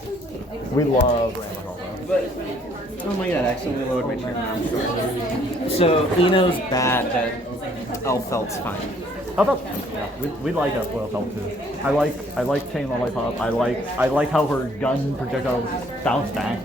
We love Ramahomo. But, oh my god, I accidentally lowered my chair now. So, Eno's bad, but Elfelt's fine. How about we like Elfelt too. I like Chain Lollipop. I like how her gun projectiles bounce back.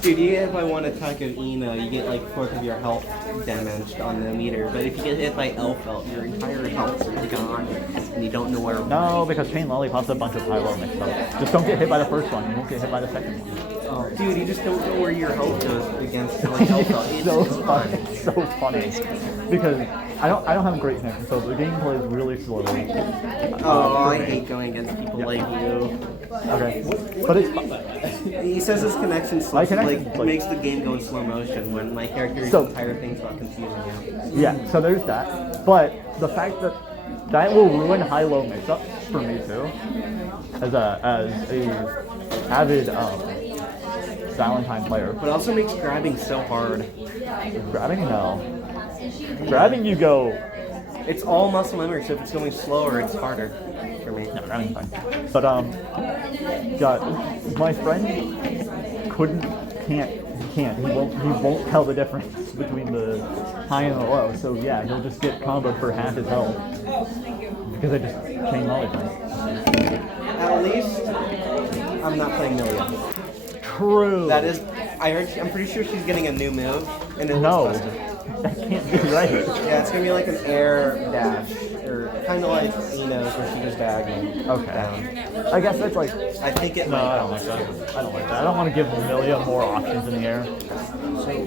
Dude, even if I want to attack an Eno, you get like 4th of your health damaged on the meter. But if you get hit by Elfelt, your entire health is gone, and you don't know where. No, because Chain Lollipop's a bunch of high-low mixed up. Just don't get hit by the first one. You won't get hit by the second one. Oh, dude, you just don't know where your health goes against like Elfelt. It's so just funny, fun. so funny. Because I don't have a great connection, so the game plays really slowly. Oh, I hate going against people like you. Okay, but it's fun. He says his connection My connection's like like- makes the game go in slow motion when my character's So- entire thing's about confusing you. Yeah, so there's that. But the fact that will ruin high-low mix-ups for me too, as a avid Valentine player. But it also makes grabbing so hard. Grabbing, no. Grabbing, you go. It's all muscle memory, so if it's going slower, it's harder for me. No, grabbing's fine. But God, my friend can't. He won't tell the difference between the high and the low. So yeah, he'll just get comboed for half his health because I just chain lollipop. At least I'm not playing Milia. True. That is, I'm pretty sure she's getting a new move, and it No, looks busted. that can't be right. Yeah, it's gonna be like an air dash, or kind of like Eno's where she goes diagonal Okay. down. I guess that's like. I think it No, might I don't help. like that. I don't like that. I don't want to give Amelia more options in the air.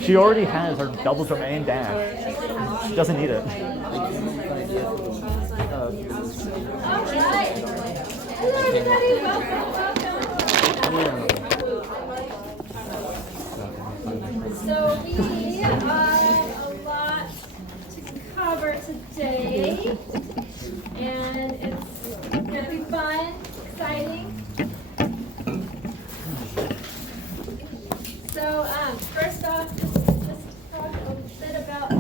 She already has her double jump and dash. She doesn't need it. Alright. Hello everybody, welcome. So we have a lot to cover today, and it's gonna be fun, exciting. So first off, just talk a bit about.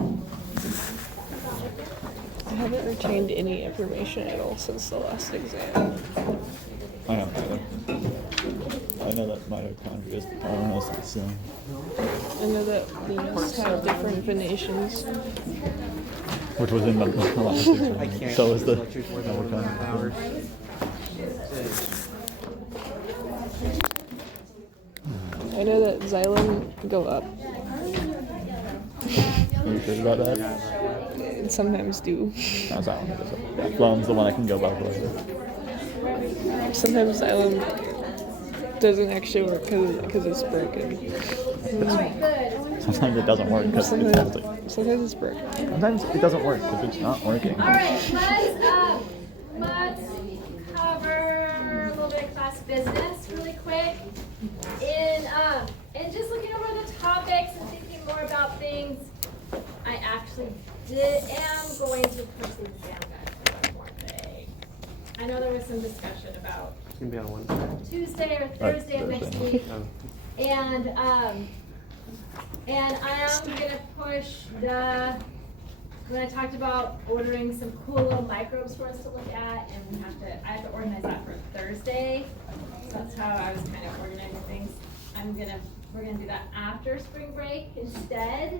I haven't retained any information at all since the last exam. I know. I know that mitochondria is the powerhouse. I know that these have different venations. Which was in the last exam. I can't. So is the Lecture's worth more than 1.5 hours. I know that Xylem go up Are you sure about that? and sometimes do. That's that one. Flum's the one I can go back with. Sometimes Xylem doesn't actually work because it's broken. Alright, good. Sometimes it doesn't work because it's faulty. Sometimes it's broken. Sometimes it doesn't work because it's not working. Alright, let's cover a little bit of class business really quick. In just looking over the topics and thinking more about things, I actually am going to push the exam back for one day. I know there was some discussion about It's gonna be on Wednesday. Tuesday or Right, Thursday of next Thursday. week. Oh. And I am gonna push when I talked about ordering some cool little microbes for us to look at, and I have to organize that for Thursday. So that's how I was kind of organizing things. We're gonna do that after spring break instead.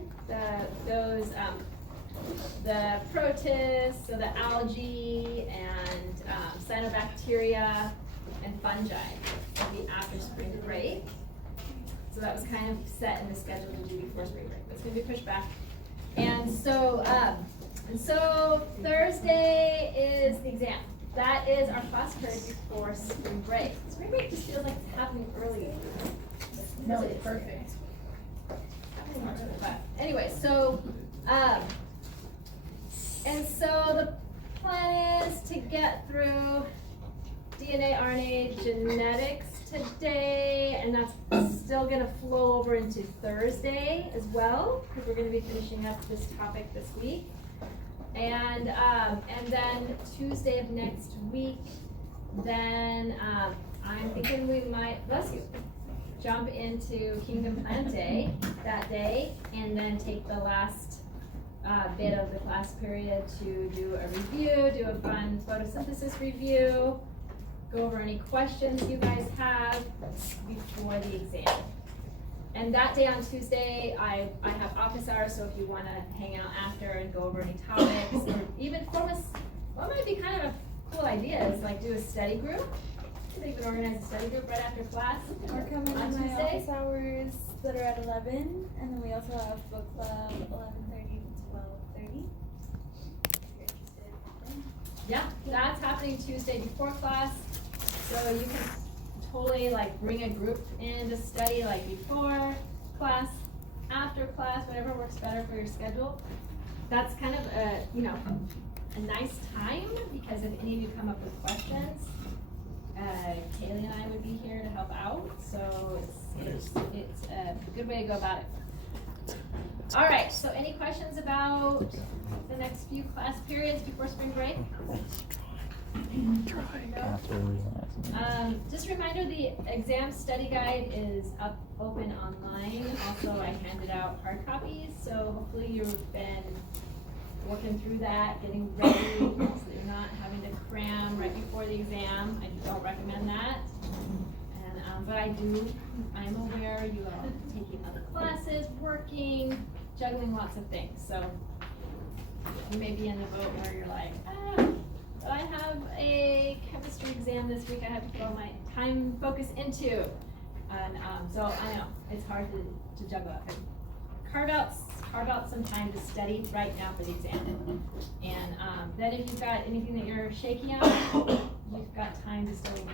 The protists, so the algae and cyanobacteria and fungi will be after spring break. So that was kind of set in the schedule to do before spring break, but it's gonna be pushed back. And so Thursday is the exam. That is our class period before spring break. Spring break just feels like it's happening early. No, it's perfect. But anyway, and so the plan is to get through DNA, RNA, genetics today, and that's still gonna flow over into Thursday as well, because we're gonna be finishing up this topic this week. And then Tuesday of next week, then I'm thinking we might, bless you, jump into Kingdom Plant Day that day, and then take the last bit of the class period to do a review, do a fun photosynthesis review, go over any questions you guys have the exam. And that day on Tuesday, I have office hours, so if you wanna hang out after and go over any topics, or even form what might be kind of a cool idea is like do a study group. They even organize a study group right after class. Or come in On my Tuesday? office hours that are at 11, and then we also have book club 11:30 to 12:30. If you're interested. Yeah, that's happening Tuesday before class, so you can totally like bring a group in to study like before class, after class, whatever works better for your schedule. That's kind of a, you know, a nice time, because if any of you come up with questions, Kaylee and I would be here to help out, so it's a good way to go about it. All right, so any questions about the next few class periods before spring break? Just a reminder, the exam study guide is open online. Also, I handed out hard copies, so hopefully you've been working through that, getting ready, so that you're not having to cram right before the exam. I don't recommend that. And, but I'm aware you are taking other classes, working, juggling lots of things. So you may be in the boat where you're like, but I have a chemistry exam this week I have to throw my time focus into. And so I know, it's hard to juggle it. Carve out some time to study right now for the exam. And then if you've got anything that you're shaky on, you've got time to still make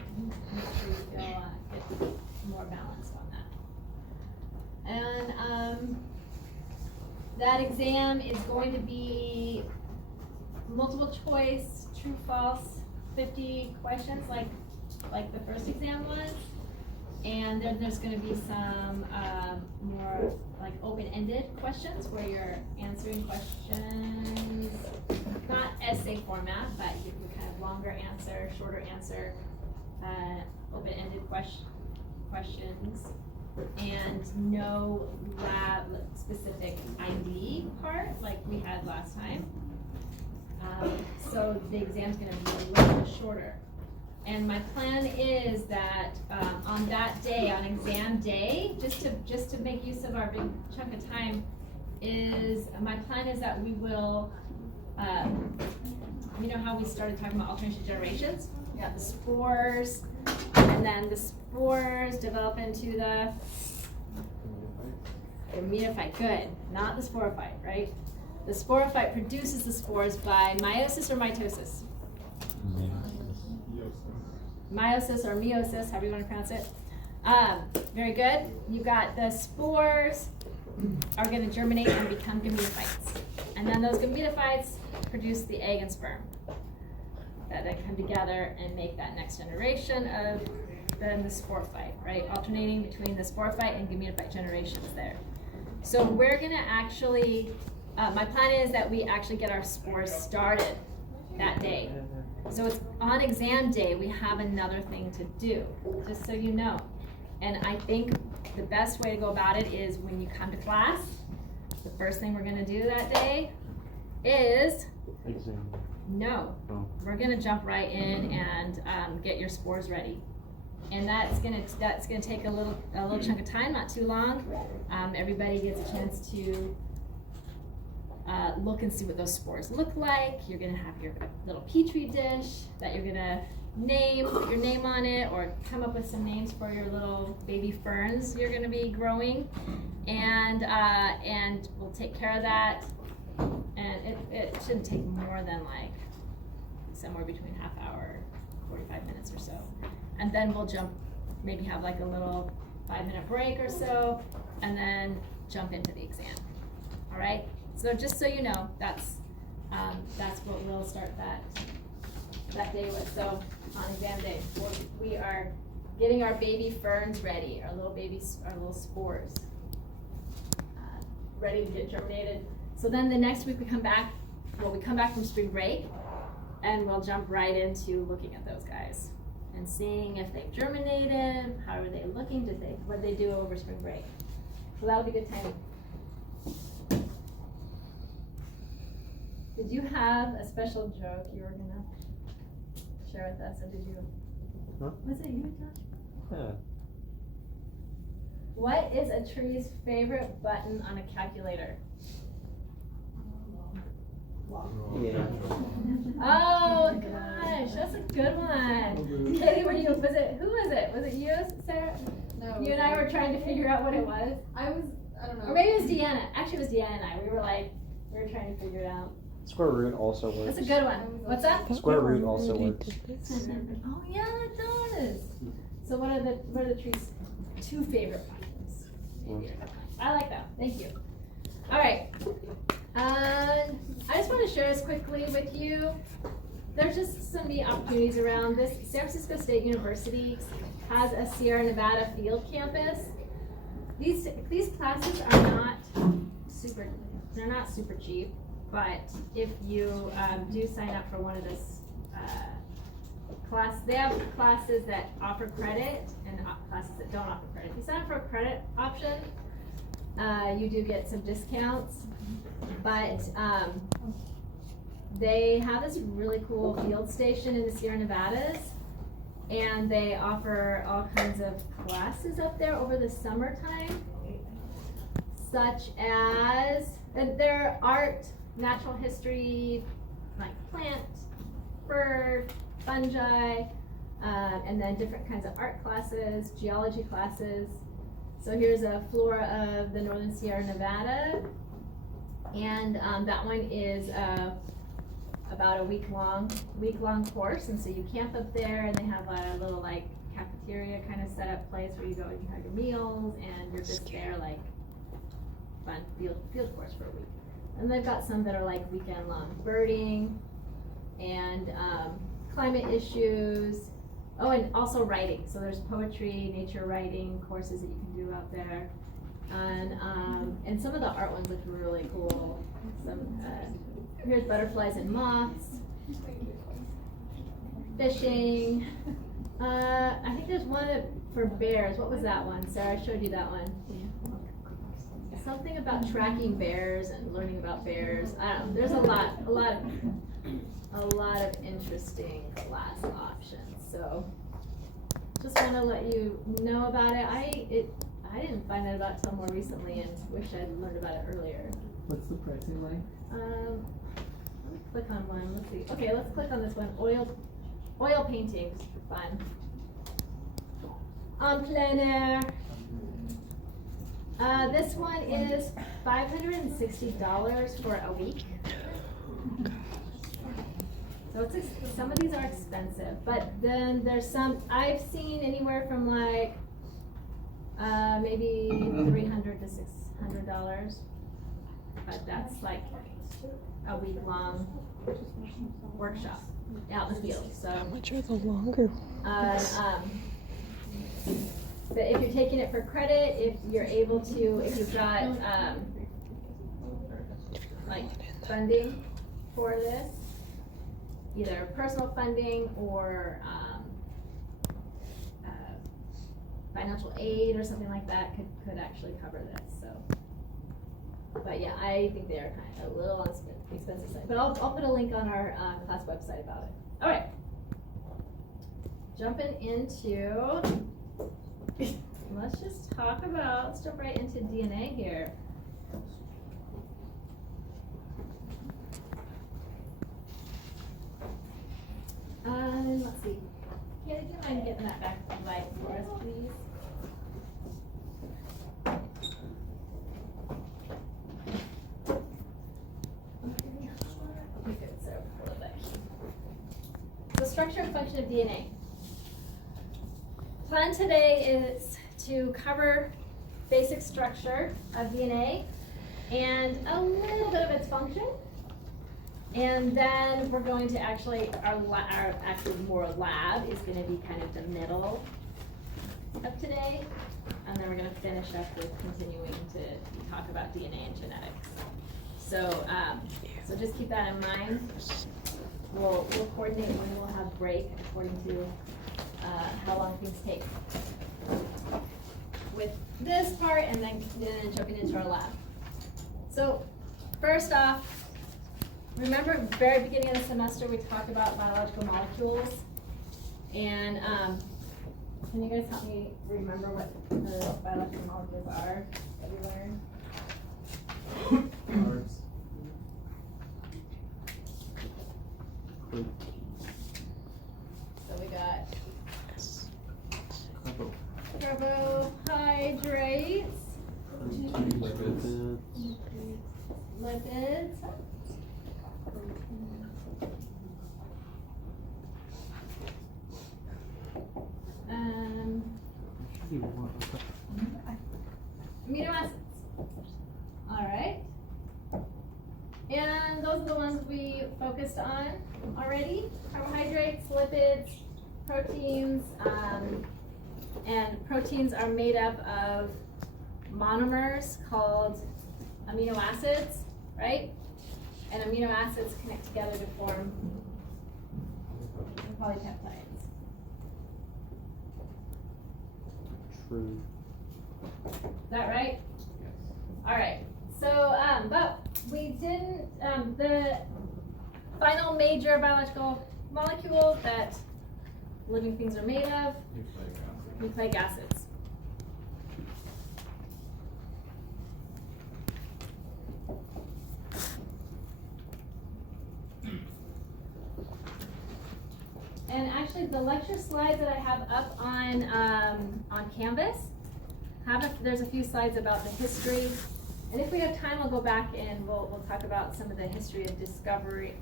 sure you feel get more balanced on that. And that exam is going to be multiple choice, true, false, 50 questions like the first exam was. And then there's going to be some more like open-ended questions where you're answering questions, not essay format, but you kind of longer answer, shorter answer, open-ended questions, and no lab-specific ID part like we had last time. So the exam's going to be a little bit shorter. And my plan is that on that day, on exam day, just to make use of our big chunk of time, my plan is that we will, you know how we started talking about alternation generations? We got the spores, and then the spores develop into the merophyte. Good, not the sporophyte, right? The sporophyte produces the spores by meiosis or mitosis? Meiosis or meiosis, however you want to pronounce it. Very good. You've got the spores are going to germinate and become gametophytes. And then those gametophytes produce the egg and sperm that then come together and make that next generation of then the sporophyte, right? Alternating between the sporophyte and gametophyte generations there. So we're going to actually, my plan is that we actually get our spores started that day. So it's on exam day, we have another thing to do, just so you know. And I think the best way to go about it is when you come to class, the first thing we're gonna do that day is, we're gonna jump right in and get your spores ready. And that's gonna take a little chunk of time, not too long. Everybody gets a chance to look and see what those spores look like. You're gonna have your little petri dish that you're gonna put your name on it, or come up with some names for your little baby ferns you're gonna be growing, and we'll take care of that. And it shouldn't take more than like somewhere between half hour, 45 minutes or so. And then we'll maybe have like a little 5-minute break or so, and then jump into the exam. All right. So just so you know, that's what we'll start that day with. So on exam day, we are getting our baby ferns ready, our little spores ready to get germinated. So then the next week we come back from spring break, and we'll jump right into looking at those guys and seeing if they've germinated, how are they looking, what did they do over spring break. So that'll be good time. Did you have a special joke you were gonna share with us, or did you? Huh? Was it you, Josh? Yeah. What is a tree's favorite button on a calculator? Yeah. Oh gosh, that's a good one. Katie, who was it? Was it you, Sarah? No. You and I were trying to figure out what it was. I don't know. Or maybe it was Deanna. Actually, it was Deanna and I. We were trying to figure it out. Square root also works. That's a good one. What's that? Square root also works. Oh yeah, it does. So what are the tree's two favorite buttons? I like that. Thank you. All right. I just want to share this quickly with you. There's just some neat opportunities around this. San Francisco State University has a Sierra Nevada field campus. These classes are not super cheap, but if you do sign up for one of this class, they have classes that offer credit and classes that don't offer credit. If you sign up for a credit option, you do get some discounts, but they have this really cool field station in the Sierra Nevadas, and they offer all kinds of classes up there over the summertime, such as their art, natural history, like plant, bird, fungi, and then different kinds of art classes, geology classes. So here's a flora of the Northern Sierra Nevada, and that one is about a week-long course, and so you camp up there, and they have a little like cafeteria kind of set up place where you go and you have your meals, and you're just there like fun field course for a week. And they've got some that are like weekend-long birding and climate issues. Oh, and also writing. So there's poetry, nature writing courses that you can do out there, and some of the art ones look really cool. Some here's butterflies and moths, fishing. I think there's one for bears. What was that one? Sarah, I showed you that one. Something about tracking bears and learning about bears. I don't know. There's a lot of interesting class options. So just want to let you know about it. I didn't find out about it till more recently, and wish I'd learned about it earlier. What's the pricing like? Let me click on one. Let's see. Okay, let's click on this one. Oil paintings for fun. En plein air. This one is $560 for a week. So some of these are expensive, but then there's some I've seen anywhere from like maybe $300 to $600, but that's like a week-long workshop out in the field. So How much are the longer ones? but if you're taking it for credit, if you're able to, if you've got like funding for this, either personal funding or financial aid or something like that could actually cover this. So, but yeah, I think they are kind of a little on the expensive side. But I'll put a link on our class website about it. All right, jumping into. Let's jump right into DNA here. Let's see. Katie, do you mind getting that back to the light for us, please? Okay, good, so a little bit. So structure and function of DNA. Plan today is to cover basic structure of DNA and a little bit of its function. And then we're going to actually, our actual more lab is going to be kind of the middle of today. And then we're going to finish up with continuing to talk about DNA and genetics. So, so just keep that in mind. We'll coordinate when we'll have break according to how long things take with this part, and then jumping into our lab. So first off, remember at the very beginning of the semester we talked about biological molecules, and Can you guys help me remember what the biological molecules are that we learned? So we got carbohydrates, lipids, amino acids. All right. And those are the ones we focused on already. Carbohydrates, lipids, proteins, and proteins are made up of monomers called amino acids, right? And amino acids connect together to form polypeptides. True. Is that right? All right. So, but we didn't, the final major biological molecule that living things are made of, nucleic acids. And actually, the lecture slides that I have up on Canvas there's a few slides about the history. And if we have time, I'll go back and we'll talk about some of the history of discovery,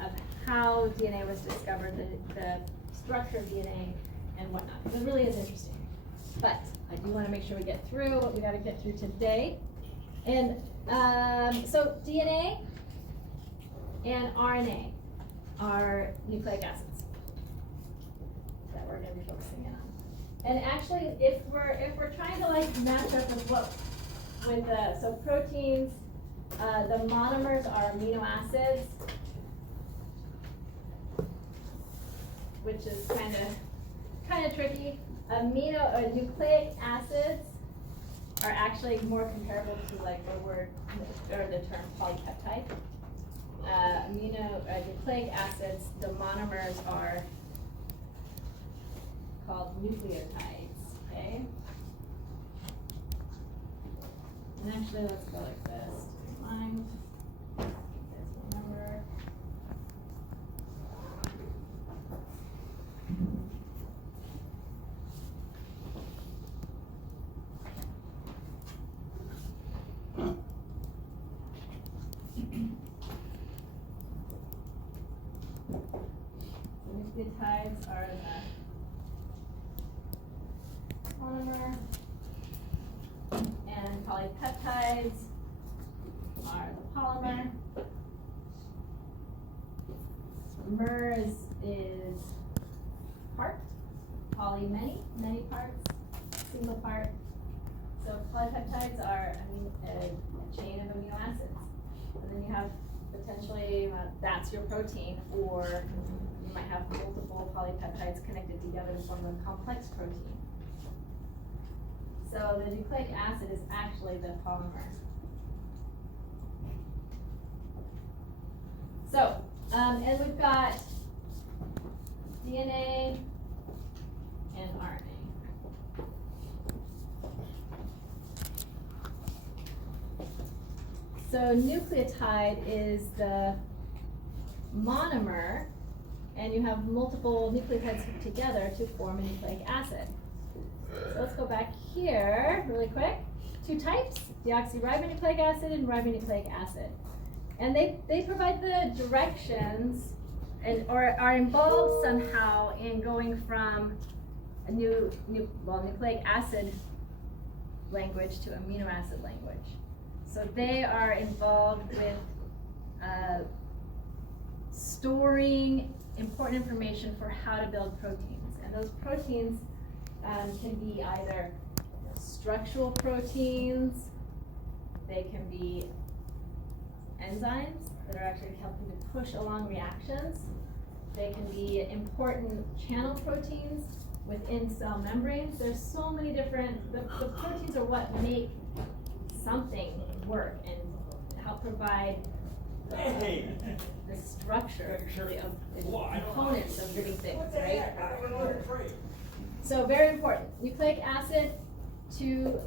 of how DNA was discovered, the structure of DNA and whatnot. It really is interesting. But I do want to make sure we get through what we got to get through today. And so DNA and RNA are nucleic acids that we're going to be focusing in on. And actually, if we're trying to like match up with so proteins, the monomers are amino acids, which is kind of tricky. Nucleic acids are actually more comparable to like the word or the term polypeptide. Nucleic acids, the monomers are called nucleotides, okay? And actually, let's go like this. Remind, you guys remember. Nucleotides are the monomer, and polypeptides are the polymer. Mer is part, poly many parts, single part. So polypeptides are a chain of amino acids. And then you have potentially, that's your protein, or you might have multiple polypeptides connected together to form a complex protein. So the nucleic acid is actually the polymer. So, and we've got DNA and RNA. So nucleotide is the monomer, and you have multiple nucleotides hooked together to form a nucleic acid. So let's go back here really quick. Two types, deoxyribonucleic acid and ribonucleic acid. And they provide the directions or are involved somehow in going from a nucleic acid language to amino acid language. So they are involved with storing important information for how to build proteins. And those proteins can be either structural proteins, they can be enzymes that are actually helping to push along reactions, they can be important channel proteins within cell membranes. There's so many different, the proteins are what make something work and help provide the structure actually of the components of living things, right? So very important, nucleic acid to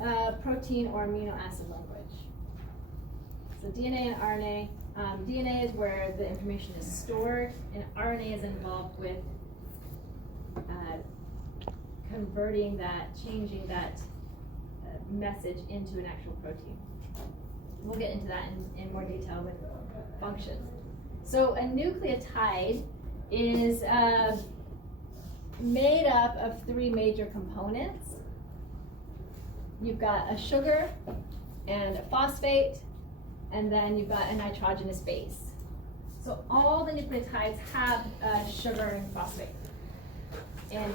protein or amino acid language. So DNA and RNA. DNA is where the information is stored, and RNA is involved with converting that, changing that message into an actual protein. We'll get into that in more detail with function. So a nucleotide is made up of 3 major components. You've got a sugar and a phosphate, and then you've got a nitrogenous base. So all the nucleotides have sugar and phosphate. And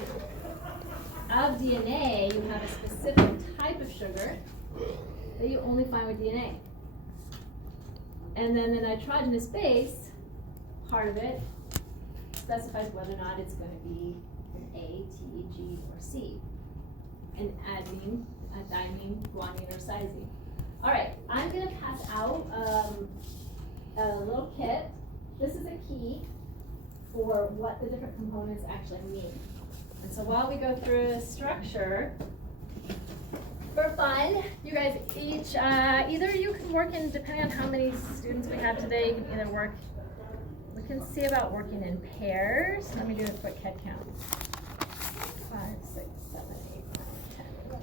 of DNA, you have a specific type of sugar that you only find with DNA. And then the nitrogenous base, part of it, specifies whether or not it's going to be an A, T, G, or C. An adenine, a thymine, guanine, or cytosine. All right, I'm going to pass out a little kit. This is a key for what the different components actually mean. And so while we go through the structure, for fun, you guys each, either you can work in, depending on how many students we have today, you can either work, we can see about working in pairs. Let me do a quick head count. 5, 6, 7, 8, 9, 10, 11.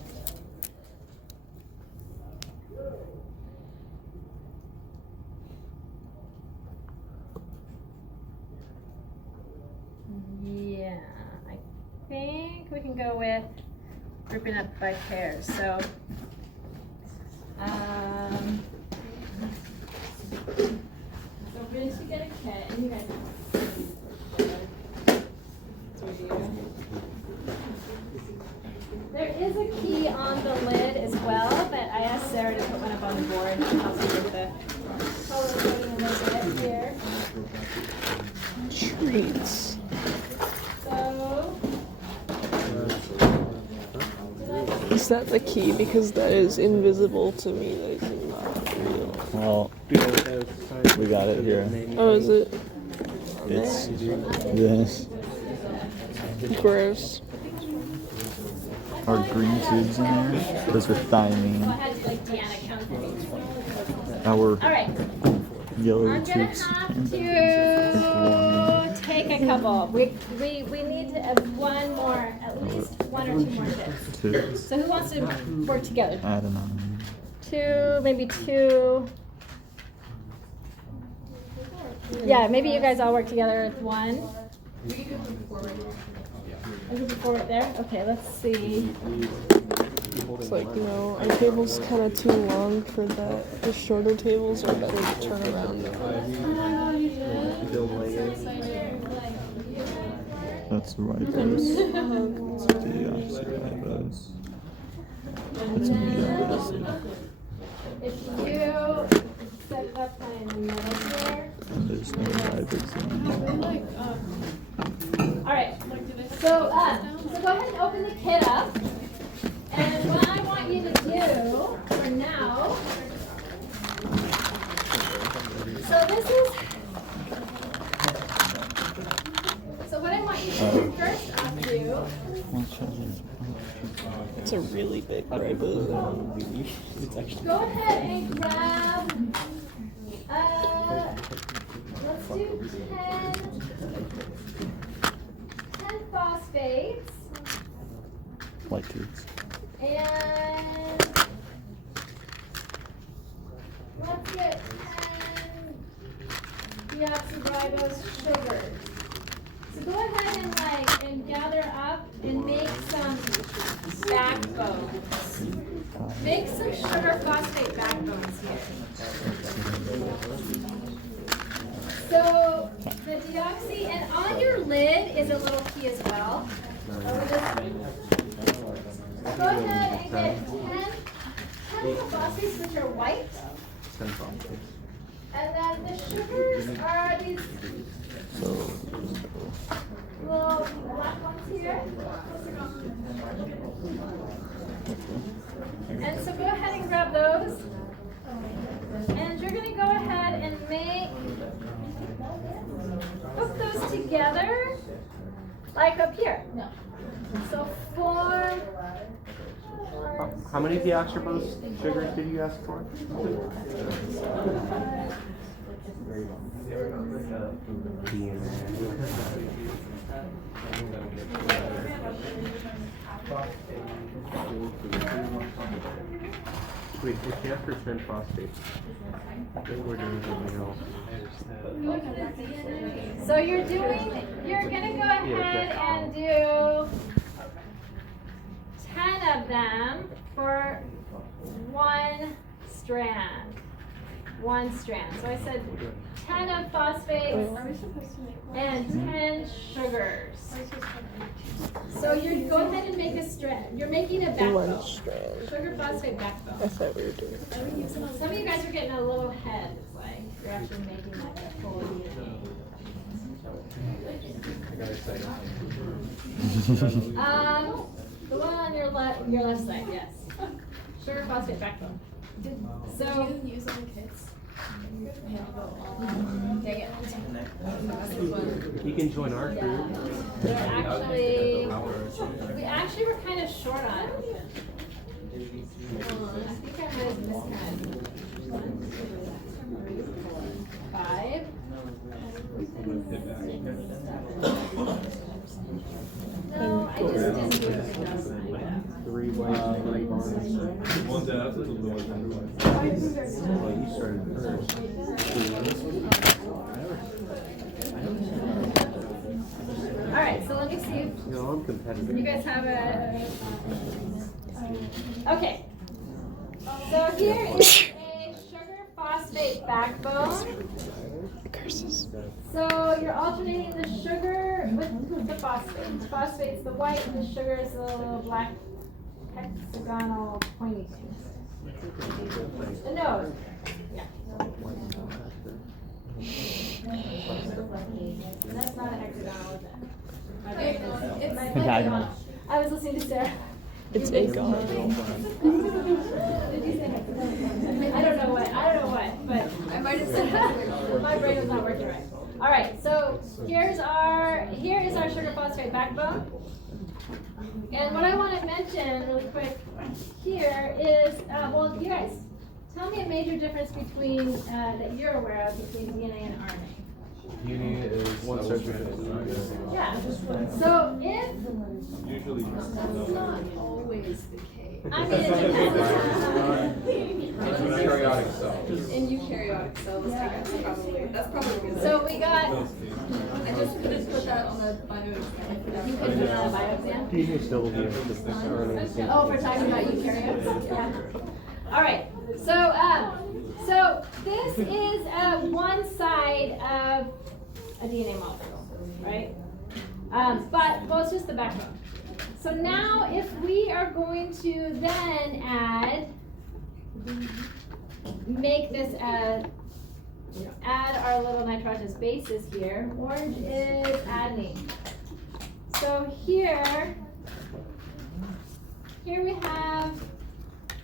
Yeah, I think we can go with grouping up by pairs. So, so we're going to get a kit, and you guys there is a key on the lid as well, but I asked Sarah to put one up on the board to help me with the color coding a little bit here. Treats. So, Is that the key? Because that is invisible to me. That is not real. Well, we got it here. Oh, is it? It's this. Gross. Our green tubes in there. Those are go thymine. ahead, like Deanna, count for me. Our All right. yellow I'm gonna tubes. have to take a couple. We need to have one more, at least 1 or 2 more tips. Tubes. So who wants to work together? Adenine. 2, maybe 2. Yeah, maybe you guys all work together with 1. Is it before right there? Okay, let's see. It's like, no, our table's kind of too long for that. The shorter tables are better to turn around. That's ribose. Deoxyribose. That's amino acid. If you set it up kind of in the middle here. And there's no ribose in there. All right. So go ahead and open the kit up. And what I want you to do for now. So this is. So what I want you to do first off do. It's a really big ribose. Go ahead and grab. Let's do 10 phosphates. Like tubes. And let's get 10 deoxyribose sugars. So go ahead and gather up and make some backbones. Make some sugar phosphate backbones here. So the deoxy, and on your lid is a little key as well. Go ahead and get 10 phosphates, which are white. 10 phosphates. And then the sugars are these little black ones here. And so go ahead and grab those. And you're going to go ahead and hook those together, like up here. No. So four. How many deoxyribose sugars did you ask for? Wait, if you ask for 10 phosphate, I think we're doing something else. So you're gonna go ahead and do 10 of them for one strand. One strand. So I said 10 of phosphates and 10 sugars. So you go ahead and make a strand. You're making a One backbone. strand. Sugar phosphate backbone. I thought we were doing. Some of you guys are getting a little ahead. It's like you're actually making like a full DNA. The one on your left side, yes. Sugar phosphate backbone. So Use all the kits. You can join our group. we actually were kind of short on. Hold on, I think I might have miscounted. 5. No, I just didn't do it. 3 white, 3 bonds. You started first. All right, so let me see if No, I'm competitive. you guys have a. Okay. So here is a sugar phosphate backbone. Curses. So you're alternating the sugar with the phosphate. The phosphate's the white and the sugar is the little black hexagonal pointy thing. The nose. Yeah. That's not a hexagonal, is it? It's Pentagonal. I was listening to Sarah. It's a god. Did you say hexagonal? I don't know what, but I might have said my brain was not working right. All right, so here is our sugar phosphate backbone. And what I want to mention really quick here is, well, you guys, tell me a major difference between that you're aware of between DNA and RNA. DNA is one substrate. Yeah. So if Usually. Always the case. I mean, it depends. Eukaryotic cells. In eukaryotic cells, I guess that's probably good. So we got. I just put that on the bio. You could put it on a bio DNA still will be in Oh, we're talking about eukaryotes? Yeah. All right. So this is one side of a DNA molecule, right? Well, it's just the backbone. So now if we are going to then make this add our little nitrogenous bases here. Orange is adenine. So here we have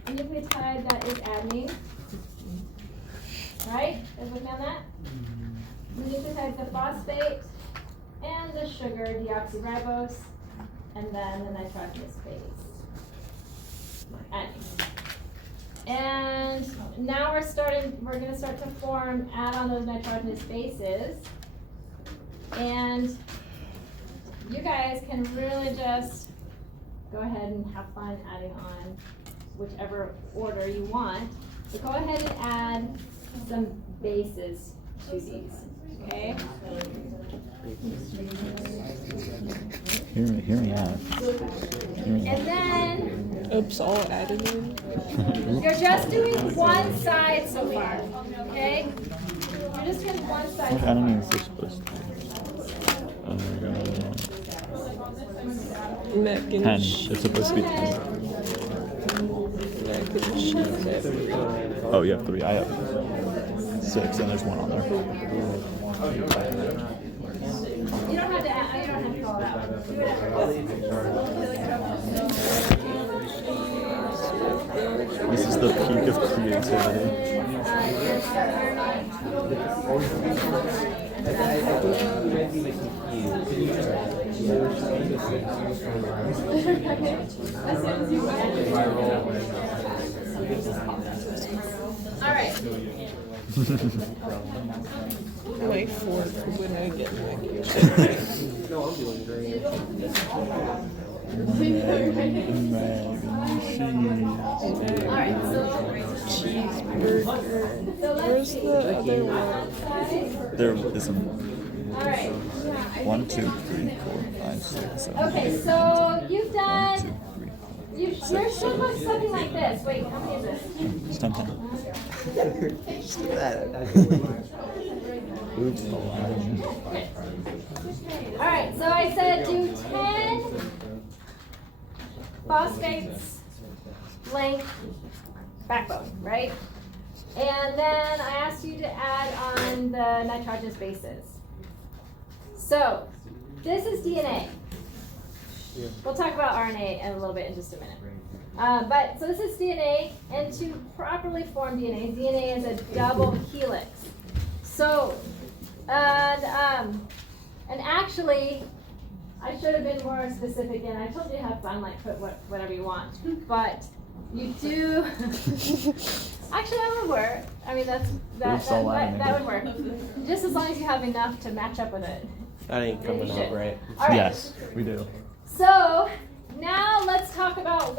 a nucleotide that is adenine. Right? Everyone with me on that? The nucleotide is the phosphate and the sugar, deoxyribose, and then the nitrogenous base. Adenine. And now we're going to start to add on those nitrogenous bases. And you guys can really just go ahead and have fun adding on whichever order you want. So go ahead and add some bases to these, okay? Hear me out. And then Oops, all adenine. you're just doing one side so far, okay? You're just doing one side. I don't even supposed to. Mac 10. and It's supposed to be 10. Mac and cheese. Oh, you have 3. I have 6, and there's 1 on there. You don't have to add, you don't have to go all out. Do whatever. This is the peak of creativity. think you might be All right. My fork when I get back. No, I'm doing great. All right. So Cheeseburger. Where's the other one? There isn't. all right. 1, 2, 3, 4, 5, 6, 7. Okay, so you've 1, done. 2, 3, 4. Yours should look something like this. Wait, how many is this? It's 10, 10. Oops. All right, so I said do 10 phosphates length backbone, right? And then I asked you to add on the nitrogenous bases. So this is DNA. We'll talk about RNA in a little bit in just a minute. But so this is DNA, and to properly form DNA is a double helix. So, and actually, I should have been more specific, and I told you to have fun, like put whatever you want. But you do. Actually, that would work. I mean, that would work. Just as long as you have enough to match up with it. That ain't coming You up should. right. All right. Yes, we do. So now let's talk about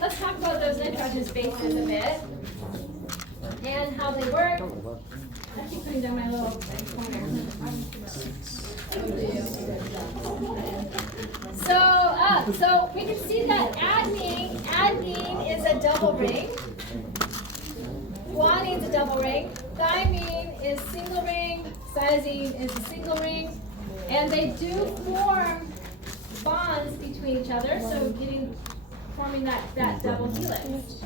let's talk about those nitrogenous bases a bit and how they work. I keep putting down my little pointer. So we can see that adenine is a double ring. Guanine is a double ring. Thymine is single ring. Cytosine is a single ring. And they do form bonds between each other, so forming that double helix.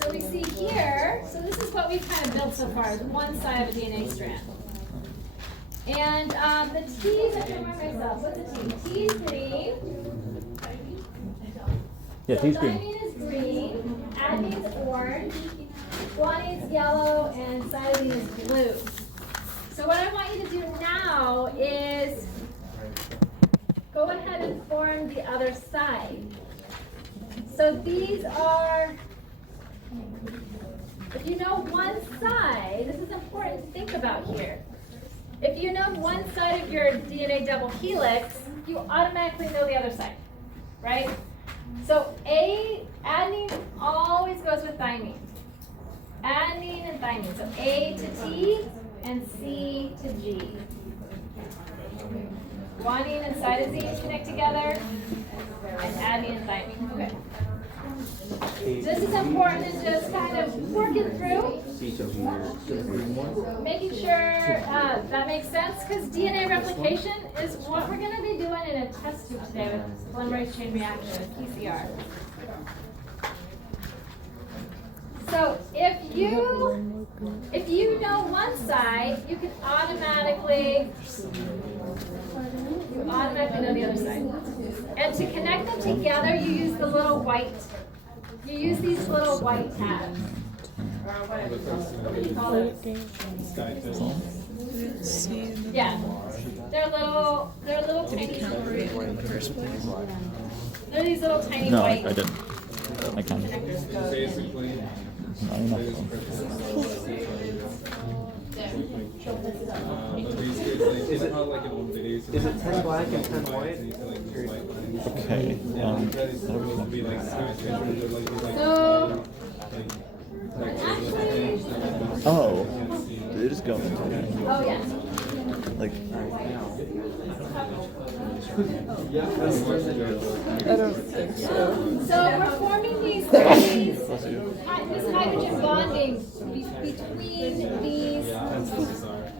So we see here, so this is what we've kind of built so far, the one side of a DNA strand. And the T's, I can't remember myself, what's the T? T is green. Yeah, So T's green. thymine is green, adenine is orange, guanine is yellow, and cytosine is blue. So what I want you to do now is go ahead and form the other side. So these are, if you know one side, this is important to think about here. If you know one side of your DNA double helix, you automatically know the other side, right? So adenine always goes with thymine. Adenine and thymine. So A to T and C to G. Guanine and cytosine connect together, and adenine and thymine. Okay. This is important to just kind of work it through, making sure that makes sense, because DNA replication is what we're going to be doing in a test tube today with polymerase chain reaction, PCR. So if you know one side, you can automatically know the other side. And to connect them together, you use the little white. You use these little white tabs. Or what do you call it? Yeah. They're little tiny. They're these little tiny No, white. I didn't. I can't. Basically, Not enough. is it not like in one video? Is it 10 black and 10 white? Okay. Be like skyscrapers, like So, Oh, they just go into oh yeah. like. I don't think so. So we're forming this hydrogen bonding between these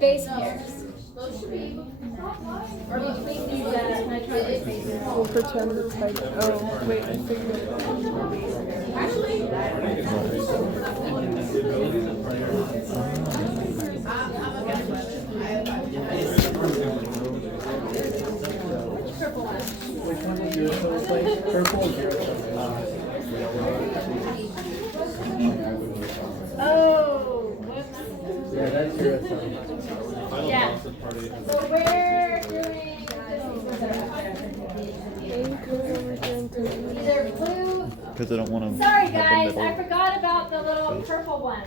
base pairs. Or between these nitrogen bases. We'll pretend it's like, oh, wait, I figured it out. Purple one. Oh, whoops. Because I don't want to. Sorry guys, I forgot about the little purple ones.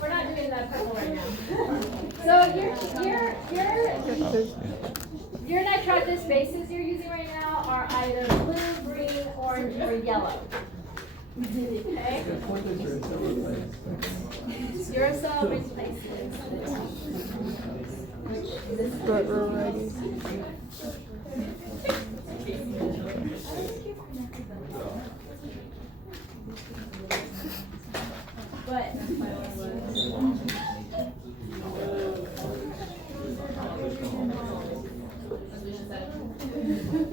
We're not doing that purple right now. So your nitrogenous bases you're using right now are either blue, green, orange, or yellow. Okay? Uracil replaces. But already. But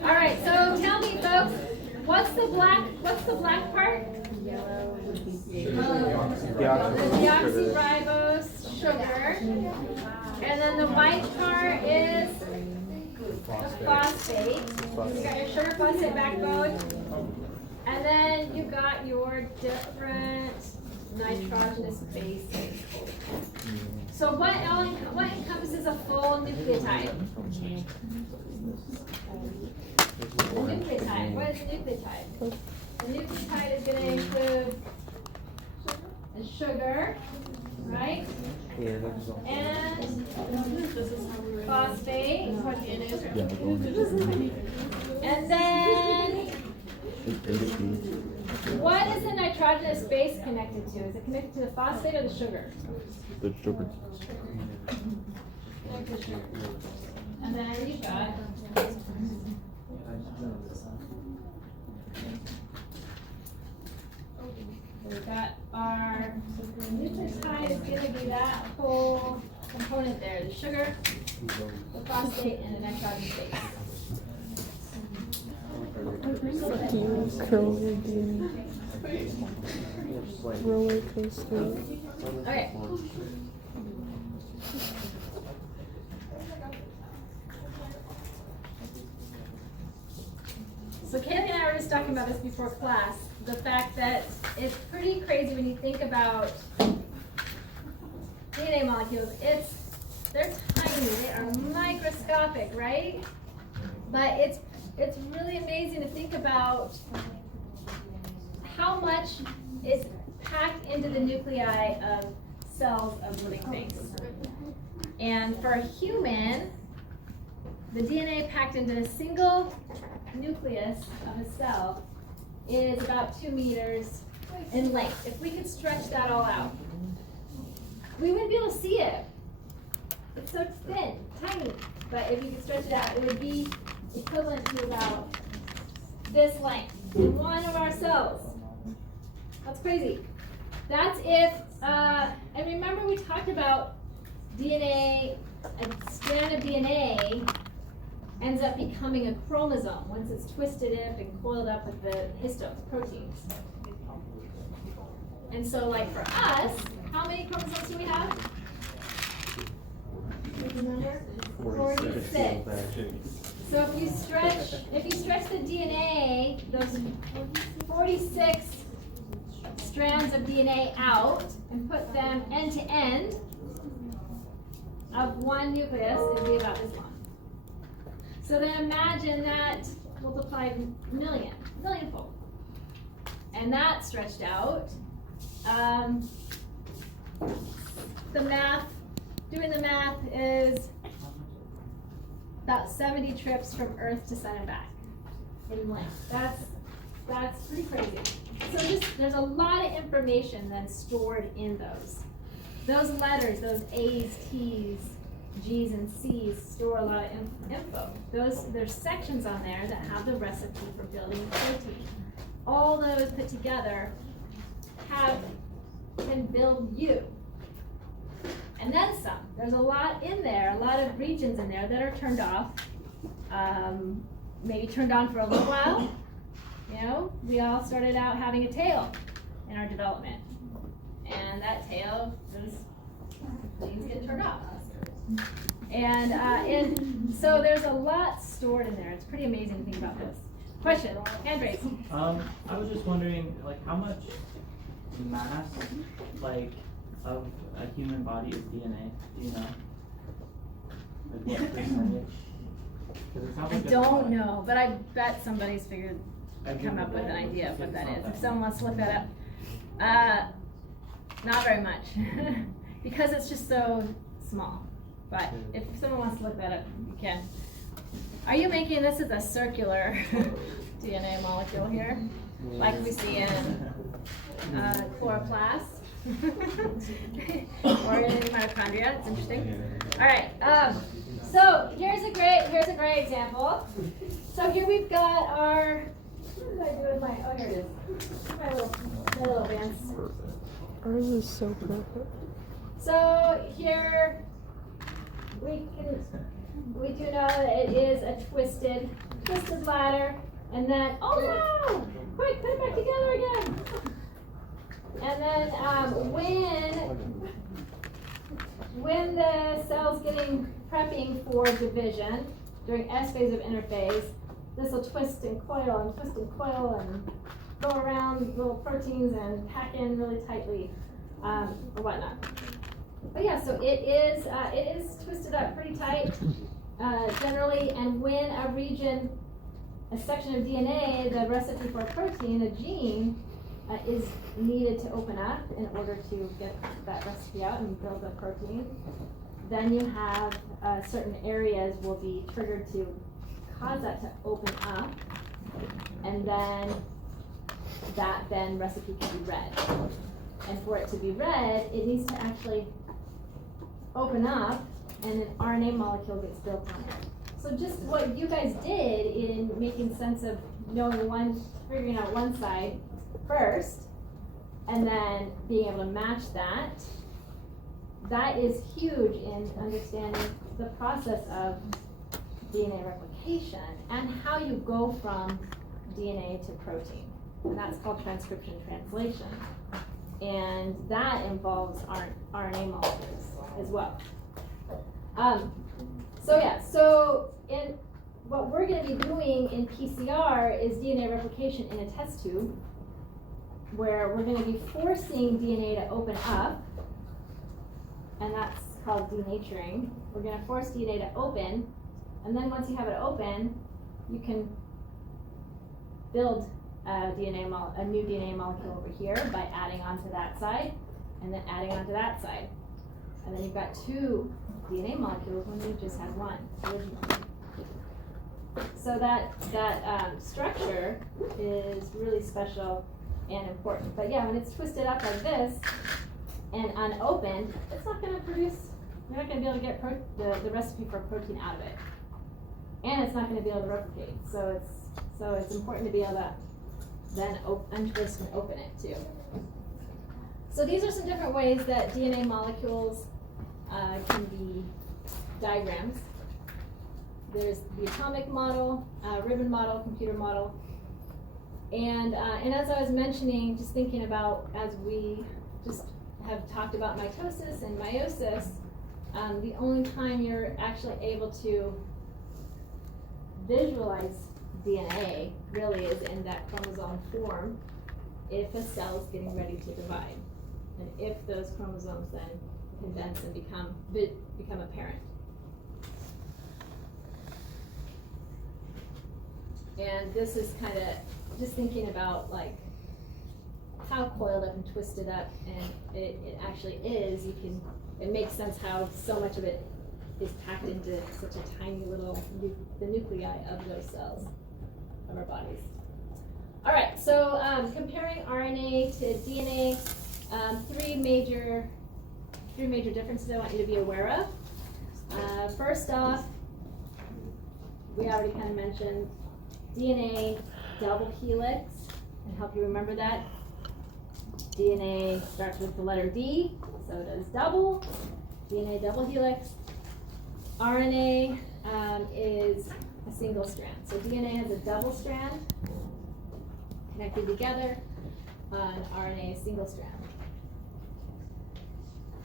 all right, so tell me folks, what's the black part? The deoxyribose sugar. And then the white part is the phosphate. You got your sugar phosphate backbone. And then you got your different nitrogenous bases. So what encompasses a full nucleotide? Nucleotide. What is a nucleotide? A nucleotide is going to include a sugar, right? Yeah, that's all. And phosphate. And then what is the nitrogenous base connected to? Is it connected to the phosphate or the sugar? The sugar. And then you've got we've got our nucleotide is going to be that whole component there, the sugar, the phosphate, and the nitrogenous base. Fuck you, curly DNA. Roller coaster. Okay. So Kaylee and I were just talking about this before class, the fact that it's pretty crazy when you think about DNA molecules. They're tiny, they are microscopic, right? But it's really amazing to think about how much is packed into the nuclei of cells of living things. And for a human, the DNA packed into a single nucleus of a cell is about 2 meters in length. If we could stretch that all out, we wouldn't be able to see it. It's so thin, tiny. But if you could stretch it out, it would be equivalent to about this length in one of our cells. That's crazy. That's if, and remember we talked about DNA, a strand of DNA ends up becoming a chromosome once it's twisted up and coiled up with the histones, proteins. And so like for us, how many chromosomes do we have? Remember? 46. So if you stretch the DNA, those 46 strands of DNA out and put them end to end of one nucleus, it would be about this long. So then imagine that multiplied millionfold. And that stretched out. Doing the math is about 70 trips from Earth to Sun and back in length. That's pretty crazy. So there's a lot of information then stored in those. Those letters, those A's, T's, G's, and C's store a lot of info. There's sections on there that have the recipe for building a protein. All those put together can build you. And then some. There's a lot in there, a lot of regions in there that are turned off, maybe turned on for a little while. You know, we all started out having a tail in our development. And that tail, those genes get turned off. And so there's a lot stored in there. It's pretty amazing to think about this. Question, hand raise. I was just wondering, like, how much mass, like, of a human body is DNA? Do you know? Like, what percentage? 'Cause it sounds I like don't know, but I bet somebody's figured come up with an idea of what that is. If someone wants to look that up, not very much, because it's just so small. But if someone wants to look that up, you can. Are you making this as a circular DNA molecule here, like we see in chloroplast or in mitochondria? It's interesting. All right. So here's a great example. So here we've got our. What did I do with my? Oh, here it is. My little advance. Ours is so perfect. So here we do know that it is a twisted ladder, and then oh no! Quick, put it back together again. And then when the cell's prepping for division during S phase of interphase, this will twist and coil and go around little proteins and pack in really tightly or whatnot. But yeah, so it is twisted up pretty tight generally, and when a section of DNA, the recipe for a protein, a gene, is needed to open up in order to get that recipe out and build a protein, then you have certain areas will be triggered to cause that to open up, and then that recipe can be read. And for it to be read, it needs to actually open up, and an RNA molecule gets built on it. So just what you guys did in making sense of figuring out one side first, and then being able to match that is huge in understanding the process of DNA replication and how you go from DNA to protein. And that's called transcription translation. And that involves RNA molecules as well. So in what we're going to be doing in PCR is DNA replication in a test tube, where we're going to be forcing DNA to open up, and that's called denaturing. We're going to force DNA to open, and then once you have it open, you can build a new DNA molecule over here by adding onto that side, and then adding onto that side. And then you've got two DNA molecules when you just had one originally. So that structure is really special and important. But yeah, when it's twisted up like this and unopened, it's not going to produce, you're not going to be able to get the recipe for protein out of it. And it's not going to be able to replicate. So it's important to be able to then untwist and open it too. So these are some different ways that DNA molecules can be diagrammed. There's the atomic model, ribbon model, computer model, and as I was mentioning, just thinking about as we just have talked about mitosis and meiosis, the only time you're actually able to visualize DNA really is in that chromosome form if a cell is getting ready to divide, and if those chromosomes then condense and become apparent. And this is kind of just thinking about like how coiled up and twisted up and it actually is. It makes sense how so much of it is packed into such a tiny little, the nuclei of those cells of our bodies. All right, so comparing RNA to DNA, three major differences I want you to be aware of. First off, we already kind of mentioned DNA double helix, and help you remember that. DNA starts with the letter D, so does double. DNA double helix. RNA is a single strand. So DNA has a double strand connected together, and RNA is single strand.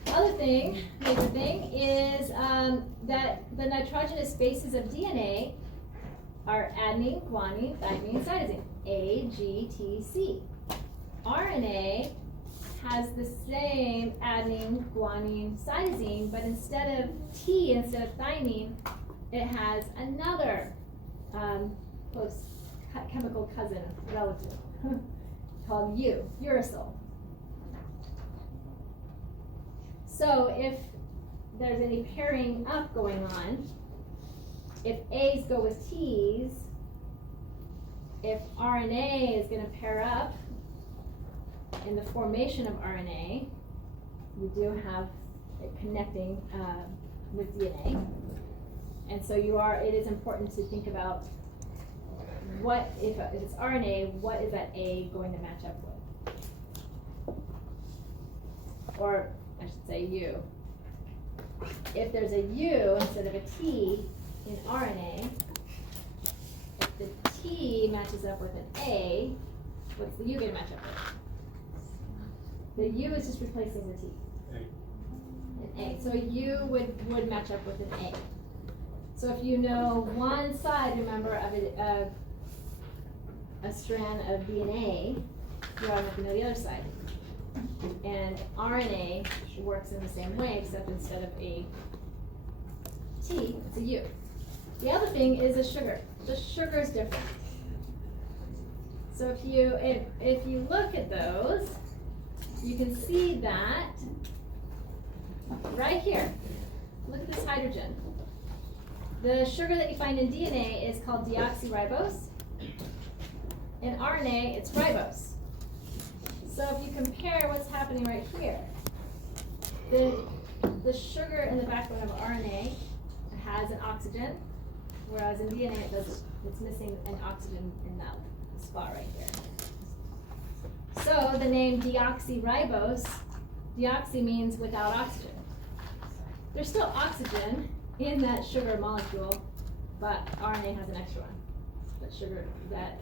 Other thing, major thing, is that the nitrogenous bases of DNA are adenine, guanine, thymine, and cytosine, A, G, T, C. RNA has the same adenine, guanine, cytosine, but instead of T, instead of thymine, it has another close chemical cousin relative called uracil. So if there's any pairing up going on, if A's go with T's, if RNA is going to pair up in the formation of RNA, you do have it connecting with DNA. And so it is important to think about what, if it's RNA, what is that A going to match up with? Or I should say U. If there's a U instead of a T in RNA, if the T matches up with an A, what's the U going to match up with? The U is just replacing the T. An A. So a U would match up with an A. So if you know one side, remember, of a strand of DNA, you automatically know the other side. And RNA works in the same way, except instead of a T, it's a U. The other thing is a sugar. The sugar is different. So if you look at those, you can see that right here. Look at this hydrogen. The sugar that you find in DNA is called deoxyribose. In RNA, it's ribose. So if you compare what's happening right here, the sugar in the backbone of RNA has an oxygen, whereas in DNA it doesn't. It's missing an oxygen in that spot right here. So the name deoxyribose, deoxy means without oxygen. There's still oxygen in that sugar molecule, but RNA has an extra one. That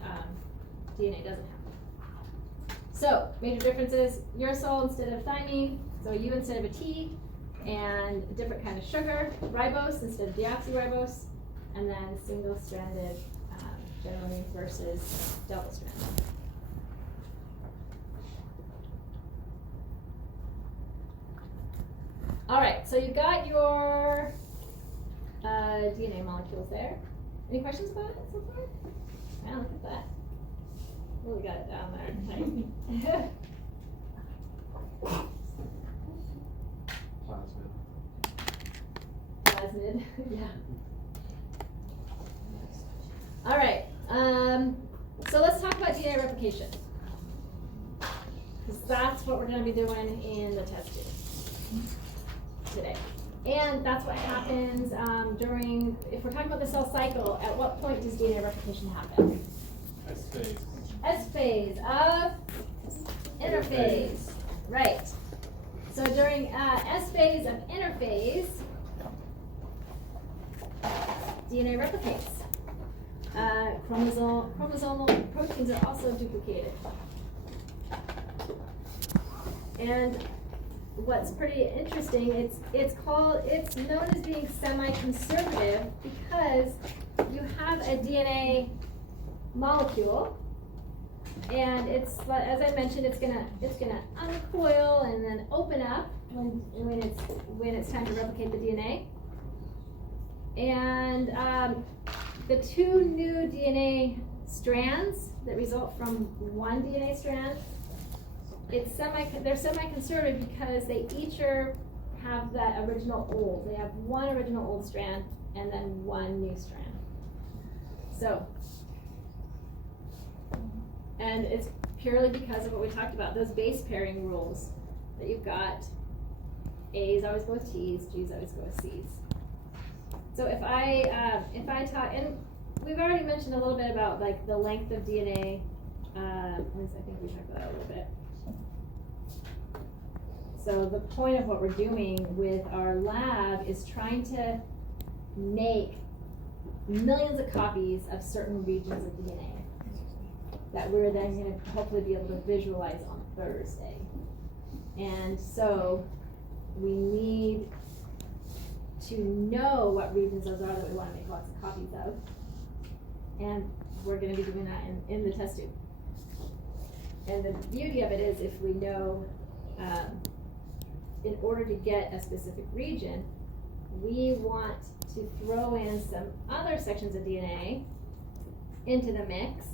DNA doesn't have. So major differences: uracil instead of thymine, so U instead of a T, and a different kind of sugar. Ribose instead of deoxyribose, and then single-stranded generally versus double-stranded. All right, so you got your DNA molecules there. Any questions about it so far? Wow, look at that. Really got it down there. Plasmid, yeah. All right, so let's talk about DNA replication. Because that's what we're going to be doing in the test tube today. And that's what happens if we're talking about the cell cycle, at what point does DNA replication happen? S phase. S phase of interphase. Right. So during S phase of interphase, DNA replicates. Chromosomal proteins are also duplicated. And what's pretty interesting, it's known as being semi-conservative because you have a DNA molecule, and it's, as I mentioned, it's gonna uncoil and then open up when it's time to replicate the DNA. And the two new DNA strands that result from one DNA strand, they're semi-conservative because they each have that original old. They have one original old strand and then one new strand. So, and it's purely because of what we talked about, those base pairing rules that you've got. A's always go with T's, G's always go with C's. So if I talk, and we've already mentioned a little bit about like the length of DNA. I think we talked about that a little bit. So the point of what we're doing with our lab is trying to make millions of copies of certain regions of DNA that we're then going to hopefully be able to visualize on Thursday. And so we need to know what regions those are that we want to make lots of copies of. And we're going to be doing that in the test tube. And the beauty of it is if we know, in order to get a specific region, we want to throw in some other sections of DNA into the mix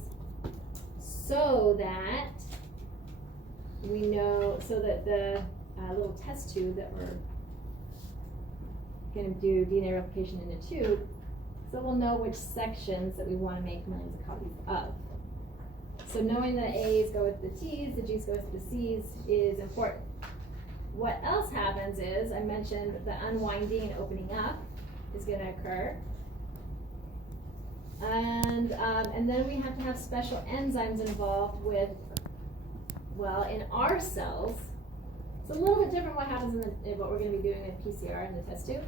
so that we know, so that the little test tube that we're gonna do DNA replication in a tube, so we'll know which sections that we wanna make millions of copies of. So knowing that A's go with the T's, the G's go with the C's is important. What else happens is, I mentioned the unwinding and opening up is gonna occur. And then we have to have special enzymes involved with, well, in our cells, it's a little bit different what happens in what we're gonna be doing in PCR in the test tube.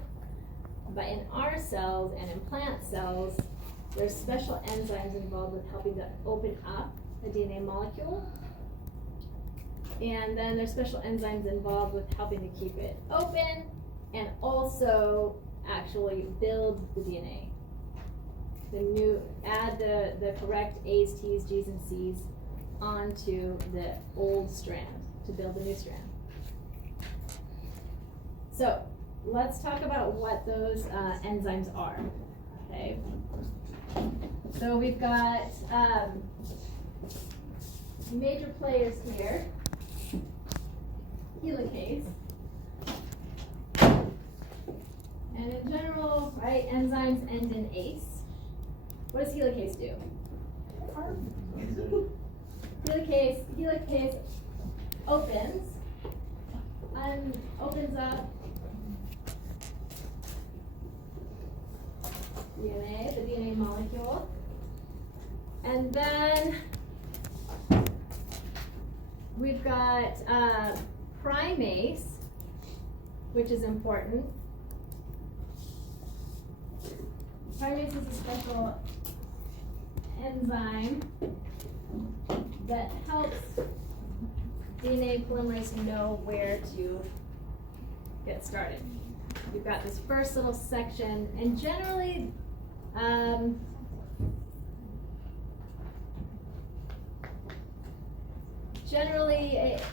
But in our cells and in plant cells, there's special enzymes involved with helping to open up a DNA molecule. And then there's special enzymes involved with helping to keep it open and also actually build the DNA. Add the correct A's, T's, G's, and C's onto the old strand to build the new strand. So let's talk about what those enzymes are, okay? So we've got major players here. Helicase. And in general, right, enzymes end in ACE. What does helicase do? Helicase opens up DNA, the DNA molecule, and then we've got primase, which is important. Primase is a special enzyme that helps DNA polymerase know where to get started. We've got this first little section, and generally,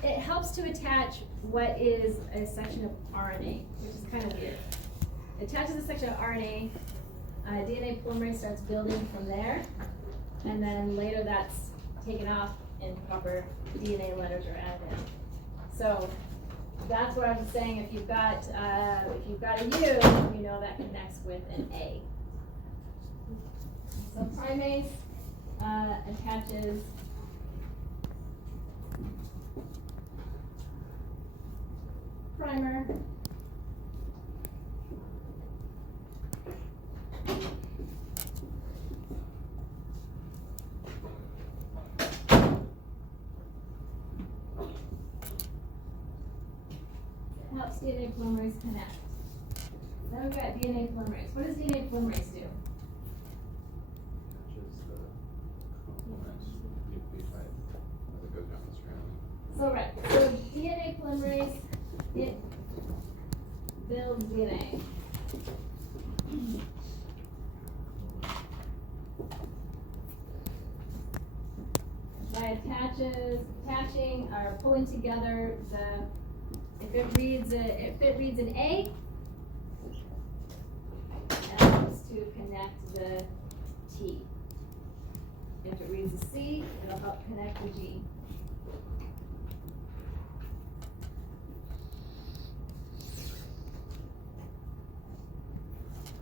it helps to attach what is a section of RNA, which is kind of weird. It attaches a section of RNA, DNA polymerase starts building from there, and then later that's taken off and proper DNA letters are added in. So that's what I was saying. If you've got a U, you know that connects with an A. So primase attaches primer. Helps DNA polymerase connect. Then we've got DNA polymerase. What does DNA polymerase do? So right, so DNA polymerase, it builds DNA. By attaching or pulling together if it reads an A, it helps to connect the T. If it reads a C, it'll help connect the G.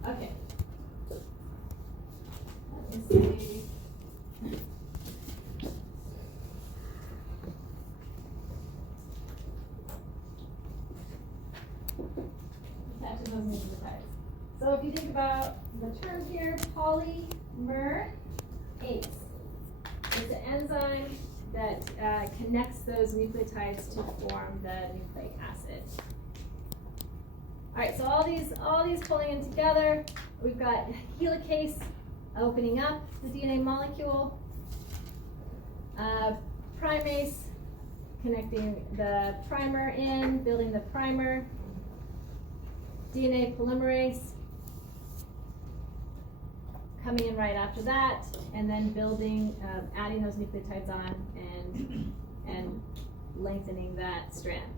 Okay. Let me see. Attaches those nucleotides. So if you think about the term here, polymerase. It's an enzyme that connects those nucleotides to form the nucleic acid. All right, so all these pulling in together. We've got helicase opening up the DNA molecule, primase connecting the primer in, building the primer, DNA polymerase coming in right after that, and then building, adding those nucleotides on and lengthening that strand.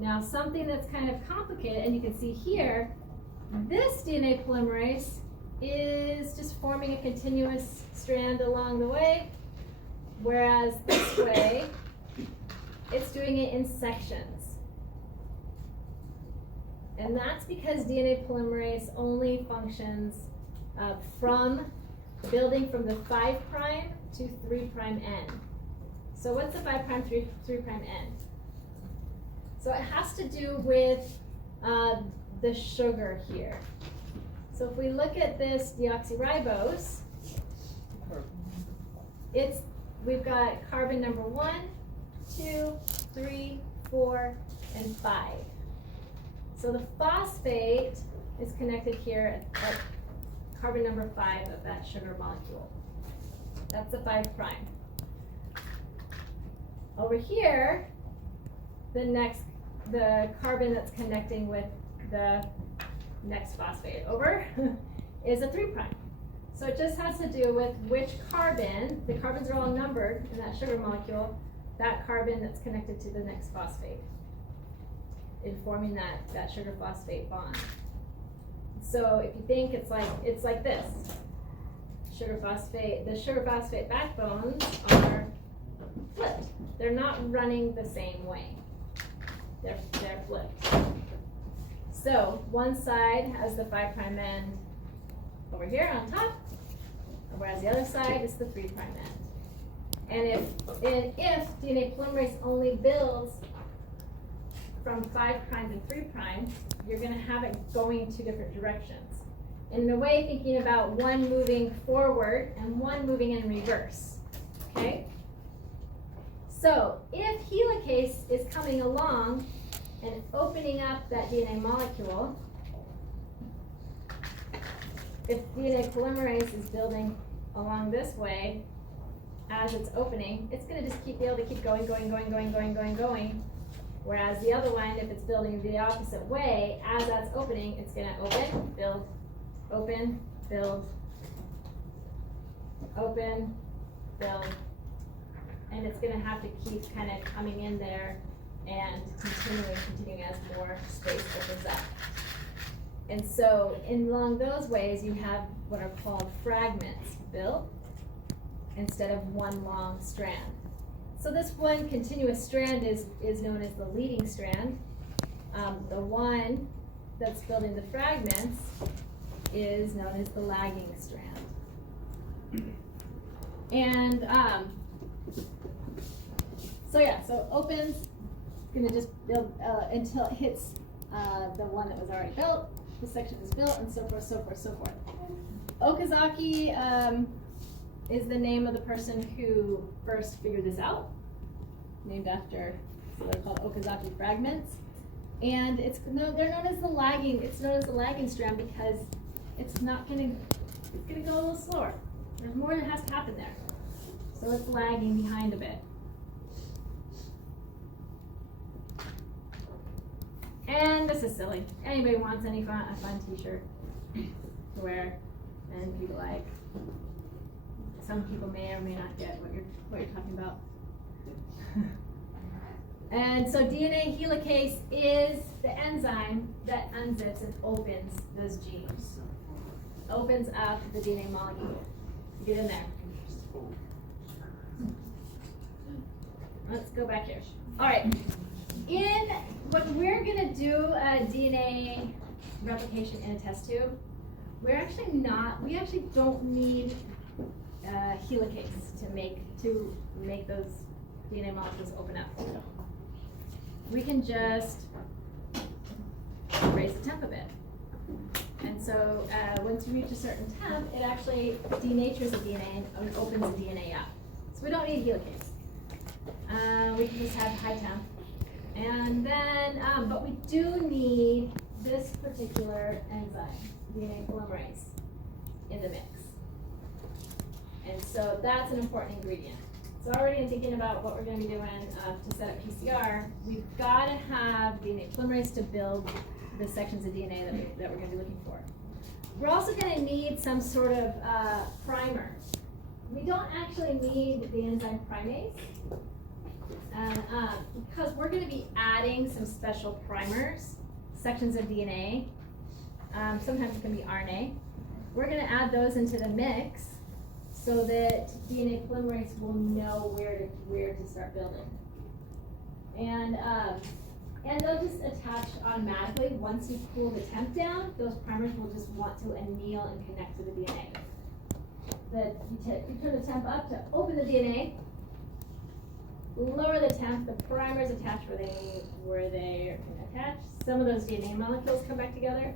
Now, something that's kind of complicated, and you can see here, this DNA polymerase is just forming a continuous strand along the way, Whereas this way, it's doing it in sections. And that's because DNA polymerase only functions from building from the 5' to 3' end. So what's the 5', 3' end? So it has to do with the sugar here. So if we look at this deoxyribose, we've got carbon number 1, 2, 3, 4, and 5. So the phosphate is connected here at carbon number 5 of that sugar molecule. That's the 5'. Over here, the carbon that's connecting with the next phosphate over is a 3'. So it just has to do with which carbon, the carbons are all numbered in that sugar molecule, that carbon that's connected to the next phosphate in forming that sugar phosphate bond. So if you think it's like this. The sugar phosphate backbones are flipped. They're not running the same way. They're flipped. So one side has the 5' end over here on top, whereas the other side is the 3' end. And if DNA polymerase only builds from 5' and 3', you're going to have it going in two different directions. And in a way, thinking about one moving forward and one moving in reverse. Okay? So if helicase is coming along and opening up that DNA molecule, if DNA polymerase is building along this way, as it's opening, it's going to just be able to keep going. Whereas the other one, if it's building the opposite way, as that's opening, it's going to open, build, open, build, open, build. And it's going to have to keep kind of coming in there and continuing as more space opens up. And so along those ways, you have what are called fragments built instead of one long strand. So this one continuous strand is known as the leading strand. The one that's building the fragments is known as the lagging strand. And so opens, gonna just build until it hits the one that was already built, the section is built, and so forth, so forth, so forth. Okazaki is the name of the person who first figured this out, named after, so they're called Okazaki fragments. And they're known as the lagging, it's known as the lagging strand because it's gonna go a little slower. There's more that has to happen there. So it's lagging behind a bit. And this is silly. Anybody wants a fun t-shirt to wear, and people like, some people may or may not get what you're talking about. And so DNA helicase is the enzyme that unzips and opens those genes. Opens up the DNA molecule. Get in there. Let's go back here. All right. When we're gonna do a DNA replication in a test tube, we actually don't need helicase to make those DNA molecules open up. We can just raise the temp a bit. And so once you reach a certain temp, it actually denatures the DNA and opens the DNA up. So we don't need helicase. We can just have high temp. And then, but we do need this particular enzyme, DNA polymerase, in the mix. And so that's an important ingredient. So already in thinking about what we're going to be doing to set up PCR, we've got to have DNA polymerase to build the sections of DNA that we're going to be looking for. We're also going to need some sort of primer. We don't actually need the enzyme primase. Because we're going to be adding some special primers, sections of DNA, sometimes it can be RNA. We're going to add those into the mix so that DNA polymerase will know where to start building. And they'll just attach automatically. Once you cool the temp down, those primers will just want to anneal and connect to the DNA. You turn the temp up to open the DNA, lower the temp, the primers attach where they can attach. Some of those DNA molecules come back together.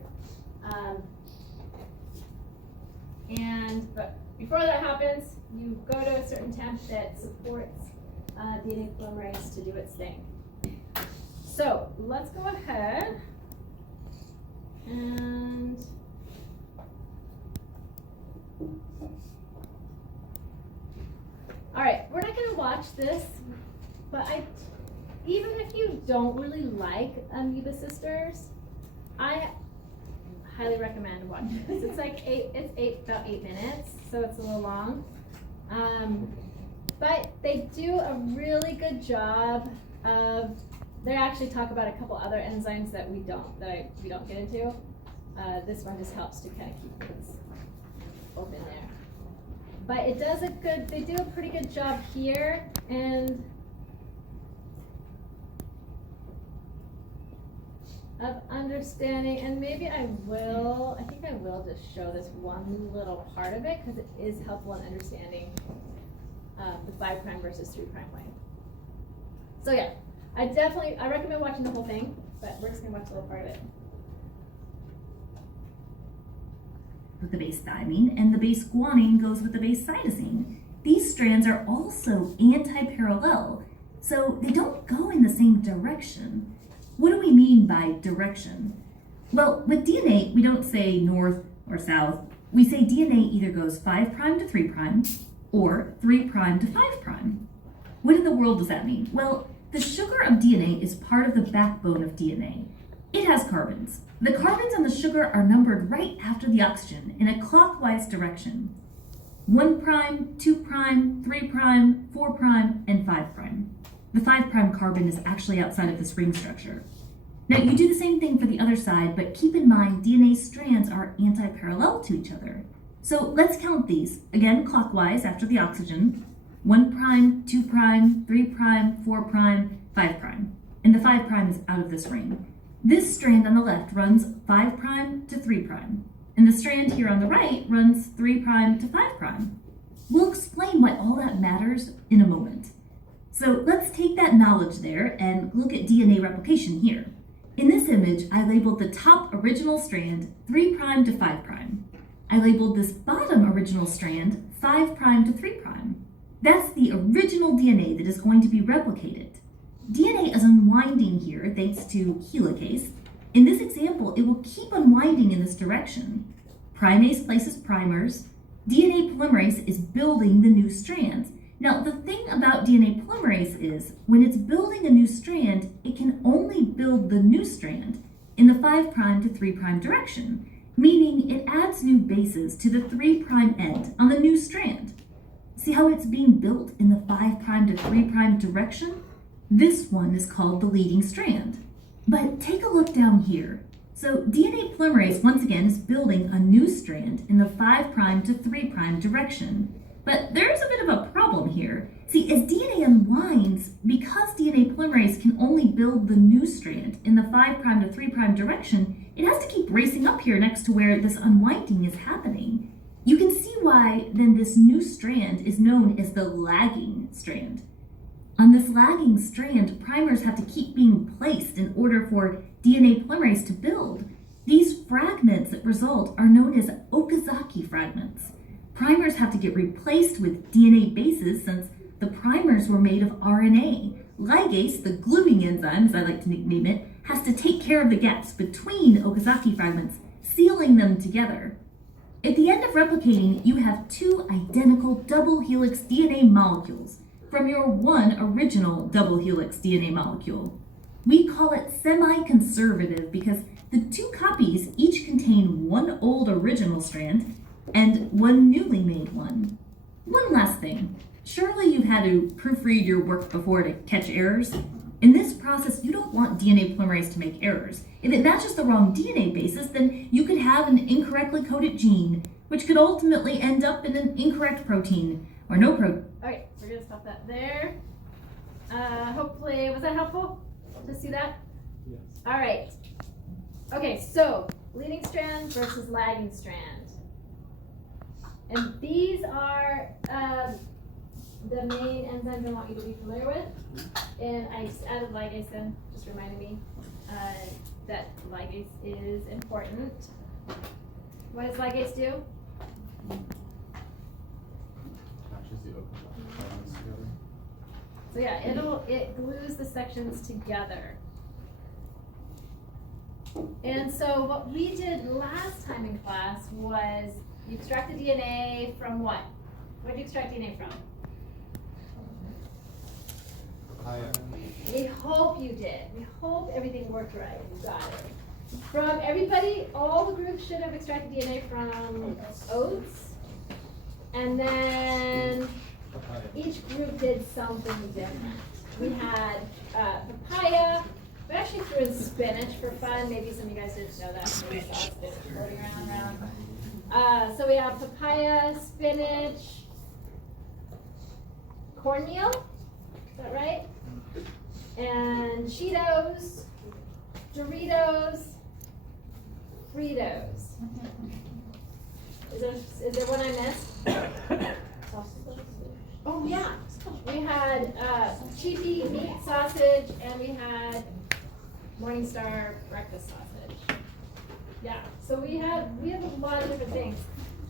But before that happens, you go to a certain temp that supports DNA polymerase to do its thing. So let's go ahead and all right, we're not going to watch this, but even if you don't really like Amoeba Sisters, I highly recommend watching this. It's about 8 minutes, so it's a little long. But they do a really good job of. They actually talk about a couple other enzymes that we don't get into. This one just helps to kind of keep things open there. But they do a pretty good job here, and of understanding, and maybe I think I will just show this one little part of it because it is helpful in understanding the 5' versus 3' way. So yeah. I recommend watching the whole thing, but we're just gonna watch a little part of it. With the base thymine, and the base guanine goes with the base cytosine. These strands are also anti-parallel, so they don't go in the same direction. What do we mean by direction? Well, with DNA, we don't say north or south. We say DNA either goes 5' to 3' or 3' to 5'. What in the world does that mean? Well, the sugar of DNA is part of the backbone of DNA. It has carbons. The carbons on the sugar are numbered right after the oxygen in a clockwise direction. 1', 2', 3', 4', and 5'. The 5' carbon is actually outside of this ring structure. Now you do the same thing for the other side, but keep in mind DNA strands are anti-parallel to each other. So let's count these, again clockwise after the oxygen. 1', 2', 3', 4', 5', and the 5' is out of this ring. This strand on the left runs 5' to 3', and the strand here on the right runs 3' to 5'. We'll explain why all that matters in a moment. So let's take that knowledge there and look at DNA replication here. In this image, I labeled the top original strand 3' to 5'. I labeled this bottom original strand 5' to 3'. That's the original DNA that is going to be replicated. DNA is unwinding here thanks to helicase. In this example, it will keep unwinding in this direction. Primase places primers. DNA polymerase is building the new strands. Now, the thing about DNA polymerase is when it's building a new strand, it can only build the new strand in the 5' to 3' direction, meaning it adds new bases to the 3' end on the new strand. See how it's being built in the 5' to 3' direction? This one is called the leading strand. But take a look down here. So DNA polymerase, once again, is building a new strand in the 5' to 3' direction. But there's a bit of a problem here. See, as DNA unwinds, because DNA polymerase can only build the new strand in the 5' to 3' direction, it has to keep racing up here next to where this unwinding is happening. You can see why then this new strand is known as the lagging strand. On this lagging strand, primers have to keep being placed in order for DNA polymerase to build. These fragments that result are known as Okazaki fragments. Primers have to get replaced with DNA bases since the primers were made of RNA. Ligase, the gluing enzyme, as I like to nickname it, has to take care of the gaps between Okazaki fragments, sealing them together. At the end of replicating, you have 2 identical double helix DNA molecules from your one original double helix DNA molecule. We call it semi-conservative because the 2 copies each contain one old original strand and one newly made one. One last thing. Surely you've had to proofread your work before to catch errors. In this process, you don't want DNA polymerase to make errors. If it matches the wrong DNA basis, then you could have an incorrectly coded gene, which could ultimately end up in an incorrect protein or no protein. Okay, we're gonna stop that there. Hopefully, was that helpful to see that? Yes. All right. Okay, so leading strand versus lagging strand. And these are the main enzymes I want you to be familiar with. And I just added ligase in, just reminding me that ligase is important. What does ligase do? So yeah, it glues the sections together. And so what we did last time in class was you extract the DNA from what? What did you extract DNA from? We hope you did. We hope everything worked right. You got it. From everybody, all the groups should have extracted DNA from oats. And then each group did something different. We had papaya. We actually threw in spinach for fun. Maybe some of you guys didn't know that. Maybe you saw spinach floating around. So we have papaya, spinach, cornmeal. Is that right? And Cheetos, Doritos, Fritos. Is there one I missed? Oh yeah, we had cheapy meat sausage, and we had Morningstar breakfast sausage. Yeah, so we have a lot of different things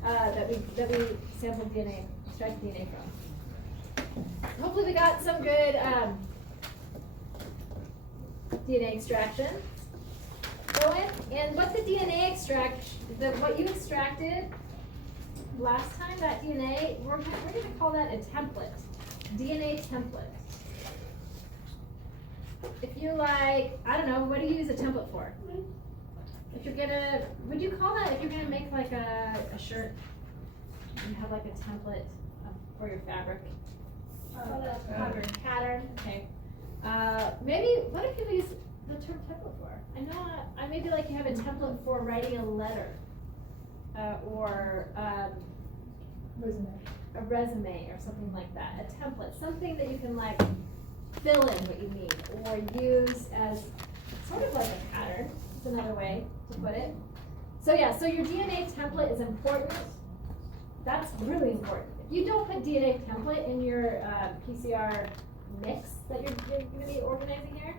that we sampled DNA, extracted DNA from. Hopefully we got some good DNA extraction going. And what the DNA what you extracted last time, that DNA, we're going to call that a template, DNA template. If you like, I don't know, what do you use a template for? If you're gonna, would you call that, if you're gonna make like a shirt, you have like a template for your fabric? Pattern, okay. Maybe, what if you use the term template for? I know, maybe like you have a template for writing a letter. Or a resume or something like that, a template, something that you can like fill in what you need or use as sort of like a pattern. It's another way to put it. So yeah, so your DNA template is important. That's really important. If you don't put DNA template in your PCR mix that you're going to be organizing here,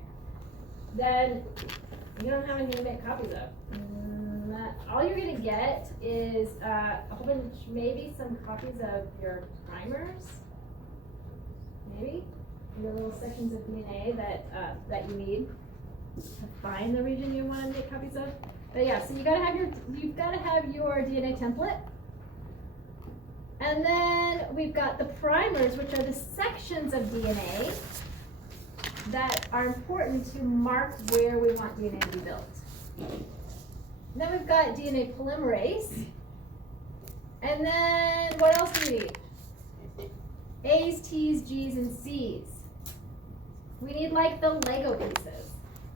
then you don't have anything to make copies of. All you're going to get is a whole bunch, maybe some copies of your primers, maybe your little sections of DNA that you need to find the region you want to make copies of. But yeah, so you've got to have your DNA template, and then we've got the primers, which are the sections of DNA that are important to mark where we want DNA to be built. Then we've got DNA polymerase. And then what else do we need? A's, T's, G's, and C's. We need like the Lego pieces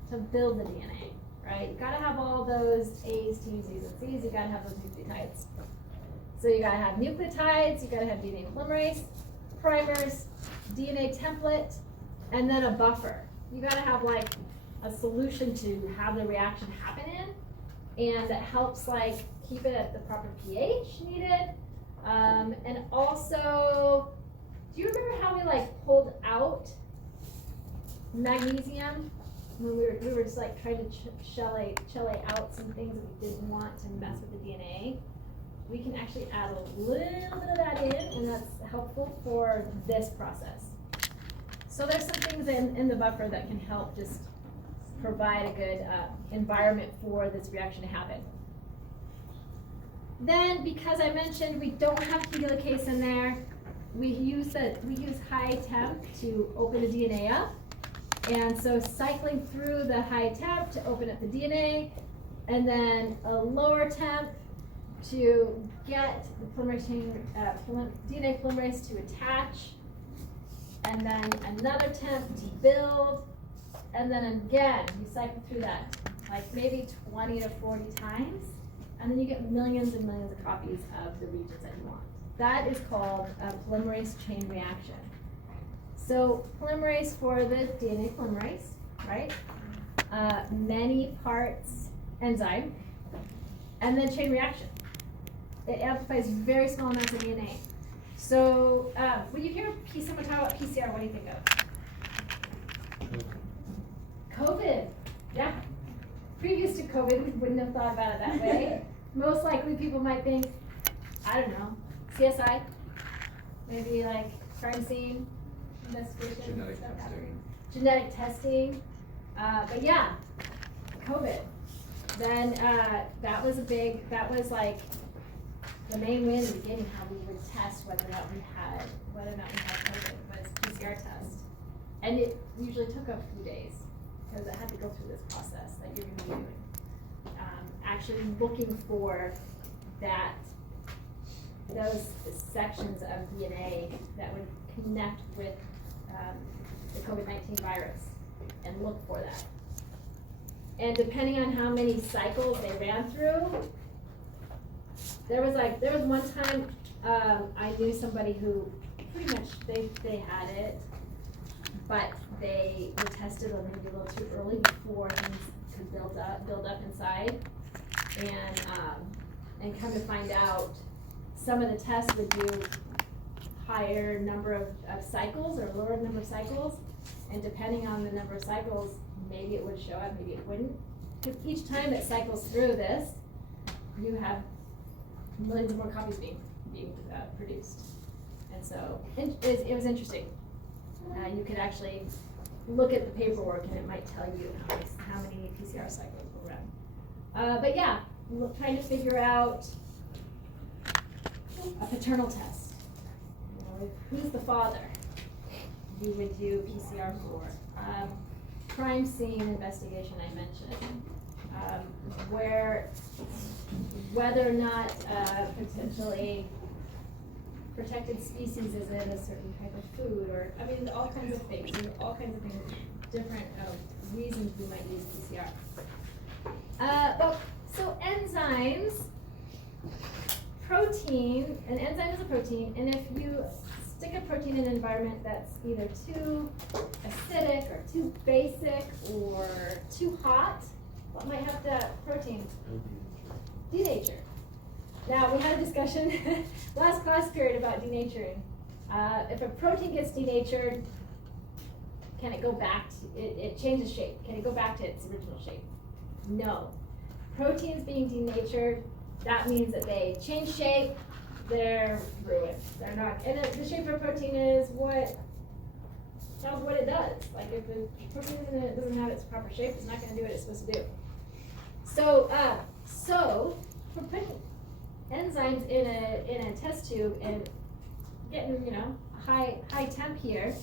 to build the DNA, right? You gotta have all those A's, T's, G's, and C's. You gotta have those nucleotides. So you gotta have nucleotides, you gotta have DNA polymerase, primers, DNA template, and then a buffer. You gotta have like a solution to have the reaction happen in. And that helps like keep it at the proper pH needed. And also, do you remember how we like pulled out magnesium when we were just like trying to chelate out some things that we didn't want to mess with the DNA? We can actually add a little bit of that in, and that's helpful for this process. So there's some things in the buffer that can help just provide a good environment for this reaction to happen. Then, because I mentioned we don't have helicase in there, we use high temp to open the DNA up. And so cycling through the high temp to open up the DNA, and then a lower temp to get the DNA polymerase to attach, and then another temp to build. And then again, you cycle through that like maybe 20 to 40 times and then you get millions and millions of copies of the regions that you want. That is called a polymerase chain reaction. So polymerase for the DNA polymerase, right? Many parts enzyme, and then chain reaction. It amplifies very small amounts of DNA. So when you hear someone talk about PCR, what do you think of? COVID, yeah. Previous to COVID, we wouldn't have thought about it that way. Most likely people might think, I don't know, CSI, maybe like crime scene investigation. Genetic testing. But yeah, COVID. Then that was like the main way in the beginning how we would test whether or not we had COVID was PCR test. And it usually took a few days because it had to go through this process that you're going to be doing. Actually looking for those sections of DNA that would connect with the COVID-19 virus and look for that. And depending on how many cycles they ran through, there was one time I knew somebody who pretty much they had it, but they were tested maybe a little too early before things could build up inside, and come to find out, some of the tests would do higher number of cycles or lower number of cycles, and depending on the number of cycles, maybe it would show up, maybe it wouldn't. Because each time it cycles through this, you have millions more copies being produced, and so it was interesting. You could actually look at the paperwork, and it might tell you how many PCR cycles were run. But yeah, trying to figure out a paternal test. Who's the father? You would do PCR for. Crime scene investigation I mentioned, whether or not potentially protected species is in a certain type of food, or all kinds of things, different reasons we might use PCR. So enzymes, protein, an enzyme is a protein, and if you stick a protein in an environment that's either too acidic or too basic or too hot, what might have the protein? Denature. Now, we had a discussion last class period about denaturing. If a protein gets denatured, can it go back to, it changes shape. Can it go back to its original shape? No. Proteins being denatured, that means that they change shape, they're ruined. They're not, and the shape of a protein is tells what it does. Like if the protein doesn't have its proper shape, it's not going to do what it's supposed to do. So for putting enzymes in a test tube and getting a high temp here,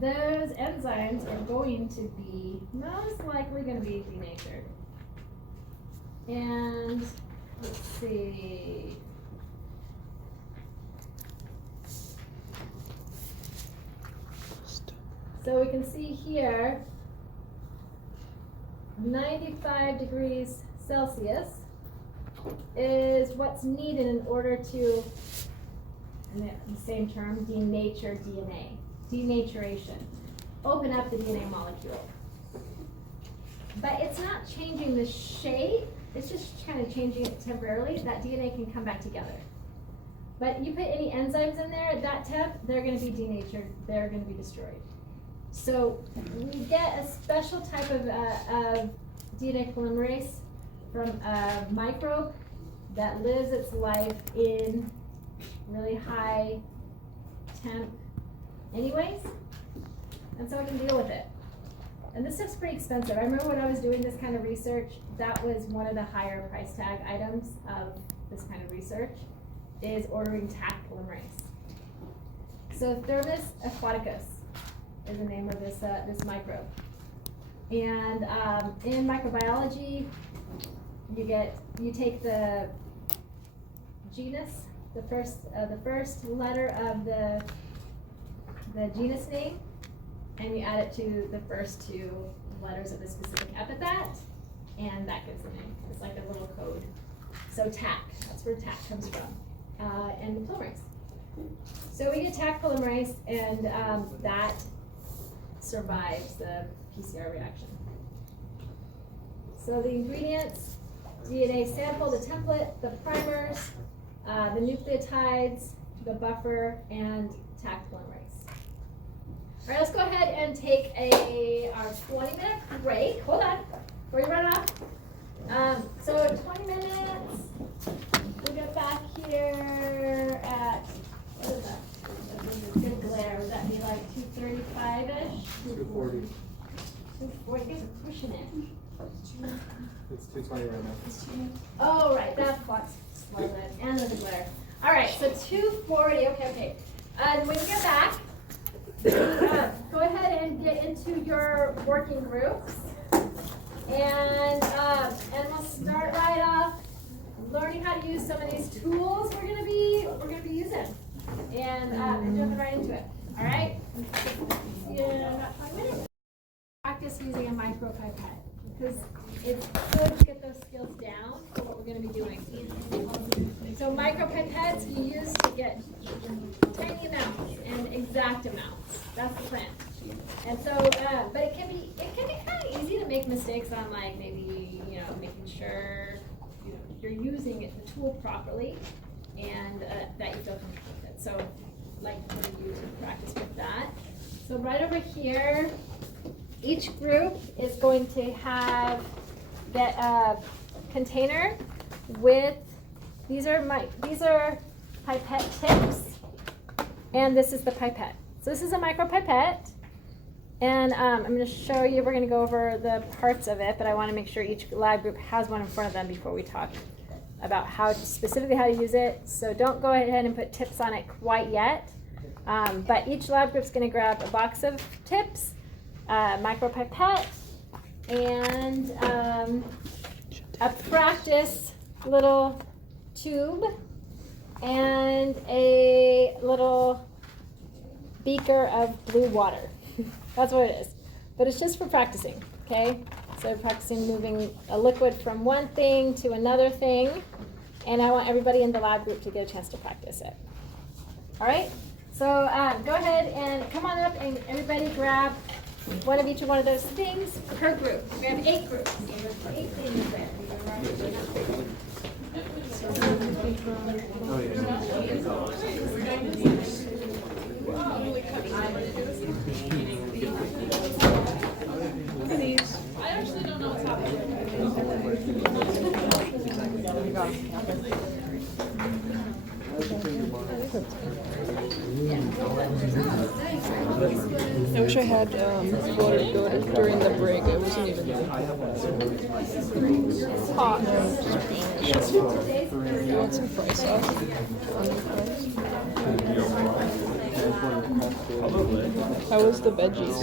those enzymes are going to be most likely going to be denatured. And let's see. So we can see here, 95 degrees Celsius is what's needed in order to, in the same term, denature DNA. Denaturation. Open up the DNA molecule. But it's not changing the shape, it's just kind of changing it temporarily. That DNA can come back together. But you put any enzymes in there at that temp, they're going to be denatured, they're going to be destroyed. So we get a special type of DNA polymerase from a microbe that lives its life in really high temp anyways, and so we can deal with it. And this stuff's pretty expensive. I remember when I was doing this kind of research, that was one of the higher price tag items of this kind of research, is ordering Taq polymerase. So Thermus aquaticus is the name of this microbe. And in microbiology, you take the genus, the first letter of the genus name, and you add it to the first two letters of the specific epithet, and that gives the name. It's like a little code. So TAC, that's where TAC comes from, and the polymerase. So we get TAC polymerase, and that survives the PCR reaction. So the ingredients, DNA sample, the template, the primers, the nucleotides, the buffer, and TAC polymerase. All right, let's go ahead and take our 20-minute break. Hold on, before you run off. So 20 minutes, we'll get back here at, what is that? Good glare, would that be like 2:35-ish? 2:40. 2:40, guys are pushing it. It's 2:20 right now. Oh, right, that's what's slow then, and the glare. All right, so 2:40, okay. When you get back, go ahead and get into your working groups. And we'll start right off learning how to use some of these tools we're gonna be using, and jumping right into it. All right. See you in about 5 minutes. Practice using a micropipette because it's good to get those skills down for what we're gonna be doing. So micropipettes you use to get tiny amounts and exact amounts. That's the plan. And so, but it can be kind of easy to make mistakes on, like, maybe, making sure you're using the tool properly and that you feel comfortable with it. So, like for you to practice with that. So right over here, each group is going to get a container with these are pipette tips, and this is the pipette. So this is a micropipette. And I'm going to show you, we're going to go over the parts of it, but I want to make sure each lab group has one in front of them before we talk about specifically how to use it. So don't go ahead and put tips on it quite yet. But each lab group is going to grab a box of tips, micropipette, and a practice little tube, and a little beaker of blue water. That's what it is. But it's just for practicing, okay? So practicing moving a liquid from one thing to another thing. And I want everybody in the lab group to get a chance to practice it. All right? So go ahead and come on up and everybody grab one of each of one of those things per group. We have 8 groups. So there's 8 things there. I actually don't know what's happening. I wish I had water during the break. I wasn't even hot. You want some fry sauce? How was the veggies?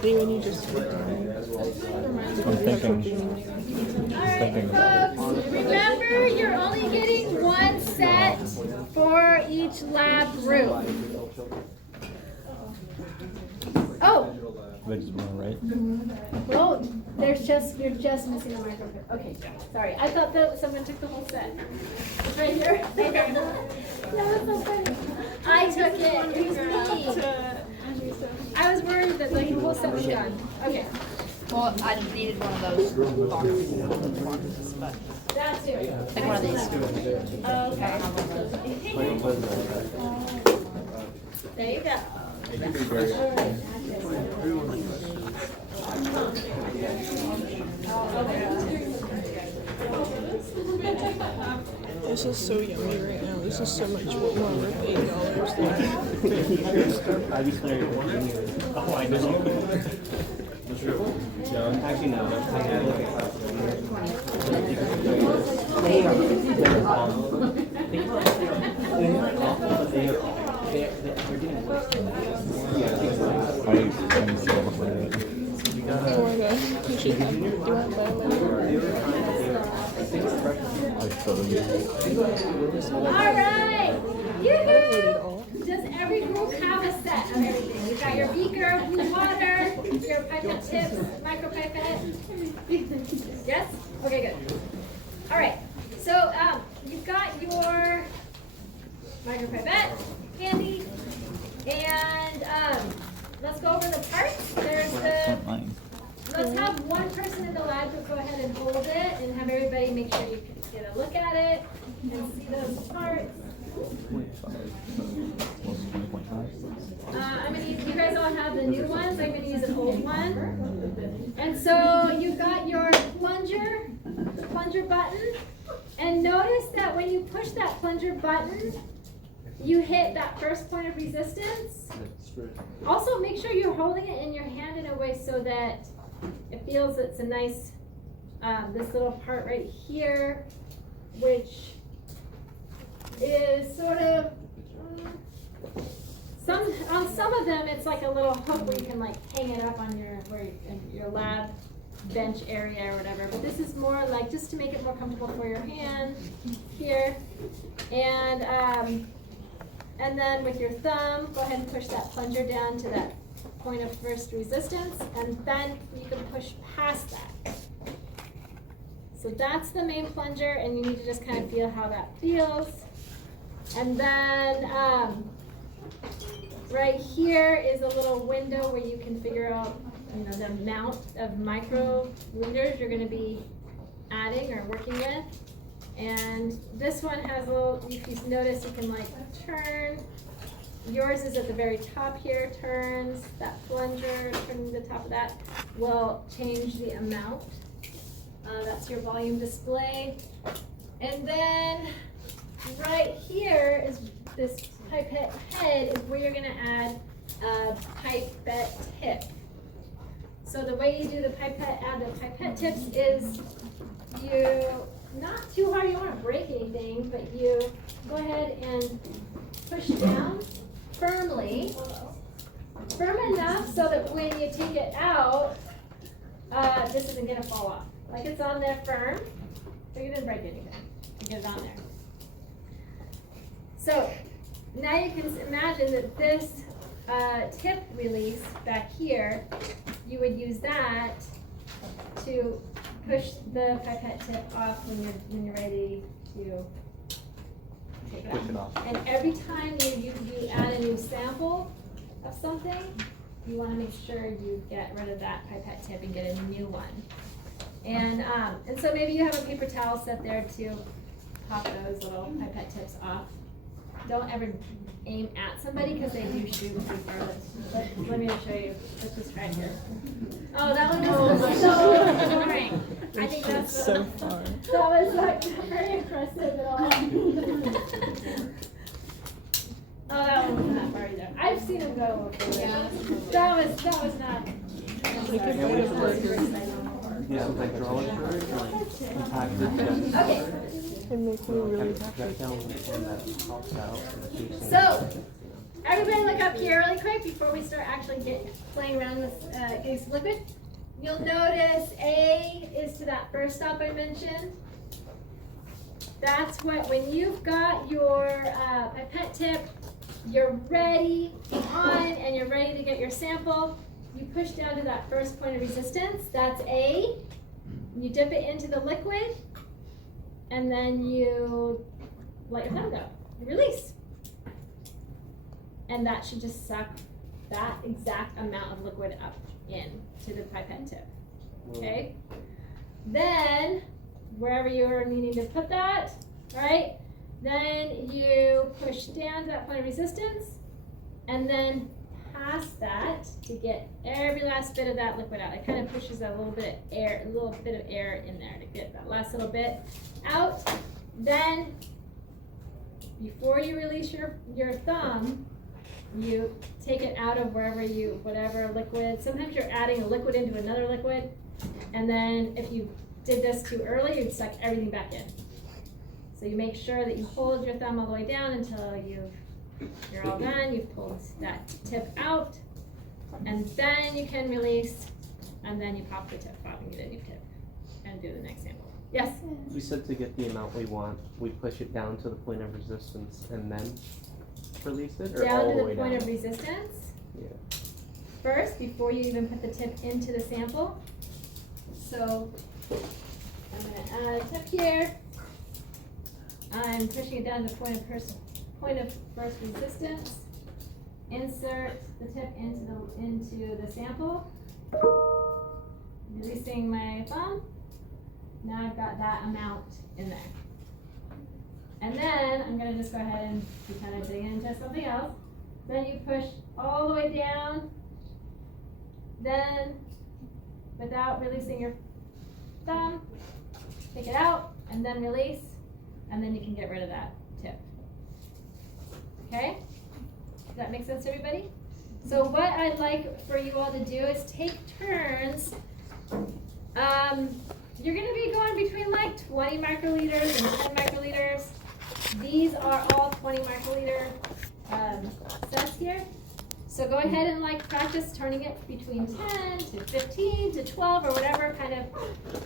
See, when you just I'm thinking. Folks, remember you're only getting one set for each lab group. Oh. Right? Well, you're just missing the microphone. Okay, sorry. I thought that someone took the whole set. It's right here. Okay. That was so funny. I took it. It was me. I was worried that the whole set was done. Okay. Well, I just needed one of those boxes, but That too. like one of these. Okay. There you go. This is so yummy right now. This is so much more worth $8 than Actually, no. Alright! Yoo-hoo! Does every group have a set of everything? You've got your beaker, blue water, your your pipette tips, micro pipette? Yes? Okay, good. All right, so you've got your micro pipette handy, and let's go over the parts. There's the, let's have one person in the lab go ahead and hold it and have everybody make sure you can get a look at it and see those parts. I'm gonna use, you guys all have the new ones, I'm gonna use an old one. And so you've got your plunger button, and notice that when you push that plunger button, you hit that first point of resistance. Also make sure you're holding it in your hand in a way so that it feels it's a nice, this little part right here, which is sort of, some of them it's like a little hook where you can like hang it up on your lab bench area or whatever, but this is more like just to make it more comfortable for your hand here. And then with your thumb, go ahead and push that plunger down to that point of first resistance, and then you can push past that. So that's the main plunger, and you need to just kind of feel how that feels. And then right here is a little window where you can figure out, you know, the amount of microliters you're going to be adding or working with. And this one has a little, if you notice, you can like turn. Yours is at the very top here, turns. That plunger, turning the top of that, will change the amount. That's your volume display. And then right here is this pipette head is where you're going to add a pipette tip. So the way you do the pipette, add the pipette tips is you, not too hard, you don't want to break anything, but you go ahead and push down firmly, firm enough so that when you take it out, this isn't going to fall off. Like it's on there firm, so you didn't break anything. You get it on there. So now you can imagine that this tip release back here, you would use that to push the pipette tip off when you're ready to take it off. And every time you add a new sample of something, you want to make sure you get rid of that pipette tip and get a new one. And so maybe you have a paper towel set there to pop those little pipette tips off. Don't ever aim at somebody because they do shoot regardless. Let me show you. Let's just try here. Oh, that one was so boring. I think that's so far. That was like not very impressive at all. Oh, that one wasn't that far either. I've seen them go. Yeah. That was not. Yeah, like drawing bird, like compacted. Okay. It makes me really happy. So, everybody look up here really quick before we start actually playing around with getting some liquid. You'll notice A is to that first stop I mentioned. That's what, when you've got your pipette tip, you're ready on and you're ready to get your sample, you push down to that first point of resistance, that's A. You dip it into the liquid, and then you let your thumb go. You release. And that should just suck that exact amount of liquid up in to the pipette tip. Okay? Then, wherever you're needing to put that, right? Then you push down to that point of resistance, and then past that to get every last bit of that liquid out. It kind of pushes a little bit of air in there to get that last little bit out. Then, before you release your thumb, you take it out of whatever liquid. Sometimes you're adding a liquid into another liquid, and then if you did this too early, you'd suck everything back in. So you make sure that you hold your thumb all the way down until you're all done. You've pulled that tip out, and then you can release, and then you pop the tip off and get a new tip, and do the next sample. Yes? We said to get the amount we want, we push it down to the point of resistance and then release it, or Down all to the the way point down? of resistance. Yeah. first before you even put the tip into the sample. So I'm going to add a tip here. I'm pushing it down to point of first resistance. Insert the tip into the sample. Releasing my thumb. Now I've got that amount in there. And then I'm going to just go ahead and kind of dig into something else. Then you push all the way down. Then, without releasing your thumb, take it out and then release. And then you can get rid of that tip. Okay? Does that make sense to everybody? So what I'd like for you all to do is take turns. You're going to be going between like 20 microliters and 10 microliters. These are all 20 microliter sets here. So go ahead and like practice turning it between 10 to 15 to 12 or whatever kind of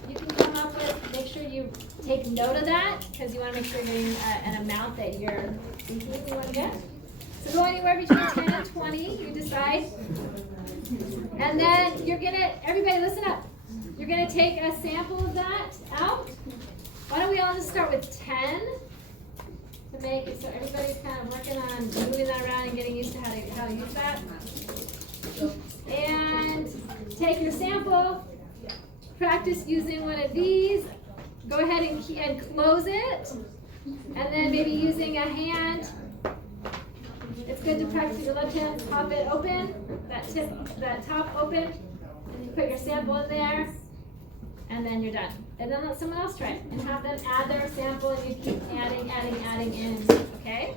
you can come up with. Make sure you take note of that because you want to make sure you're getting an amount that you're thinking you want to get. So go anywhere between 10 and 20, you decide. And then you're gonna, everybody listen up. You're gonna take a sample of that out. Why don't we all just start with 10 to make it so everybody's kind of working on moving that around and getting used to how to use that. And take your sample, practice using one of these. Go ahead and close it. And then maybe using a hand. It's good to practice with your left hand, pop it open, that top open, and you put your sample in there, and then you're done. And then let someone else try it, and have them add their sample, and you keep adding in, okay?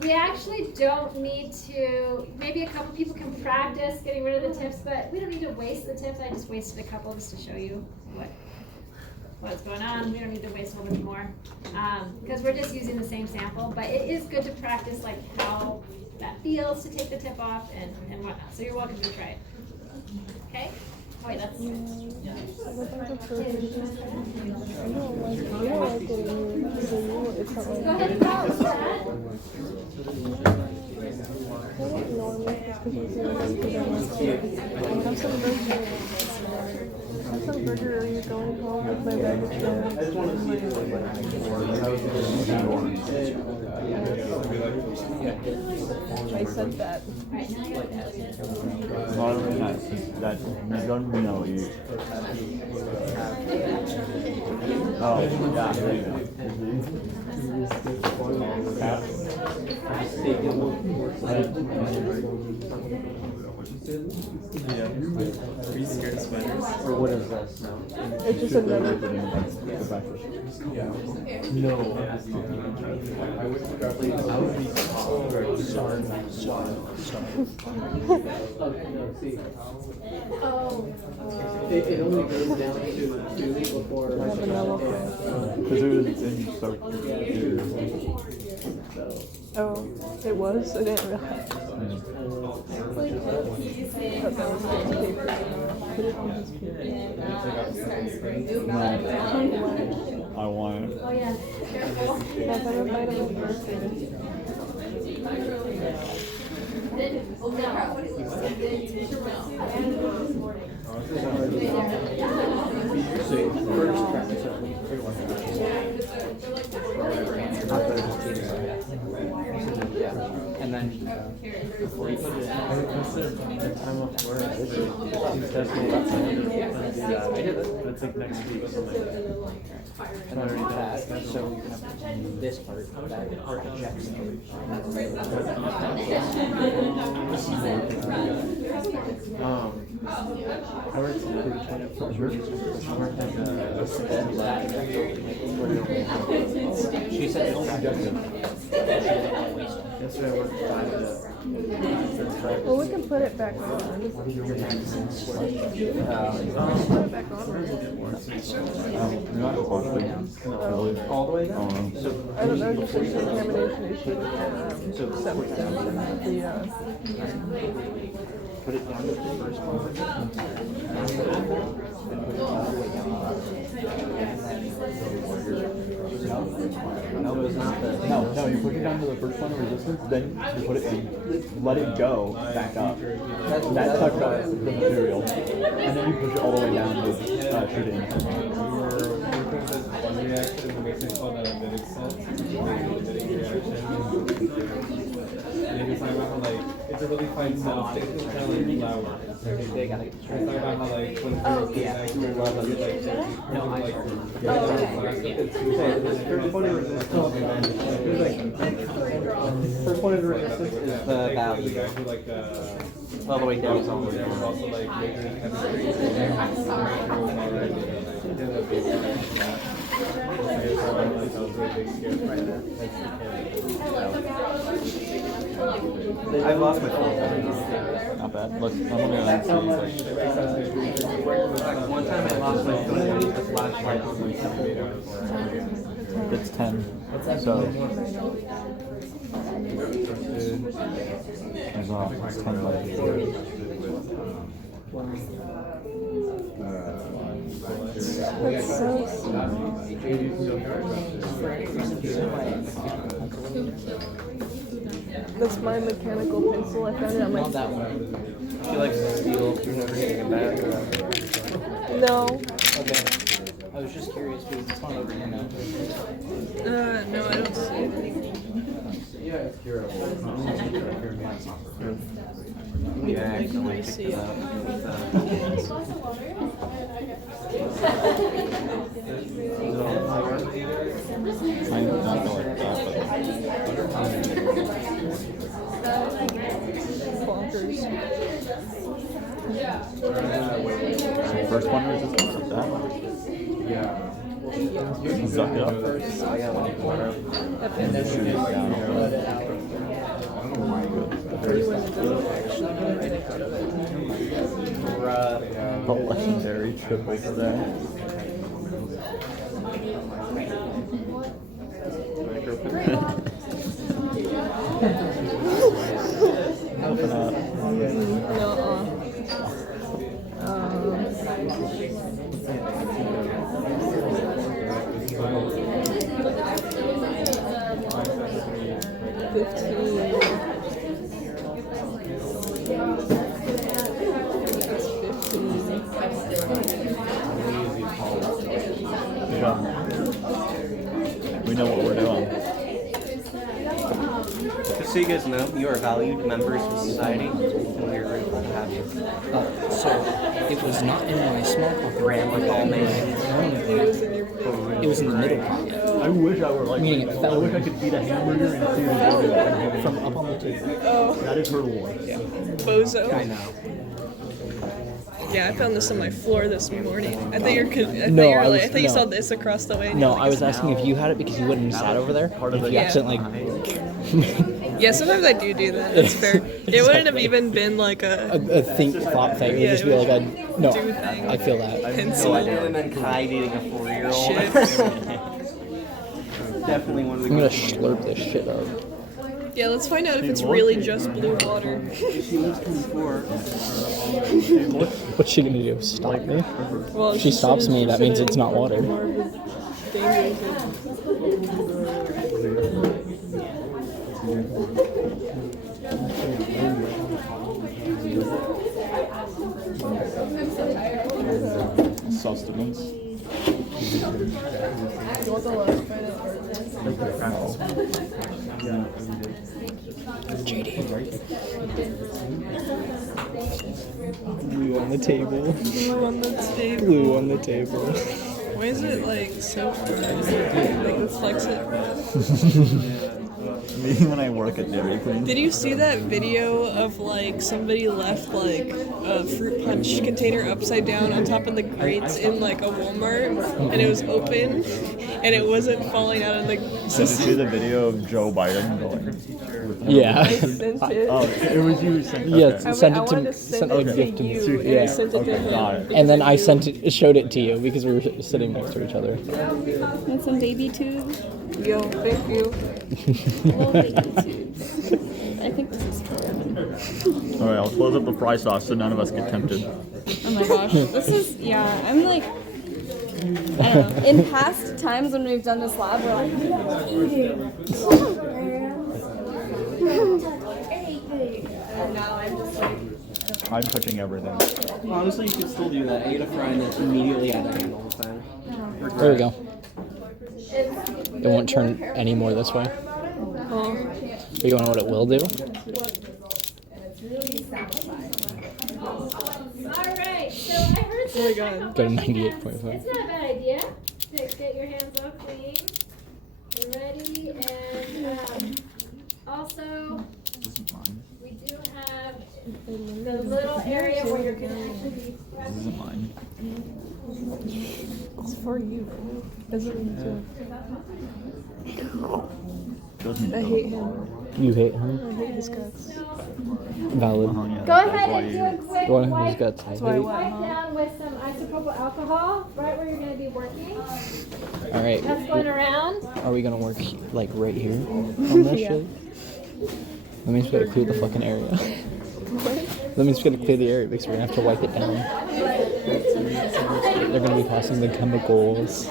We actually don't need to, maybe a couple people can practice getting rid of the tips, but we don't need to waste the tips. I just wasted a couple just to show you what's going on. We don't need to waste a whole bunch more because we're just using the same sample, but it is good to practice like how that feels to take the tip off and whatnot. So you're welcome to try it. Okay? Oh wait, that's good. Go ahead and pause that. Have some burger or you're going home with my bag of chips. I said that. Not really nice. That you don't know you. Oh, yeah, there you go. Yeah. Are you scared of spiders? Or what is this? It's just another. No. I would be It only goes down to 2 before. Because it was in soak. Oh, it was? I didn't realize. I thought that was the paper. Put it on his paper. No, I want it. Oh yeah, careful. Have ever bite on my birthday? And then before you put it in, I would consider the time off work. I did that. That's like next week or something. And I already did that, so we can have this part, that part checks. I worked at the she said it's productive. Yesterday I worked 5 to Well, we can put it back on. Put it back on. All the way down? I don't know, just a contamination issue with the septic system. Put it down to the first one. No, it's not the. No, you push it down to the first one of resistance, then you put it in, let it go back up. That sucks up the material. And then you push it all the way down to shoot it in. One reaction makes it called a lytic salt. And you talk about how like it's a really fine salt. It's kind of like flour. They gotta Talk about how like when it's First point of resistance is the value. All the way down is all the way down. Also like making chemistry. I've lost my phone. Not bad. I'm gonna One time I lost my phone and I used the flashlight on my it's 10. So it's 10 left. That's so That's my mechanical pencil. I found it on my. Not that one. She likes to steal. You're never getting it back. No. Okay. I was just curious because it's not over here now. No, I don't see it. Yeah, it's curable. Yeah, I can I see it. Bonkers. First one resistance like that. Yeah. Suck it up. I got one more. And then shoot it down. The legendary triple stack. Open up. We know what we're doing. Just so you guys know, you are valued members of society, and we are grateful to have you. So, it was not in my small pocket. Rambling man. It was in the middle pocket. I wish I were like. Meaning it I fell. wish I could eat a hamburger and see the video From up on the table. Oh, That is her lore. Yeah. bozo. I know. Yeah, I found this on my floor this morning. I thought you No. saw this across the way. and No, you're like, I was asking if you had it because you wouldn't have sat over there. Part of If it. you Yeah. accidentally. Yeah, sometimes I do that. That's fair. It wouldn't have even been like a think thought thing. It would Yeah, just it be was like no. do thing. I feel that. pencil. And then Kai dating a 4-year-old. Shit. Definitely one of the I'm gonna good slurp this shit up. Yeah, let's find out if it's really just blue water. She lives 24. What's she gonna do? Stop me? Well, If she stops me, that means it's not water. Sustenance. Glue on the table. Glue on the table. Glue on the table. Why is it like so like reflects it? Me when I work at Dairy Queen. Did you see that video of like somebody left like a fruit punch container upside down on top of the grates in like a Walmart and it was open and it wasn't falling out of the Did you see the video of Joe Biden going with Yeah. I sent it. Oh, it was you who sent. Yeah, Okay. send I it to wanted to send send a it gift to to you, me. and I sent it to Okay, him. got it. And then I showed it to you because we were sitting next to each other. And some baby tubes. Yo, thank you. Little baby tubes. I think this is true. All right, I'll close up the fry sauce so none of us get tempted. Oh my gosh. This is, yeah, I'm like, I don't know. In past times when we've done this lab, we're like, and now I'm just like, I'm touching everything. Honestly, you could still do that. Ate a fry and then immediately add the handle this time. There we go. It won't turn any more this way. But you want to know what it will do? Alright, so I heard some Go to 98.5. It's not a bad idea to get your hands all clean and ready, and also we do have the little area where you're gonna actually be This isn't mine. It's for you. Doesn't mean Doesn't I hate him. You hate him? I hate his guts. Valid. Go ahead and do a quick One of wipe, his guts I That's why I hate. went, wipe down with some isopropyl alcohol right where you're going to be working. Alright. That's going around. Are we gonna work like right here on this Yeah. shit? That means we gotta clear the fucking area. That means we gotta clear the area because we're gonna have to wipe it down. They're gonna be passing the chemicals.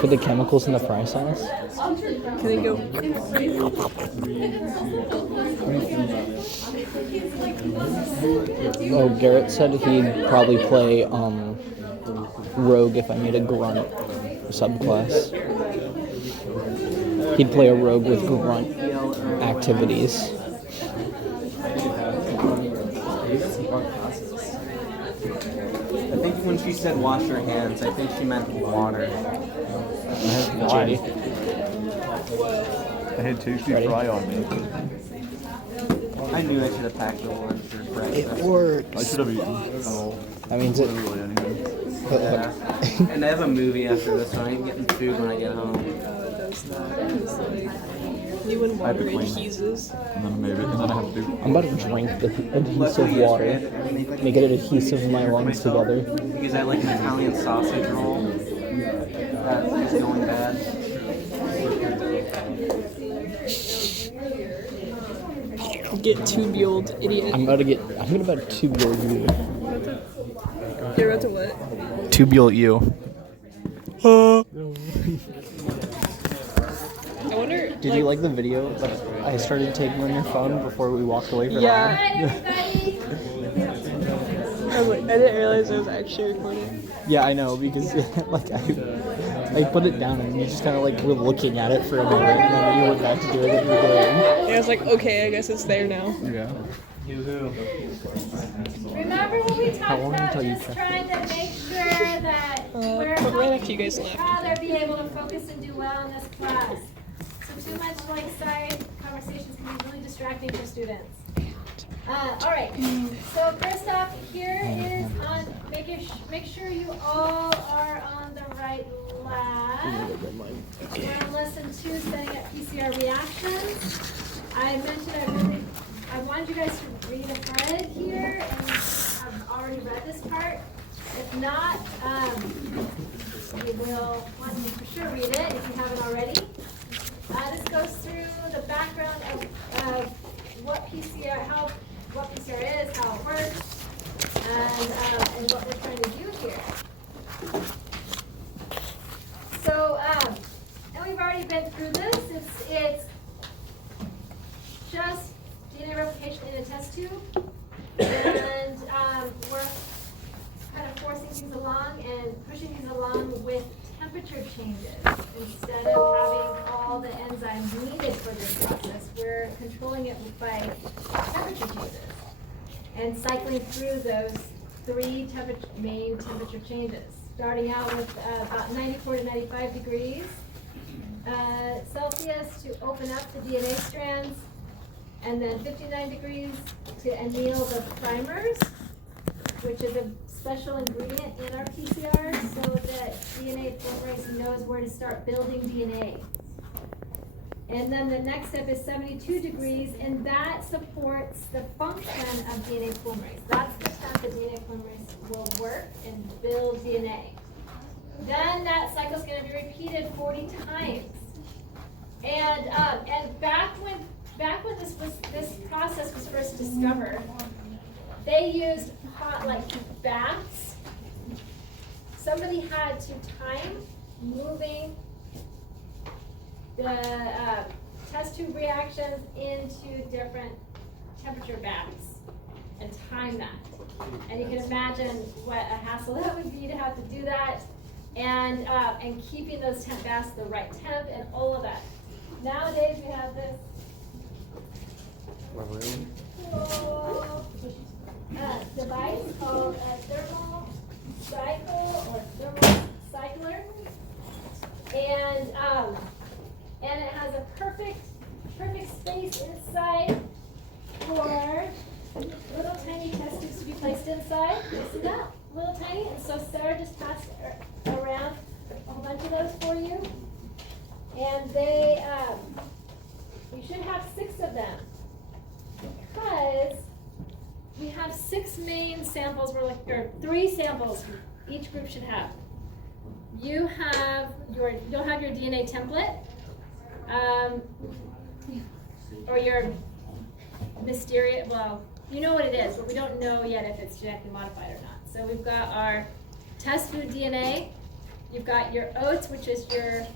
Put the chemicals in the fry sauce. Can they go? Oh, Garrett said he'd probably play Rogue if I made a grunt subclass. He'd play a Rogue with grunt activities. I think when she said wash your hands, I think she meant water. JD. I had tasty Ready? fry on me. I knew I should have packed the lunch for breakfast. It works. I should have eaten. Oh, That means it. really anything. Yeah. And I have a movie after this, so I ain't getting food when I get home. Does that. It's like you and I have water to clean. adhesives. And then maybe, and then I have to. I'm about to drink the adhesive water. Make it adhesive my lungs together. Because I like an Italian sausage roll. That is going bad. Get tubuled, idiot. I'm about to tubule you. You're about to what? Tubule you. I wonder. Did you like the video that I started taking on your phone before we walked away from Yeah. Alright, everybody. I was like, I didn't realize I was actually recording. Yeah, I know, because like I put it down and you just kind of like were looking at it for a minute and then you went back to do it and you were doing. Yeah, I was like, okay, I guess it's there now. Yeah. Remember what we How talked long about, until you just check? trying to make sure that we're But right helping after you guys left. each other be able to focus and do well in this class. So too much like side conversations can be really distracting for students. All right, so first off, here is on, make sure you all are on the right lab. We're on lesson 2, setting up PCR reactions. I mentioned I wanted you guys to read ahead here, and I've already read this part. If not, you will want to for sure read it if you haven't already. This goes through the background of what PCR is, how it works, and what we're trying to do here. So, and we've already been through this. It's just DNA replication in a test tube, and we're kind of forcing things along and pushing things along with temperature changes. Instead of having all the enzymes needed for this process, we're controlling it by temperature changes and cycling through those 3 main temperature changes, starting out with about 94 to 95 degrees Celsius to open up the DNA strands, and then 59 degrees to anneal the primers, which is a special ingredient in our PCR so that DNA polymerase knows where to start building DNA. And then the next step is 72 degrees, and that supports the function of DNA polymerase. That's the temp that DNA polymerase will work and build DNA. Then that cycle is going to be repeated 40 times. And back when this process was first discovered, they used hot like baths. Somebody had to time moving the test tube reactions into different temperature baths and time that. And you can imagine what a hassle that would be to have to do that, and keeping those temp baths the right temp and all of that. Nowadays we have this cool device called a thermal cycle or thermal cycler, and it has a perfect space inside for little tiny test tubes to be placed inside. You see that? Little tiny. And so Sarah just passed around a whole bunch of those for you. And they, you should have 6 of them, because we have 6 main samples, or 3 samples each group should have. You'll have your DNA template, or your mysterious, well, you know what it is, but we don't know yet if it's genetically modified or not. So we've got our test food DNA, you've got your oats, which is your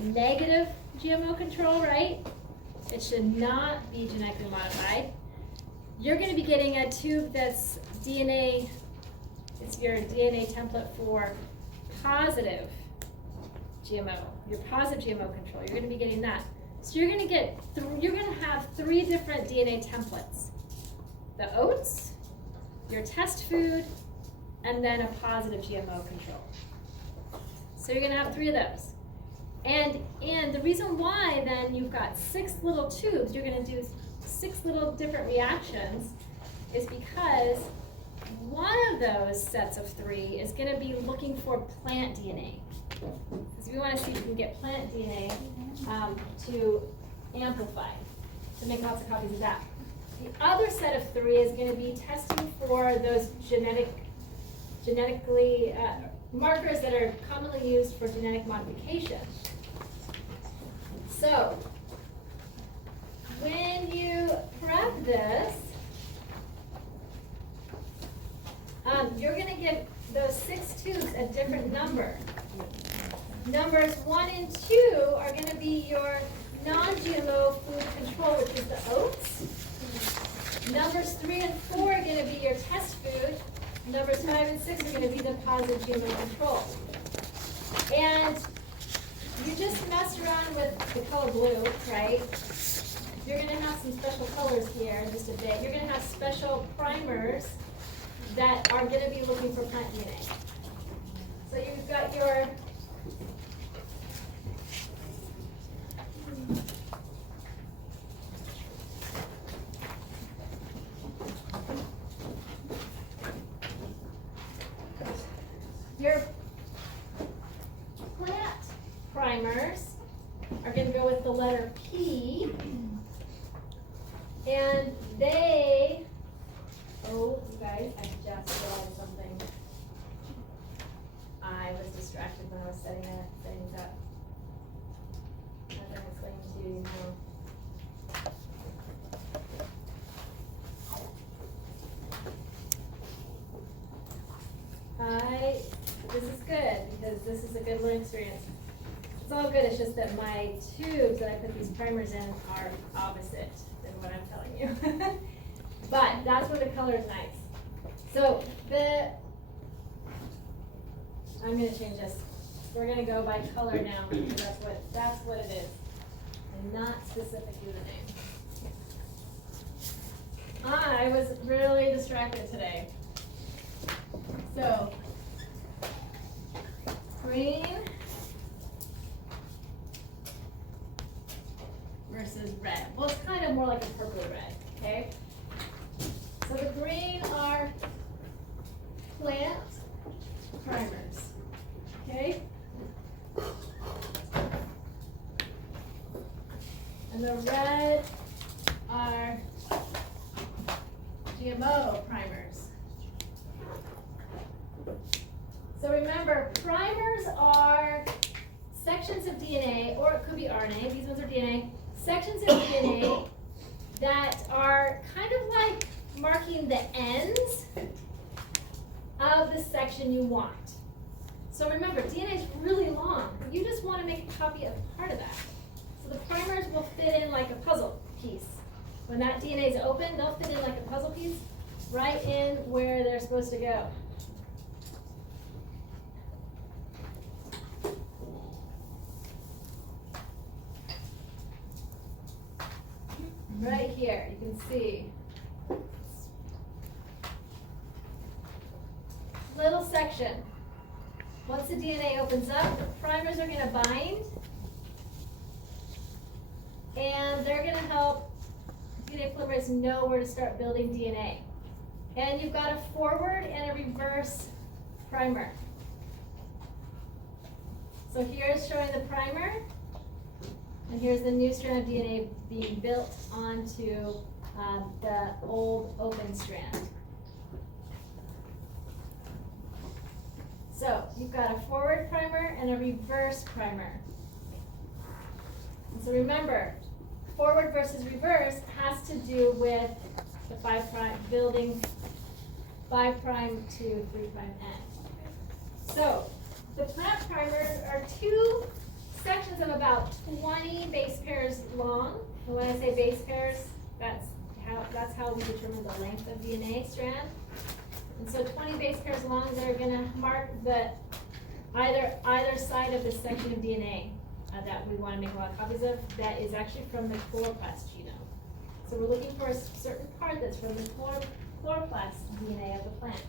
negative GMO control, right? It should not be genetically modified. You're going to be getting a tube that's DNA, it's your DNA template for positive GMO, your positive GMO control. You're going to be getting that. So you're going to have 3 different DNA templates. The oats, your test food, and then a positive GMO control. So you're going to have 3 of those. And the reason why then you've got 6 little tubes, you're going to do 6 little different reactions, is because one of those sets of 3 is going to be looking for plant DNA. Because we want to see if we can get plant DNA to amplify, to make lots of copies of that. The other set of 3 is going to be testing for those genetically markers that are commonly used for genetic modification. So, when you prep this, you're going to give those 6 tubes a different number. Numbers 1 and 2 are going to be your non-GMO food control, which is the oats. Numbers 3 and 4 are going to be your test food. Numbers 5 and 6 are going to be the positive GMO control. And you just mess around with the color blue, right? You're going to have some special colors here in just a bit. You're going to have special primers that are going to be looking for plant DNA. So you've got your plant primers are going to go with the letter P, and they, oh, you guys, I just realized something. I was distracted when I was setting things up. As I'm explaining to you now. This is good, because this is a good learning experience. It's all good, it's just that my tubes that I put these primers in are opposite than what I'm telling you. But that's where the color is nice. So I'm going to change this. We're going to go by color now, because that's what it is, and not specifically the name. I was really distracted today. So, green versus red. Well, it's kind of more like a purpley red, okay? So the green are plant primers, okay? the red are GMO primers. So remember, primers are sections of DNA, or it could be RNA, these ones are DNA, sections of DNA that are kind of like marking the ends of the section you want. So remember, DNA is really long, but you just want to make a copy of part of that. So the primers will fit in like a puzzle piece. When that DNA is open, they'll fit in like a puzzle piece right in where they're supposed to go. Right here, you can see. Little section. Once the DNA opens up, the primers are going to bind, and they're going to help DNA polymerase know where to start building DNA. And you've got a forward and a reverse primer. So here's showing the primer, and here's the new strand of DNA being built onto the old open strand. So you've got a forward primer and a reverse primer. And so remember, forward versus reverse has to do with the 5' building 5' to 3' end. So the plant primers are two sections of about 20 base pairs long. And when I say base pairs, that's how we determine the length of DNA strand. And so 20 base pairs long, they're going to mark the either side of this section of DNA that we want to make a lot of copies of that is actually from the chloroplast genome. So we're looking for a certain part that's from the chloroplast DNA of the plant.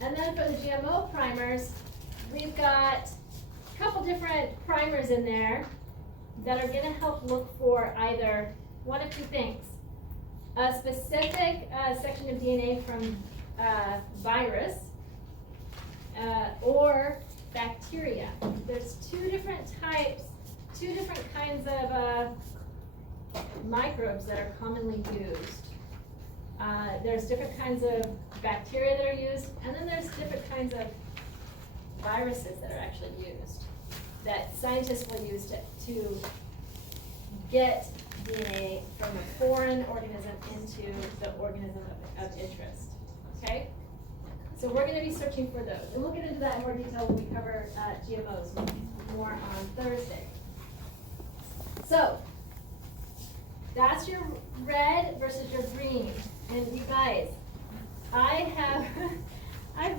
And then for the GMO primers, we've got a couple different primers in there that are going to help look for either one of two things. A specific section of DNA from virus or bacteria. There's two different kinds of microbes that are commonly used. There's different kinds of bacteria that are used, and then there's different kinds of viruses that are actually used that scientists will use to get DNA from a foreign organism into the organism of interest. Okay? So we're going to be searching for those. And we'll get into that in more detail when we cover GMOs more on Thursday. So that's your red versus your green. And you guys, I've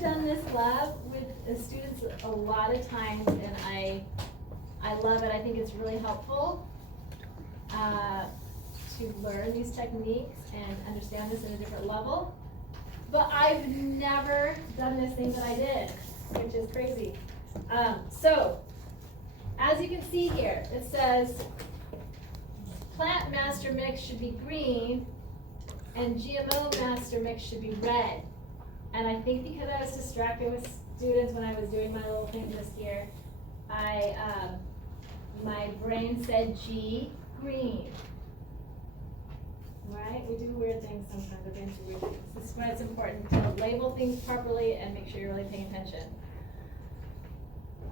done this lab with the students a lot of times, and I love it. I think it's really helpful to learn these techniques and understand this at a different level. But I've never done this thing that I did, which is crazy. So, as you can see here, it says plant master mix should be green and GMO master mix should be red. And I think because I was distracted with students when I was doing my little thing this year, my brain said G, green. Right? We do weird things sometimes. Our brains do weird things. This is why it's important to label things properly and make sure you're really paying attention.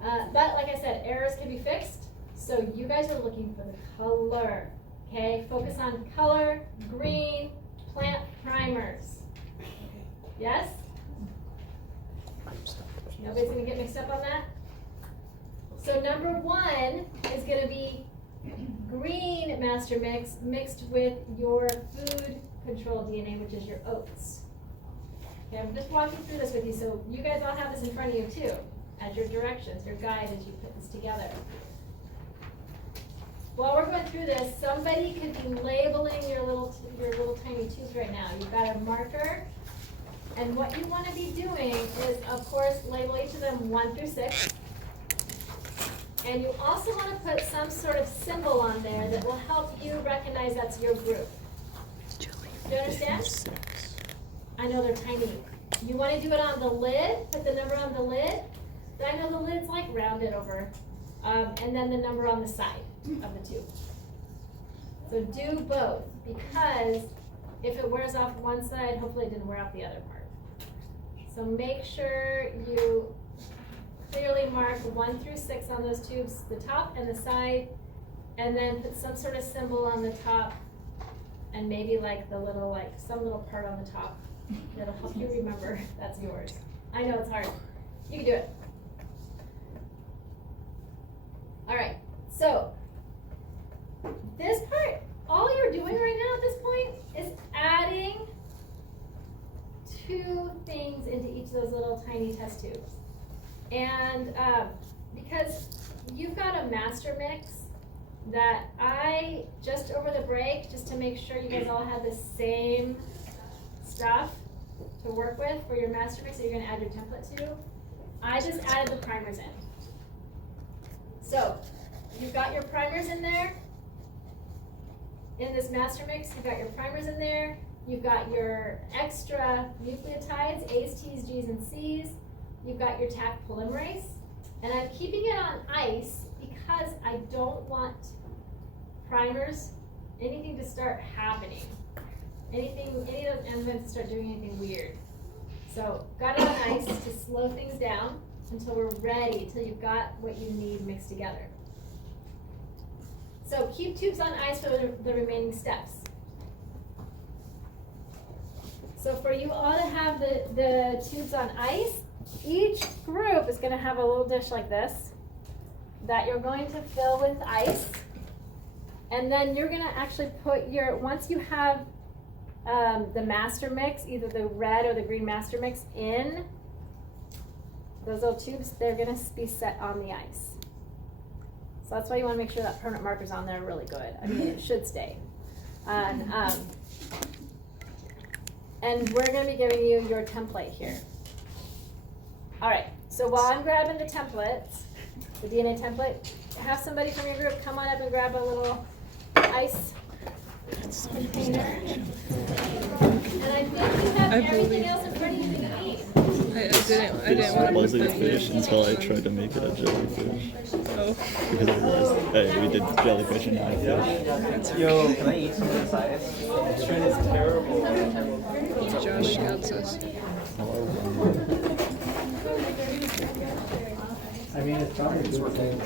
But like I said, errors can be fixed. So you guys are looking for the color. Okay? Focus on color, green, plant primers. Yes? Nobody's going to get mixed up on that? So number 1 is going to be green master mix mixed with your food control DNA, which is your oats. Okay, I'm just walking through this with you, so you guys all have this in front of you too, as your directions, your guide as you put this together. While we're going through this, somebody could be labeling your little tiny tubes right now. You've got a marker, and what you want to be doing is, of course, label each of them 1 through 6. And you also want to put some sort of symbol on there that will help you recognize that's your group. Do you understand? I know they're tiny. You want to do it on the lid, put the number on the lid. I know the lid's like rounded over. And then the number on the side of the tube. So do both, because if it wears off one side, hopefully it didn't wear off the other part. So make sure you clearly mark 1 through 6 on those tubes, the top and the side, and then put some sort of symbol on the top, and maybe like the little, like some little part on the top that'll help you remember that's yours. I know it's hard. You can do it. All right, so this part, all you're doing right now at this point is adding 2 things into each of those little tiny test tubes. And because you've got a master mix that I, just over the break, just to make sure you guys all have the same stuff to work with for your master mix that you're gonna add your template to, I just added the primers in. So, you've got your primers in there. In this master mix, you've got your primers in there. You've got your extra nucleotides, A's, T's, G's, and C's. You've got your Taq polymerase. And I'm keeping it on ice because I don't want primers, anything to start happening. Any of those enzymes to start doing anything weird. So, got it on ice to slow things down until we're ready, till you've got what you need mixed together. So keep tubes on ice for the remaining steps. So for you all to have the tubes on ice, each group is going to have a little dish like this that you're going to fill with ice. And then you're going to actually put your, once you have the master mix, either the red or the green master mix in those little tubes, they're going to be set on the ice. So that's why you want to make sure that permanent marker's on there really good. I mean, it should stay. And we're going to be giving you your template here. All right, so while I'm grabbing the templates, the DNA template, have somebody from your group come on up and grab a little ice container. And I think you have everything else in front of you that you need. I didn't want to Leslie the fish until I tried to make it a jellyfish. Oh. Because I realized, hey, we did jellyfish and not fish. Yo, can I eat some of this ice? This train is terrible. Josh got us. I mean, it's probably just working.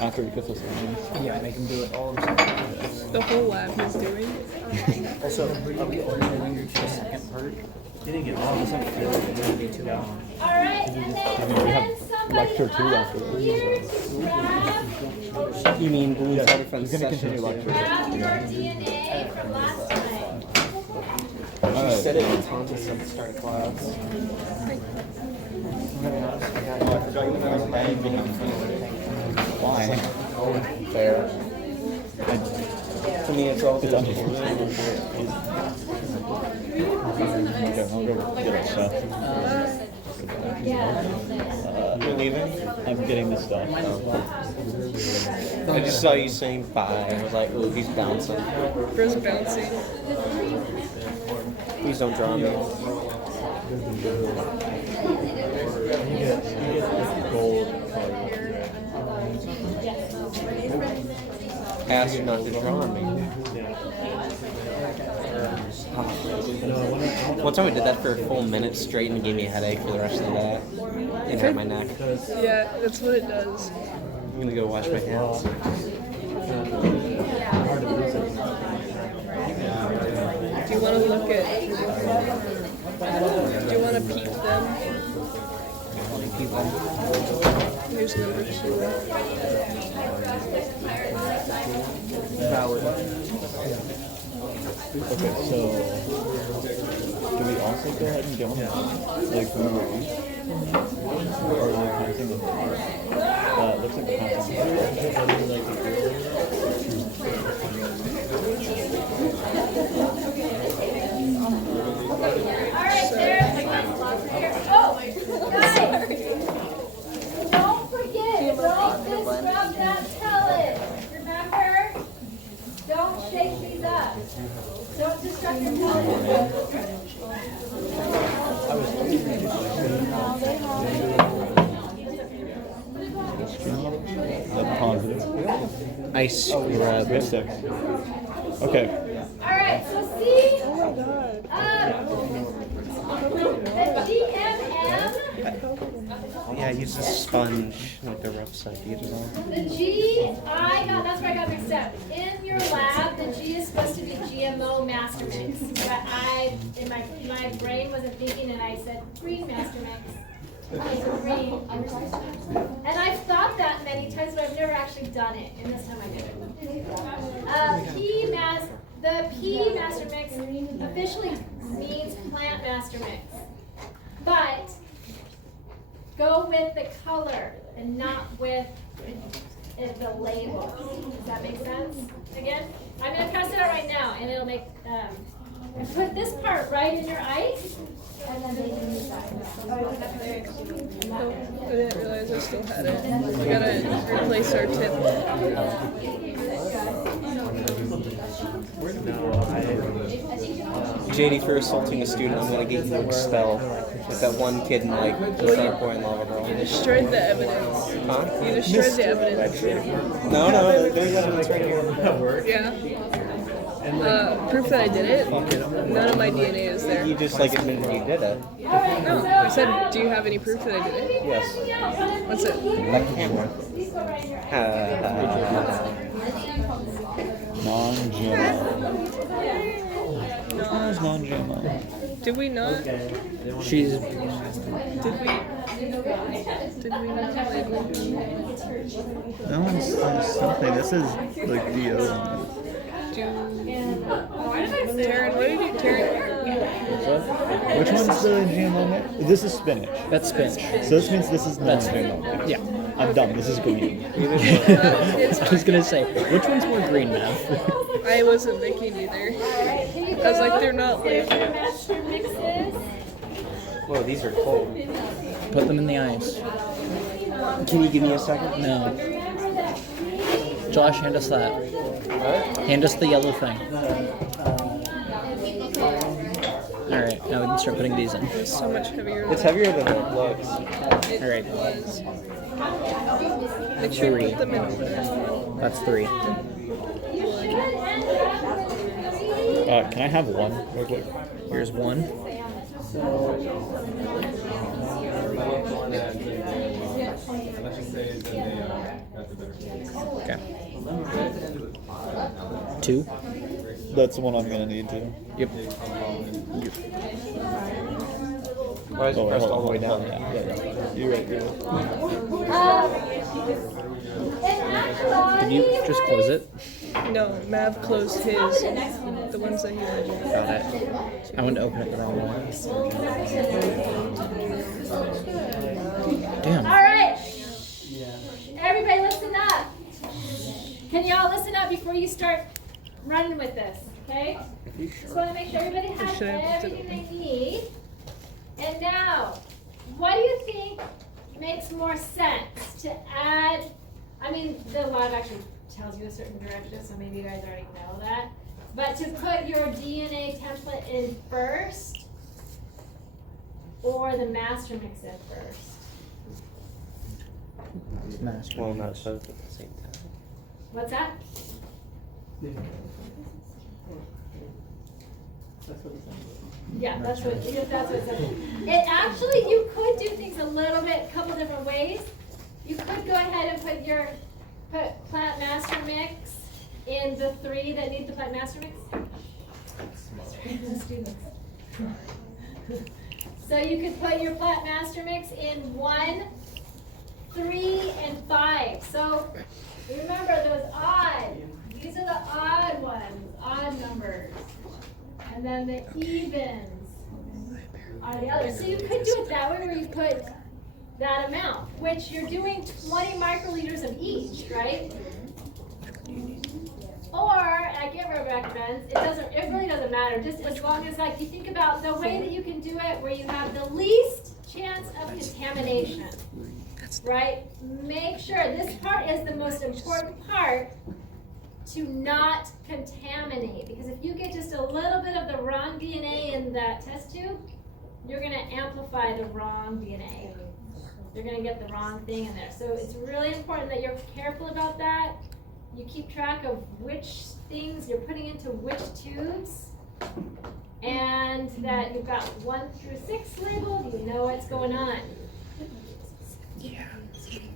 After he puts us on. Yeah, make him do it all himself. The whole lab he's doing. Also, are we ordering the second part? They didn't get all this up to it would be too long. All right, and then send somebody lecture 2 up after this. here to grab, You mean blue Yes, started from he's gonna session continue lecture. grab your DNA from last time. She Alright. said it in Thomas at the start of class. Why? Fair. To me, it's all It's under. Okay, I'll go get our stuff. You're leaving? I'm getting this stuff. I just saw you saying bye. I was like, ooh, he's bouncing. Bro's bouncing. Please don't draw me. Ask you not to draw me. One time I did that for a full minute straight and it gave me a headache for the rest of that. It hurt my neck. Yeah, that's what it does. I'm gonna go wash my hands. Do you want to look at? Do you want to peep them? Here's number 2. Valid. Okay, so do we also go ahead and get one like when we were each? Or like passing the looks like the passing All right, there. Oh, guys, don't forget, don't disrupt that pellet. Remember, don't shake these up. Don't disrupt your pellet. confidence. Ice We have 6. Okay. Alright, so see, Oh my god. the GMM, Yeah, use a sponge, like the rough side. You just that's where I got mixed up. In your lab, the G is supposed to be GMO Master Mix. But in my brain wasn't thinking and I said green Master Mix. It's green. And I've thought that many times, but I've never actually done it. And this time I did it. The P Master Mix officially means Plant Master Mix. But go with the color and not with the label. Does that make sense? Again, I'm going to press it out right now, and it'll make. Put this part right in your ice, and then maybe use that. Oh, I didn't realize I still had it. We gotta replace our tip. JD, for assaulting a student, I'm gonna get you expelled. With that one kid in like the Star Boy and Lava Girl. You destroyed the evidence. Huh? You destroyed the evidence. No, there's evidence right here. Yeah. Proof that I did it? None of my DNA is there. You just like admitted you did it. No, I said, do you have any proof that I did it? Yes. What's it? That camera. Non-GMO. It's non-GMO. Did we not? She's. Did we not label? No, it's something. This is like DO. Taryn, what did you, Taryn? Which one's the GMO mix? This is spinach. That's spinach. So this means this is non-GMO. Yeah. I'm dumb. This is green. I was gonna say, which one's more green, Mav? I wasn't thinking either. I was like, they're not labeled. Whoa, these are cold. Put them in the ice. Can you give me a second? No. Josh, hand us that. What? Hand us the yellow thing. Alright, now we can start putting these in. It's so much heavier. It's heavier than it looks. Alright. Make sure you 3. put them in. That's 3. Can I have one real quick? Here's 1. Okay. 2. That's the one I'm gonna need to. Yep. Why is it pressed all the way down? Yeah. You're right. Did you just close it? No, Mav closed his. The ones that he wanted. Got it. I wanted to open it the wrong way. Damn. All right. Everybody listen up. Can y'all listen up before you start running with this, okay? Just want to make sure everybody has everything they need. And now, what do you think makes more sense to add? I mean, the lab actually tells you a certain direction, so maybe you guys already know that. But to put your DNA template in first, or the master mix in first? Master. Well, not both at the same time. What's that? Yeah, that's what it says. It actually, you could do things a little bit, a couple different ways. You could go ahead and put plant master mix in the 3 that need the plant master mix. So you could put your plant master mix in 1, 3, and 5. So remember those odd. These are the odd ones, odd numbers. And then the evens are the others. So you could do it that way where you put that amount, which you're doing 20 microliters of each, right? Or, I can't recommend, it really doesn't matter, just as long as like you think about the way that you can do it where you have the least chance of contamination, right? Make sure, this part is the most important part, to not contaminate, because if you get just a little bit of the wrong DNA in that test tube, you're going to amplify the wrong DNA. they're gonna get the wrong thing in there. So it's really important that you're careful about that. You keep track of which things you're putting into which tubes, and that you've got 1 through 6 labeled, you know what's going on. Yeah. Just kidding.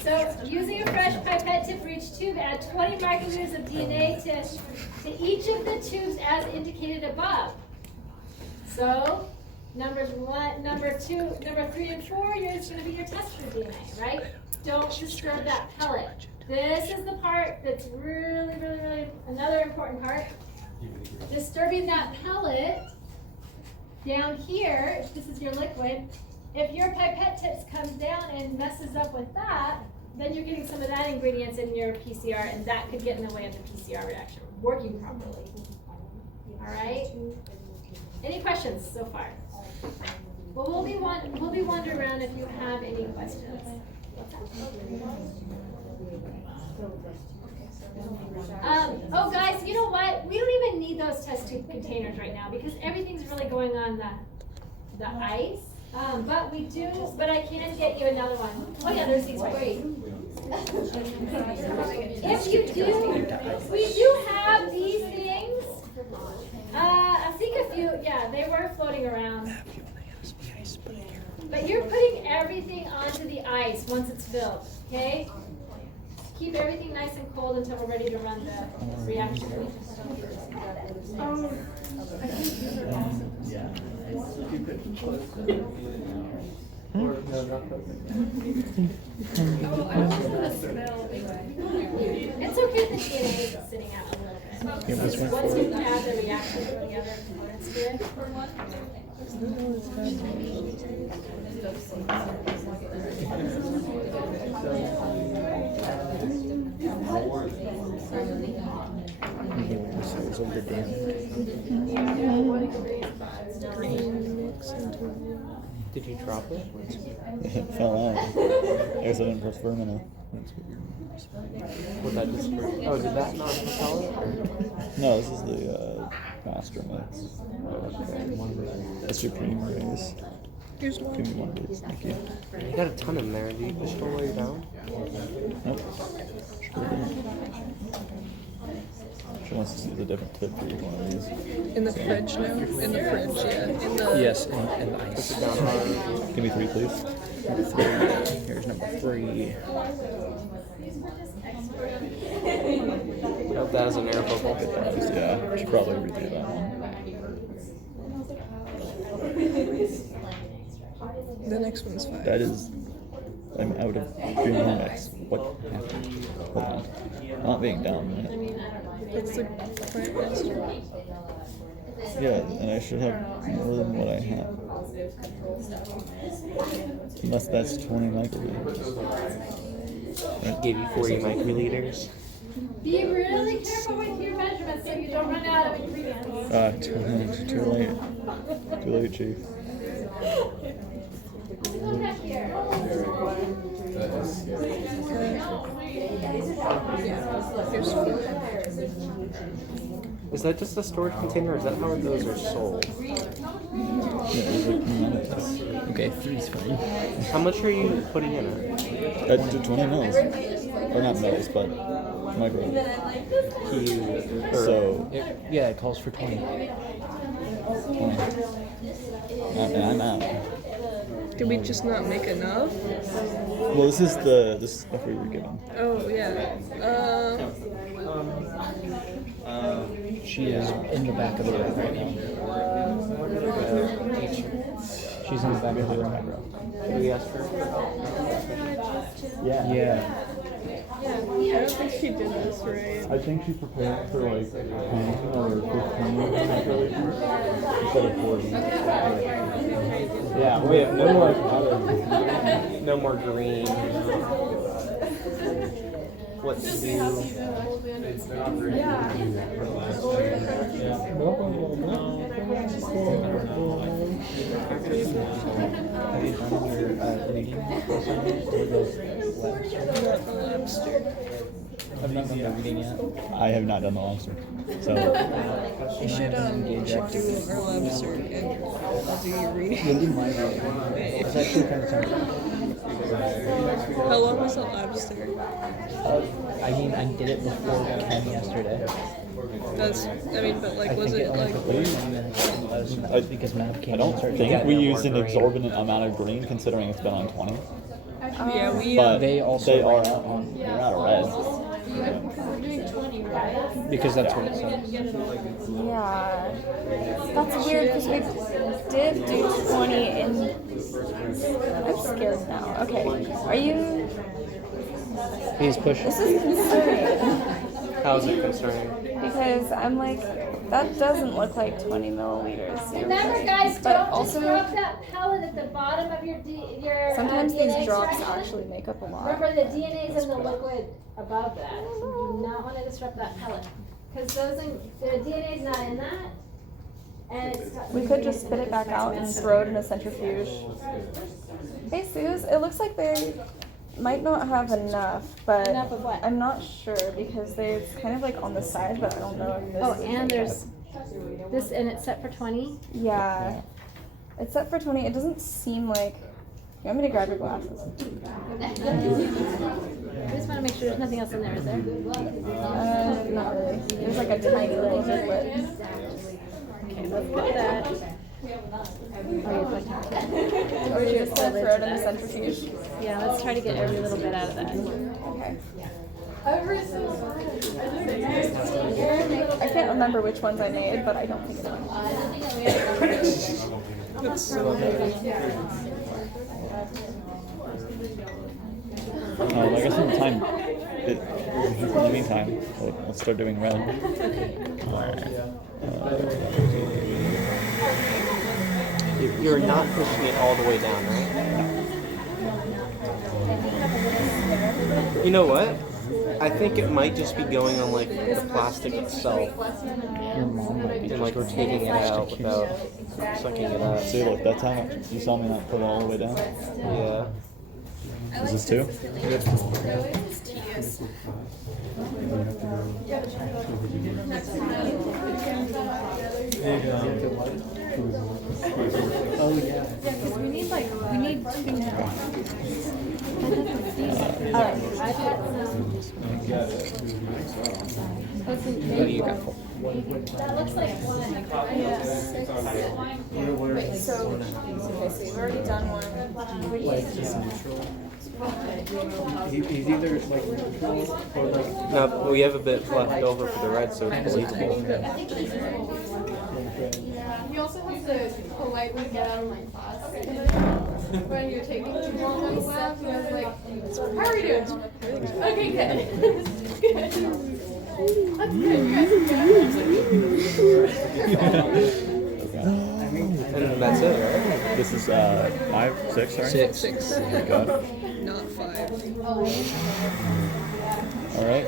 So using a fresh pipette tip for each tube, add 20 microliters of DNA to each of the tubes as indicated above. So number 3 and 4 is going to be your test for DNA, right? Don't disturb that pellet. This is the part that's really, really, really another important part. Disturbing that pellet down here, if this is your liquid, if your pipette tips comes down and messes up with that, then you're getting some of that ingredients in your PCR, and that could get in the way of the PCR reaction working properly. All right? Any questions so far? Well, we'll be wandering around if you have any questions. Oh guys, you know what? We don't even need those test tube containers right now because everything's really going on the ice. But I can get you another one. Oh yeah, there's these right. If you do, we do have these things. I think a few, yeah, they were floating around. But you're putting everything onto the ice once it's filled, okay? Keep everything nice and cold until we're ready to run the reaction. I think these are awesome. Yeah. It's okay if the DNA is sitting out a little bit. Once you add the reaction to the other components to it. Of the damage. Did you drop it? It fell out. I guess I didn't press firm enough. Would that just? Oh, did that not propel it? No, this is the master mix. That's your cream raise. Here's one. Give me one, please. Thank you. You got a ton in there. Do you push it all the way down? Nope. She wants to see the different tip for each one of these. In the fridge now? In the fridge, yeah. In the Yes, and ice. Give me 3, please. Number 3. Here's number 3. Hope that has an air bubble. Yeah, I should probably redo that one. The next one's 5. That is... I'm out of cream mix. What happened? Hold on. I'm not being dumb, man. That's the plant master. Yeah, and I should have more than what I have. Unless that's 20 microliters. Right. Gave you 40 microliters. Be really careful with your measurements so you don't run out of ingredients. Too late. Too late, Chief. Come back here. Is that just a storage container, or is that how those are sold? Yeah, it's like minutes. Okay, 3's fine. How much are you putting in it? 20 mils. Or not mils, but micro. So, yeah, it calls for 20. 20. I'm out. Did we just not make enough? Well, this is the stuff we were given. Oh, yeah. She is in the back of the room right now. She's in the back of the room right now. Can we ask her? Yeah. I don't think she did this right. I think she's preparing for like 10 or 15 microliters instead of 40. Yeah, we have no more No more green. What to do? Have you done your reading assignment or the last? Not the lobster. I've not done the reading yet. I have not done the lobster. So You should do our lab cert and I'll do your reading. You'll do my reading. It's actually kind of something. How long was the lab cert? I mean, I did it before Ken yesterday. That's, I mean, but like, I was think it only like? took 30 minutes. That's because Mav came I don't and started think getting we more used an green. exorbitant amount of green considering it's been on 20. Yeah, we. But They also they are ran out on. They're out of red. We're doing 20, right? Because that's what it says. Yeah. That's weird because we did do 20 in. I'm scared now. Okay. Are you. Please push. This is concerning. How is it concerning? Because I'm like, that doesn't look like 20 milliliters. Remember, guys, But don't also- just drop that pellet at the bottom of your Sometimes DNA these drops extraction. actually make up a lot. Remember, the DNA is in the liquid above that. So you do not want to disrupt that pellet. Because the DNA is not in that. And it's got We could just spit it back out and throw it in a centrifuge. Hey, Suze, it looks like they might not have enough, but Enough of what? I'm not sure because they're kind of like on the side, but I don't know if this Oh, is and like there's this, and it's set for 20. Yeah. It's set for 20. It doesn't seem like. You want me to grab your glasses? I just want to make sure there's nothing else in there, is there? Not really. There's like a tiny little bit, but. Okay, let's put that. Or you just gonna throw it in the centrifuge? Yeah, let's try to get every little bit out of that. Okay. I can't remember which ones I made, but I don't think it's one. That's so I guess in the time. In the meantime, let's start doing red. You're not pushing it all the way down, right? You know what? I think it might just be going on like the plastic itself Your mom might be and like taking it out without sucking it up. See, look, that's how much. You saw me not put it all the way down? Yeah. Is this two? Oh yeah. Because we need two more. Alright, I've got some. Oh, you got full. That looks like one. Wait, so you've already done one. He's either like neutral or like. No, we have a bit left over for the red, so it's believable. You also have to politely get out of my class when you're taking too long on the lab. You know, like, how are you doing? Okay, good. Good. That's good. And that's it, right? This is 5, 6, sorry? 6. 6. Oh my god. Not 5. Alright.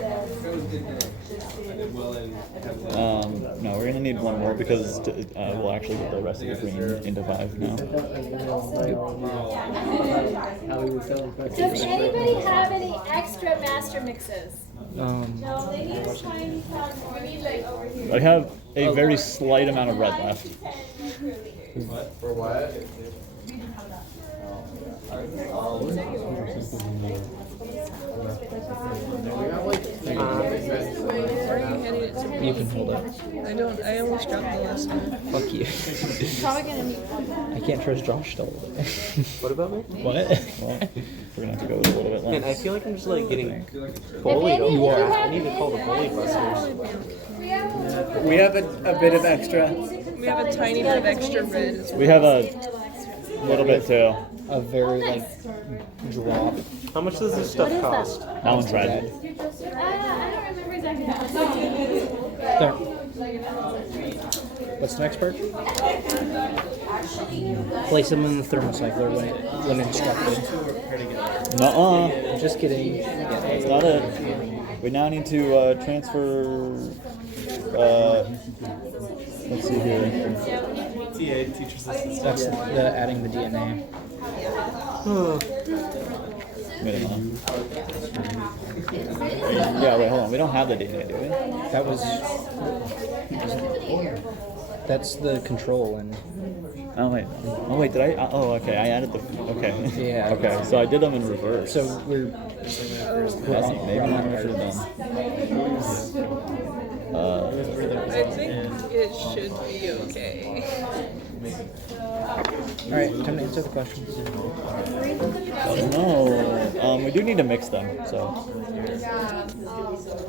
No, we're gonna need one more because we'll actually get the rest of the green into 5 now. Does anybody have any extra master mixes? No, they need a tiny pot. We need like over here. I have a very slight amount of red left. For what? Where are you heading it to? You can hold it. I almost dropped the last one. Fuck you. Probably gonna need. I can't trust Josh still. What about me? What? Well, we're gonna have to go with a little bit less. Man, I feel like I'm just like getting bullied. You are. I need to call the bully busters. We have a bit of extra. We have a tiny bit of extra red as well. We have a little bit too. A very like drop. How much does this stuff cost? That one's red. I don't remember exactly how much. There. What's the next part? Place them in the thermocycler when instructed. Nuh-uh. I'm just kidding. That's not it. We now need to transfer. Let's see here. TA, teacher's assistant. That's the adding the DNA. Wait a minute. Yeah, wait, hold on. We don't have the DNA, do we? That was. That's the control and. Oh wait, did I? Oh, okay, I added the. Okay. Yeah. Okay, so I did them in reverse. So we're. Maybe I should have done. I think it should be okay. Alright, time to answer the questions. No, we do need to mix them. So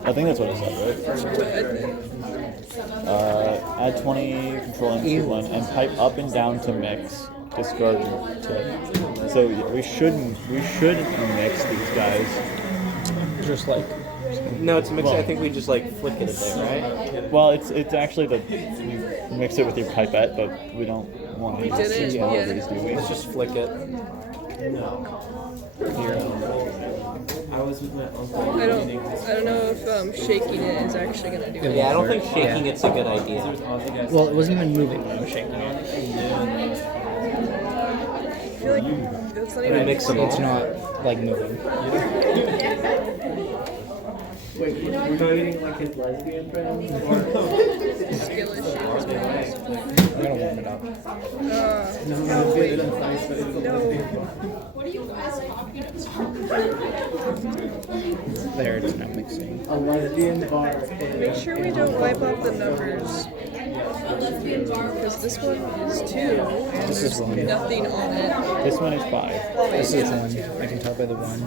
I think that's what it said, right? Add 20 control M1 and pipe up and down to mix. Discard to. So we shouldn't mix these guys. Just like. No, to mix Well- it, I think we just like flick it a bit, right? Well, it's actually you mix it with your pipette, but we don't want to use didn't, small yeah. of these, do we? Let's just flick it. Here. I was with my uncle. I don't know if shaking it is actually gonna do it. Yeah, I don't think shaking it's a good idea. Well, it wasn't even moving when I was shaking it. I feel like that's not We even mix them all. It's not like moving. Wait, we're not eating like his lesbian friend? skill issue. I'm gonna warm it up. No, wait. that's nice, but it's a No. What are you guys talking about? There, it is now mixing. a lesbian bar. Make sure we don't wipe out the numbers. Because this one is 2, and This is there's one. nothing on it. This one is 5. This is one. I can tell by the 1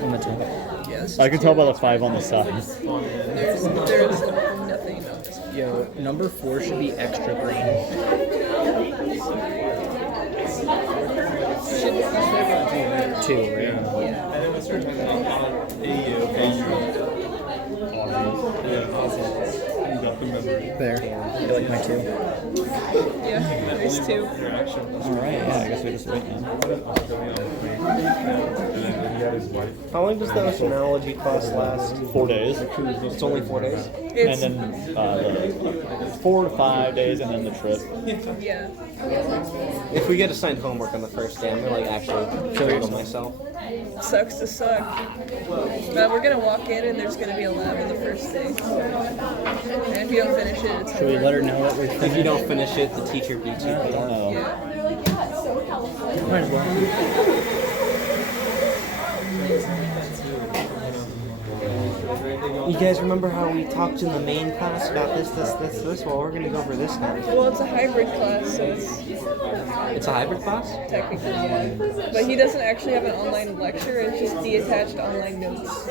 on the top. Yes. I can tell by the 5 on the side. There's nothing on this one. Yo, number 4 should be extra green. Should 2, right? Yeah. And then we start talking about AU. There. You like my 2? Yeah, there's 2. Alright, yeah, I guess we just wait now. How long does the oceanology class last? 4 days. It's only 4 days? And then the 4 to 5 days, and then the trip. Yeah. If we get assigned homework on the first day, I'm gonna like actually kill myself. Sucks to suck. But we're gonna walk in and there's gonna be a lab on the first day. And if you don't finish it, it's Should we let her know that we're If you don't finish it, the teacher beats you for that. No. Yeah. Might as well. You guys remember how we talked in the main class about this? Well, we're gonna go over this now. Well, it's a hybrid class, so It's a hybrid class? technically, yeah. But he doesn't actually have an online lecture, it's just detached online notes.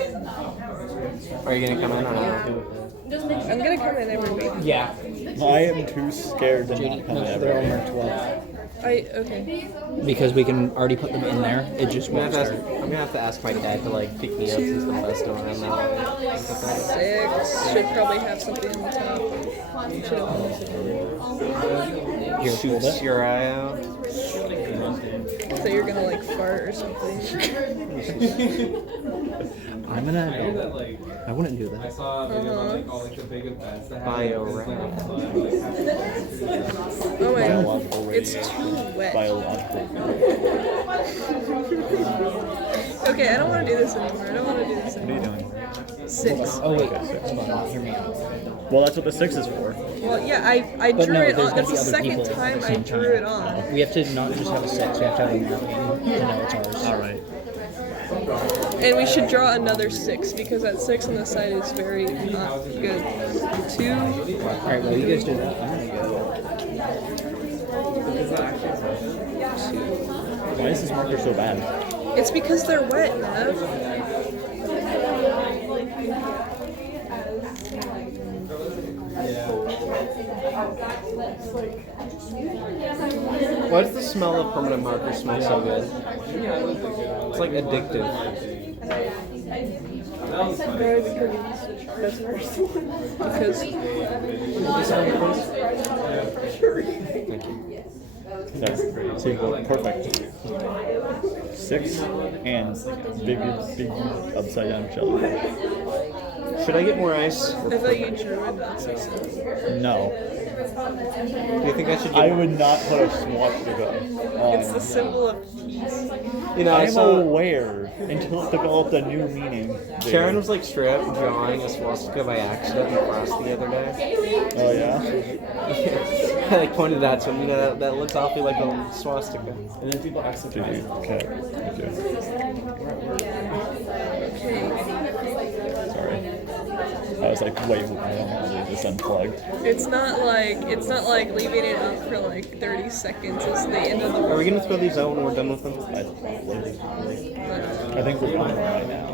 Are you gonna come in or not? I'm gonna come in every week. Yeah. I am too scared to not come Make sure in they're all every marked well. Okay. Because we can already put them in there. It just I'm won't gonna start. have to ask my dad to like pick me up since the bus don't run now. 6 should probably have something on the top. Should have Here, hold Shoots it. your eye out. So you're gonna like fart or something. I'm gonna. Like, I wouldn't do I that. saw videos on like all like the big events that happen. Bio-rad. Oh wait, Biological it's radiation. too wet. Biological. Okay, I don't want to do this anymore. I don't want to do this What are you anymore. doing? 6. Oh wait, hold on. Hear me out. Well, that's what the 6 is for. Well, yeah, I But drew no, it there's on. gonna That's be the other second people time at the I same drew time. it on. We have to not just have a 6. We have to have a marking to know it's ours. Alright. And we should draw another 6 because that 6 on the side is very not good. 2. Alright, well you guys do that. I'm gonna go. Why is this marker so bad? It's because they're wet, Nev. Why does the smell of permanent marker smell so good? It's like addictive. Because There. So you go perfect. 6 and big upside down shell. Should I get more ice? I thought you drew it on 6. No. Do you think I should I get... would not put a swastika on. It's the symbol of peace. You know, I I'm saw... aware until it developed a new meaning. Sharon was like straight up drawing a swastika by accident in class the other day. Oh yeah? I like pointed that to him, you know, that looks awfully like a swastika. And then people ask Dude, okay. Thank you. Sorry. I was like, wait, I just unplugged. It's not like leaving it up for like 30 seconds is the end of the Are we gonna throw these out when we're done with them? I think we're done right now.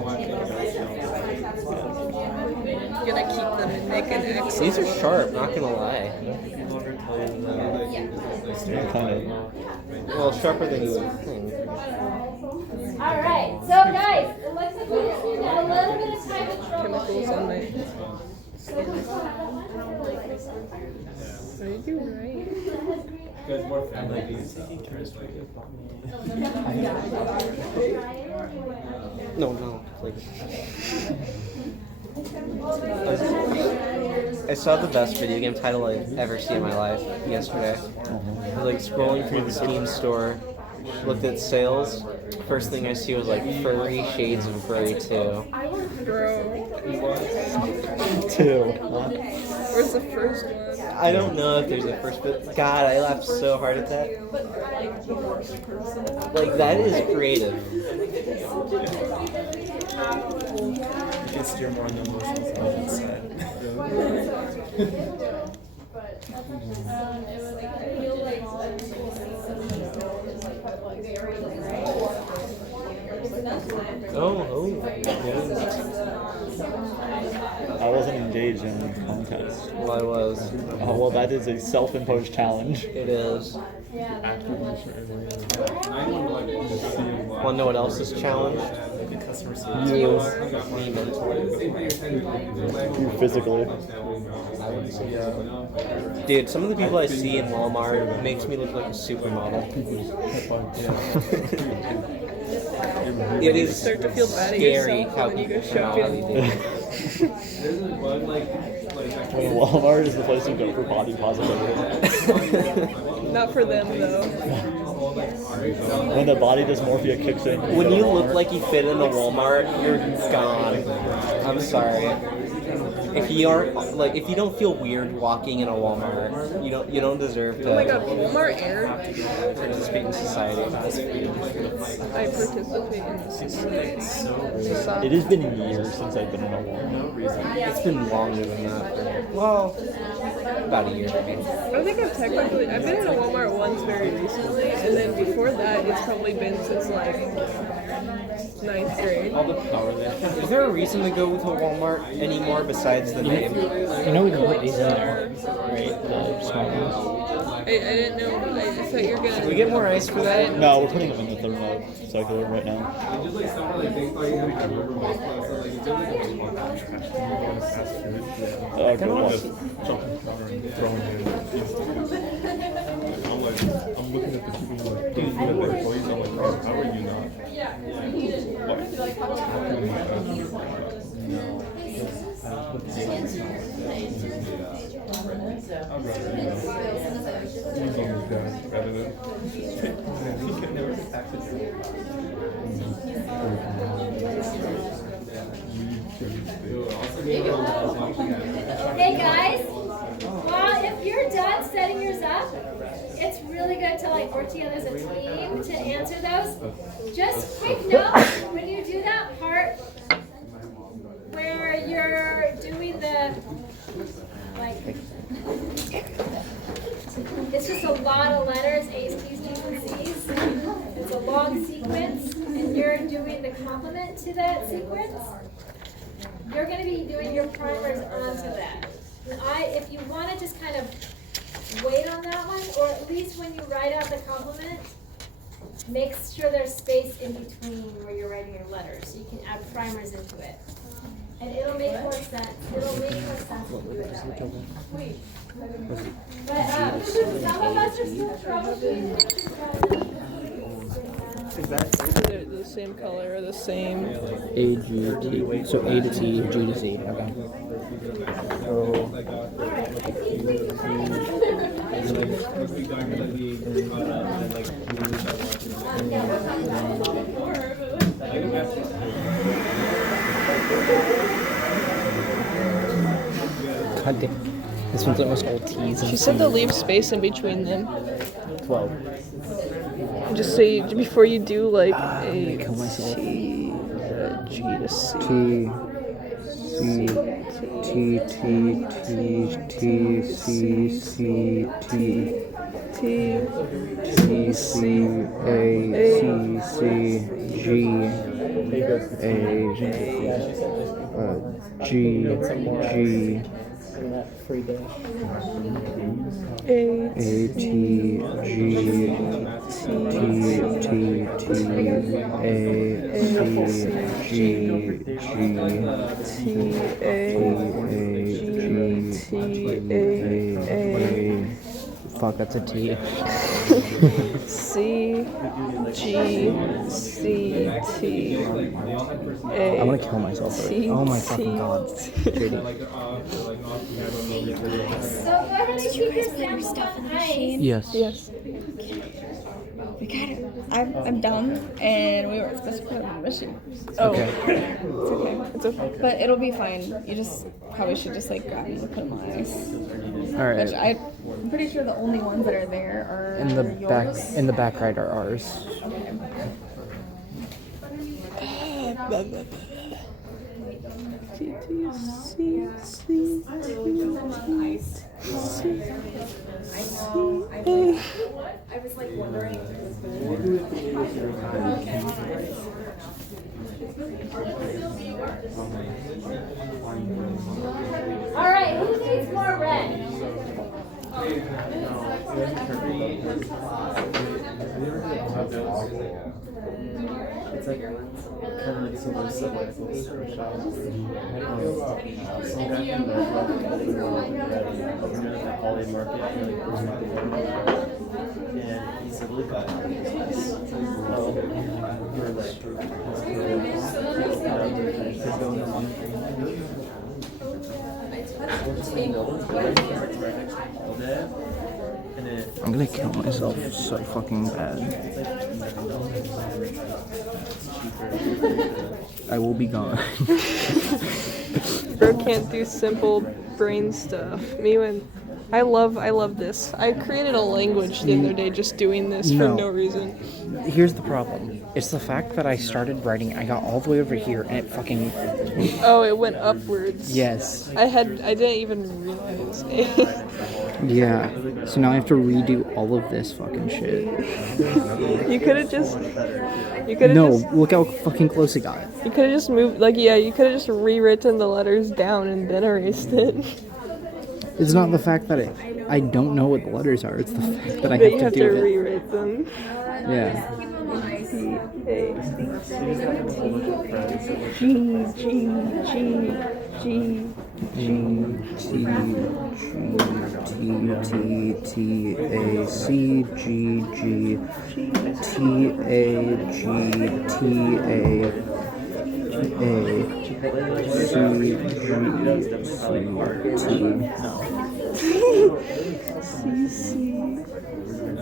Gonna keep them and make an X. These are sharp, not gonna lie. Kind of. Well, sharper than you would think. Alright, so guys, it looks like we just need a little bit of time to Chemicals on my. troubleshoot. Are you doing right? Guys, more family. No, like... I saw the best video game title I've ever seen in my life yesterday. I was like scrolling through the Steam store, looked at sales. First thing I see was like Furry Shades of Grey 2. Bro. 2. Where's the first one? I don't know if there's a first, but God, I laughed so hard at that. Like, that is creative. You can steer more on the emotional side. Oh. I wasn't engaged in the contest. Well, I was. Oh, well, that is a self-imposed challenge. It is. Want to know what else is challenged? You. Me mentally. You physically. Dude, some of the people I see in Walmart makes me look like a supermodel. It is Start to feel bad at scary yourself how when you go people come out of shopping. these Walmart is the place to go for body positivity. Not for them though. When the body dysmorphia kicks in. When you look like you fit in a Walmart, you're gone. I'm sorry. If you aren't like, if you don't feel weird walking in a Walmart, you don't deserve to Oh my god, Walmart Air. participate in society. I participate in the society. It has been years since I've been in a Walmart. It's been longer than that. Well, about a year. I think I've been in a Walmart once very recently, and then before that, it's probably been since like 9th grade. All the power there. Is there a reason to go to Walmart anymore besides the name? You know we can put these in there, right? The small ones. I didn't know. I thought you were gonna. Should we get more ice for that? No, we're putting them in the thermo circular right now. Oh, good one. I'm looking at the people who like, dude, you have employees, I'm like, Rob, how are you not? Hey guys, well, if you're done setting yours up, it's really good to like work together as a team to answer those. Just quick note, when you do that part where you're doing the, like, it's just a lot of letters, A's, B's, D's, and C's. It's a long sequence, and you're doing the complement to that sequence. You're going to be doing your primers onto that. And if you want to just kind of wait on that one, or at least when you write out the complement, make sure there's space in between where you're writing your letters, so you can add primers into it. And it'll make more sense. It'll make more sense to do it that way. But some of us are still troubleshooting. They're the same color or the same. A, G, T. So A to T, G to C. Okay. God damn. This one's almost all T's. She said to leave space in between them. 12. Just say before you do like a kill myself. T, G to C. T, C, T, T, T, T, C, C, T, T, C, C, A, C, C, G, A, G, G, A, T, G, T, T, T, A, C, G, G, T, A, G, T, A. Fuck, that's a T. C, G, C, T, A. I'm gonna kill myself. T, Oh my fucking god. So go ahead and keep your sample on ice. Yes. Yes. We gotta. I'm dumb, and we weren't supposed to put it in the machine. Oh. Okay. It's okay. It's okay. But it'll be fine. You just probably should just like grab them and put them on ice. Alright. Which I'm pretty sure the only ones that are there are In the back, yours. in the back right are ours. Okay. T, T, C, C, I was like wondering. All right, who needs more red? It's like kind of like some of Subway poster shops. Some guy from the holiday market, and he said, "Look at this I'm gonna kill myself so fucking bad. I will be gone. Bro can't do simple brain stuff. Me when I love this. I created a language the other day just doing this for no reason. Here's the problem. It's the fact that I started writing, I got all the way over here, and it fucking... Oh, it went upwards. Yes. I didn't even realize. Yeah. So now I have to redo all of this fucking shit. You could have just. No, look how fucking close it got. You could have just moved. You could have just rewritten the letters down and then erased it. It's not the fact that I don't know what the letters are. It's the fact that I But have you have to to do it. rewrite them. Yeah. T T A C G G T A G T A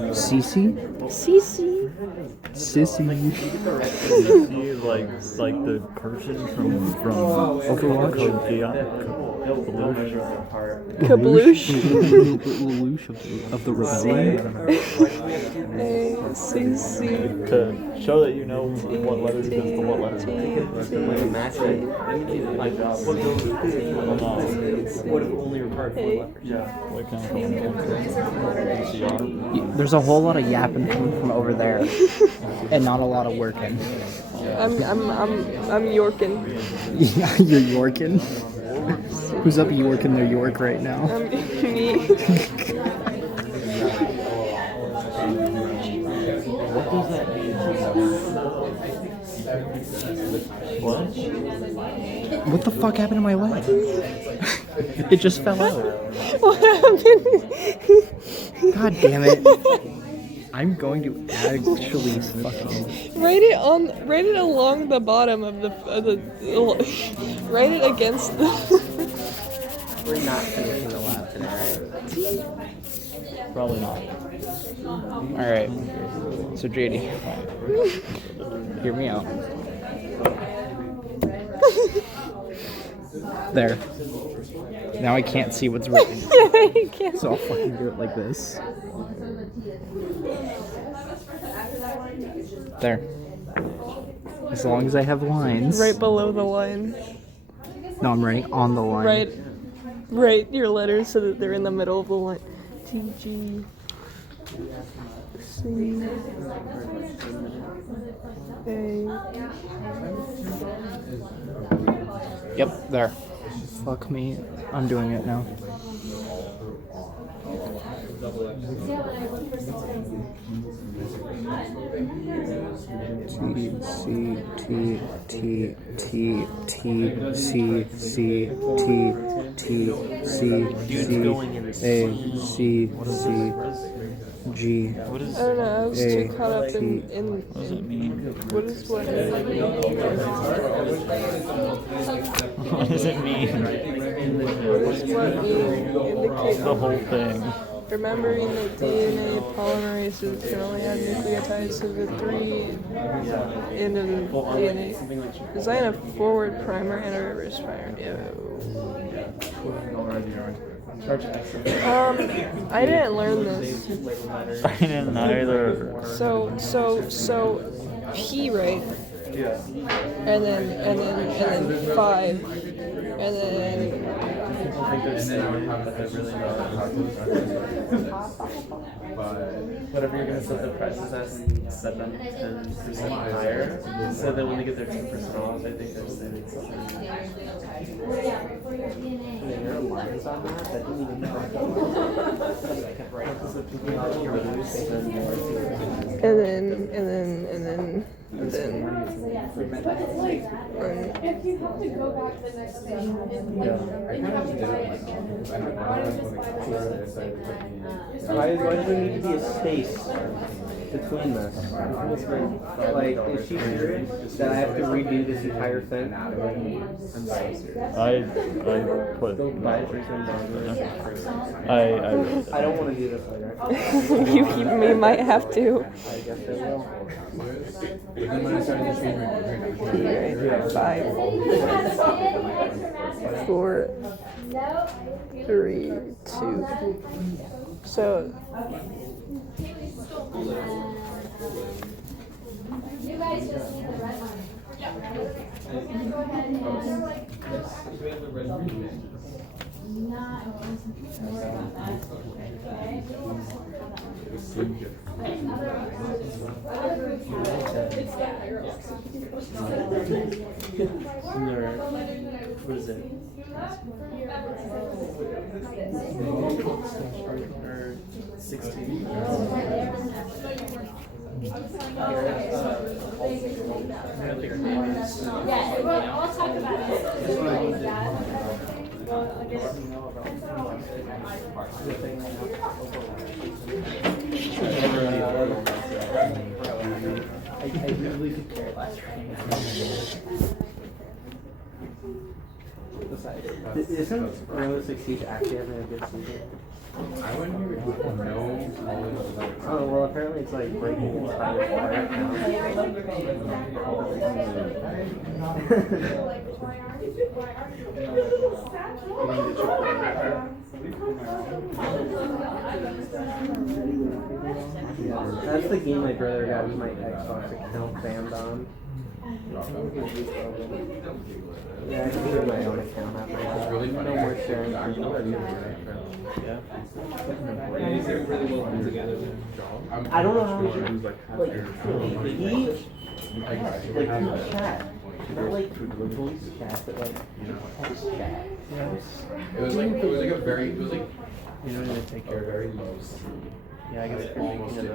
Cece? Cece? Sissy. like the person from Overwatch. Kabloosh? Kabloosh of the rebellion. Cece. To show that you know what letters goes to what letters. What if only required 4 letters? Yeah. What kind of There's a whole lot of yapping coming from over there, and not a lot of working. I'm Yorkin. Yeah, you're Yorkin. Who's up Yorkin their York right now? Me. What does that mean? What? What the fuck happened to my leg? It just fell out. What happened? God damn it. I'm going to actually fucking. Write it along the bottom of the write it against the. We're not finishing the lab today, right? Probably not. Alright. So, JD, hear me out. There. Now I can't see what's written. You can't. So I'll fucking do it like this. There. As long as I have lines. Right below the line. No, I'm writing on the line. Write your letters so that they're in the middle of the line. T G C A. Yep, there. Fuck me. I'm doing it now. T C T T T T C C T T C C A C C G. I don't know, I was too caught up in What does it mean? what is what? What does it mean? What does what indicate? The whole thing. Remembering that DNA polymerases can only add nucleotides to the 3 end of the DNA. Design a forward primer and a reverse primer. I didn't learn this. I didn't either. So P, right? And then 5, and then. I think there's some that really know how to whatever you're going to set the prices as, set them 10% higher, so that when they get their 10% off, I think they're saving something. There are lines on that that didn't even know. And then. If you have to go back the next day and you have to buy it again, why don't you just buy the same Why does there need to be a space between this? Like, is she serious that I have to redo this entire thing? I put. I don't want to do this later. You might have to. I guess I will. 5, 4, 3, 2. So. You guys just need the red one. Go ahead and not worry about that. Okay. What is it? Or 16. Yeah, we'll talk about it. I really could care less. Isn't Rainbow Six Siege actually having a good season? I went here with no knowledge. Oh, well, apparently it's like breaking its fire apart now. That's the game my brother got my Xbox account banned on. Yeah, I can do my own account after that. Really No more sharing. Yeah. Is it really well put together? I don't know how he through chat. Not like voice chat, but like text chat. It was like a very, it was like, you know, to take care of very low. Yeah, I guess if you're thinking of the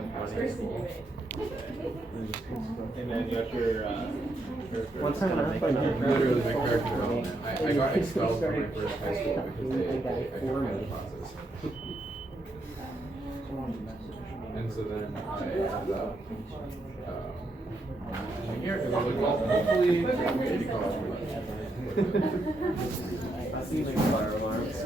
And then you got your, one time I played literally my character. I got expelled from my first high school because I got classes. And so then I ended up here, and I was like, well, hopefully, maybe college. That's even fire alarms.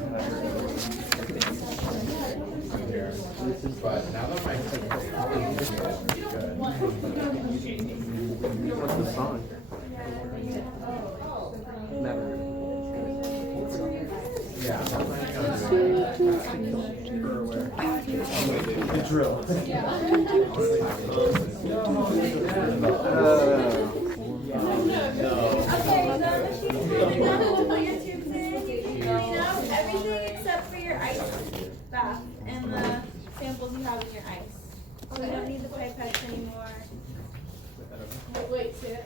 But now that my head is good. What's the song? Never. Yeah. The drill. Everything except for your ice bath and the samples you have in your ice. So we don't need the pipettes anymore. Wait, say it.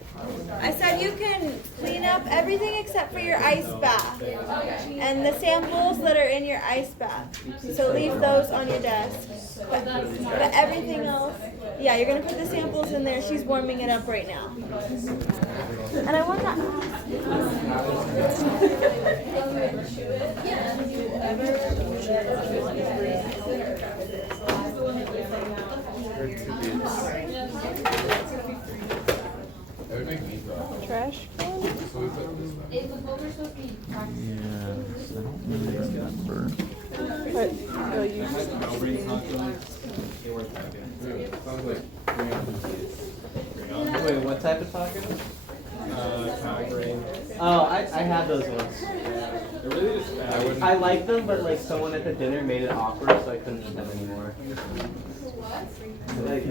I said you can clean up everything except for your ice bath and the samples that are in your ice bath. So leave those on your desk. But everything else, yeah, you're gonna put the samples in there. She's warming it up right now. And I want that. That would make me feel. Trash can? So we put this back. Yes, I don't really remember. But, oh, you just. Wait, what type of taco? Oh, I had those ones. I liked them, but like someone at the dinner made it awkward, so I couldn't eat them anymore. Like,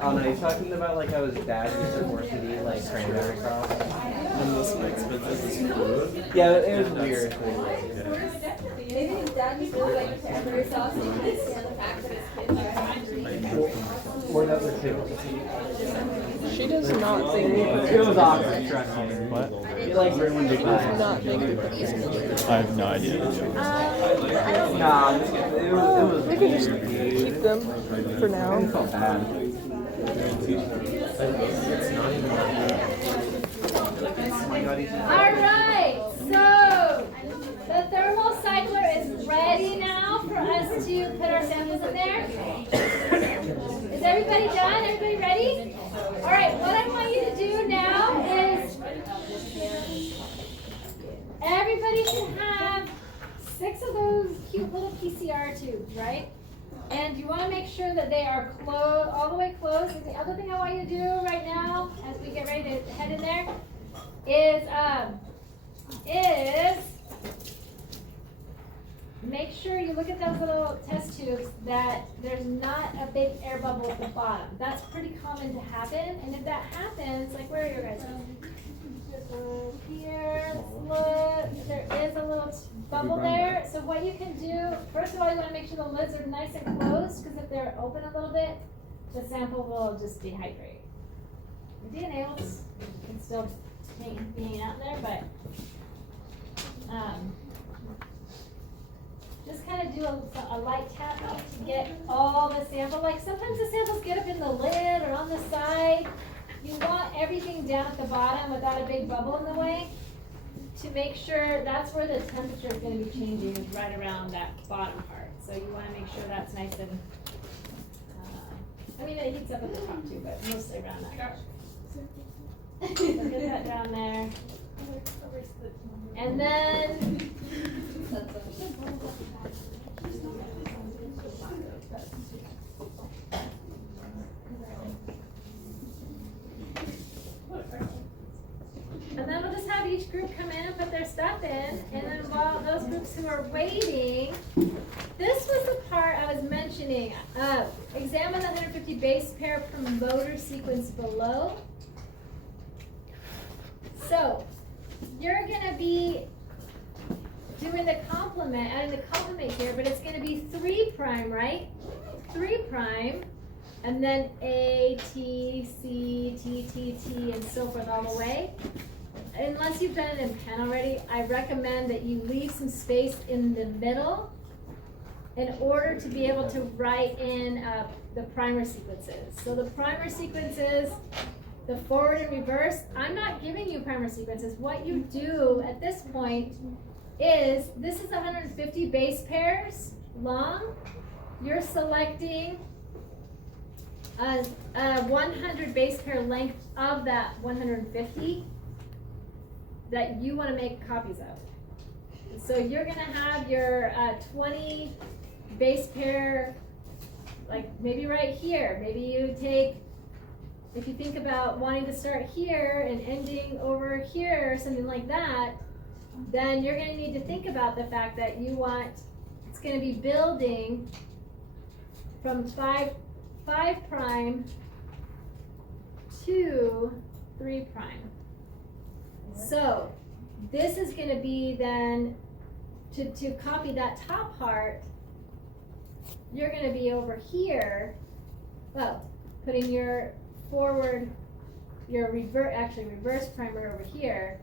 oh no, you're talking about like how his dad used to force me to eat like cranberry sauce. Yeah, it was weird. Maybe his dad used to like cranberry sauce and he can't stand the fact that his kids are hungry. Or that was too. She does not think It was awkward, trust me. What? It like ruined she the does time. not think I have no idea. Nah, it was we can just keep them for now. Alright, so the thermal cycler is ready now for us to put our samples in there. Is everybody done? Everybody ready? Alright, what I want you to do now is everybody should have 6 of those cute little PCR tubes, right? And you want to make sure that they are closed, all the way closed. And the other thing I want you to do right now, as we get ready to head in there, is make sure you look at those little test tubes that there's not a big air bubble at the bottom. That's pretty common to happen. And if that happens, like where are you guys? So here, look, there is a little bubble there. So what you can do, first of all, you want to make sure the lids are nice and closed, because if they're open a little bit, the sample will just dehydrate. The DNA will can still hang out there, but just kind of do a light tapping to get all the sample. Like sometimes the samples get up in the lid or on the side. You want everything down at the bottom without a big bubble in the way to make sure that's where the temperature is going to be changing, is right around that bottom part. So you want to make sure that's nice and, I mean it heats up at the top too, but mostly around that. So get that down there. And then we'll just have each group come in and put their stuff in, and then while those groups who are waiting, this was the part I was mentioning. Examine the 150 base pair promoter sequence below. So you're going to be doing the complement, adding the complement here, but it's going to be 3', right? 3', and then A, T, C, T, T, T, and so forth all the way. Unless you've done it in pen already, I recommend that you leave some space in the middle in order to be able to write in the primer sequences. So the primer sequences, the forward and reverse, I'm not giving you primer sequences. What you do at this point is, this is 150 base pairs long. you're selecting a 100 base pair length of that 150 that you want to make copies of. So you're gonna have your 20 base pair, like maybe right here. Maybe you take, if you think about wanting to start here and ending over here or something like that, then you're gonna need to think about the fact that you want, it's gonna be building from 5 prime to 3 prime. So this is gonna be then, to copy that top part, you're gonna be over here, well, putting your forward, your reverse primer over here,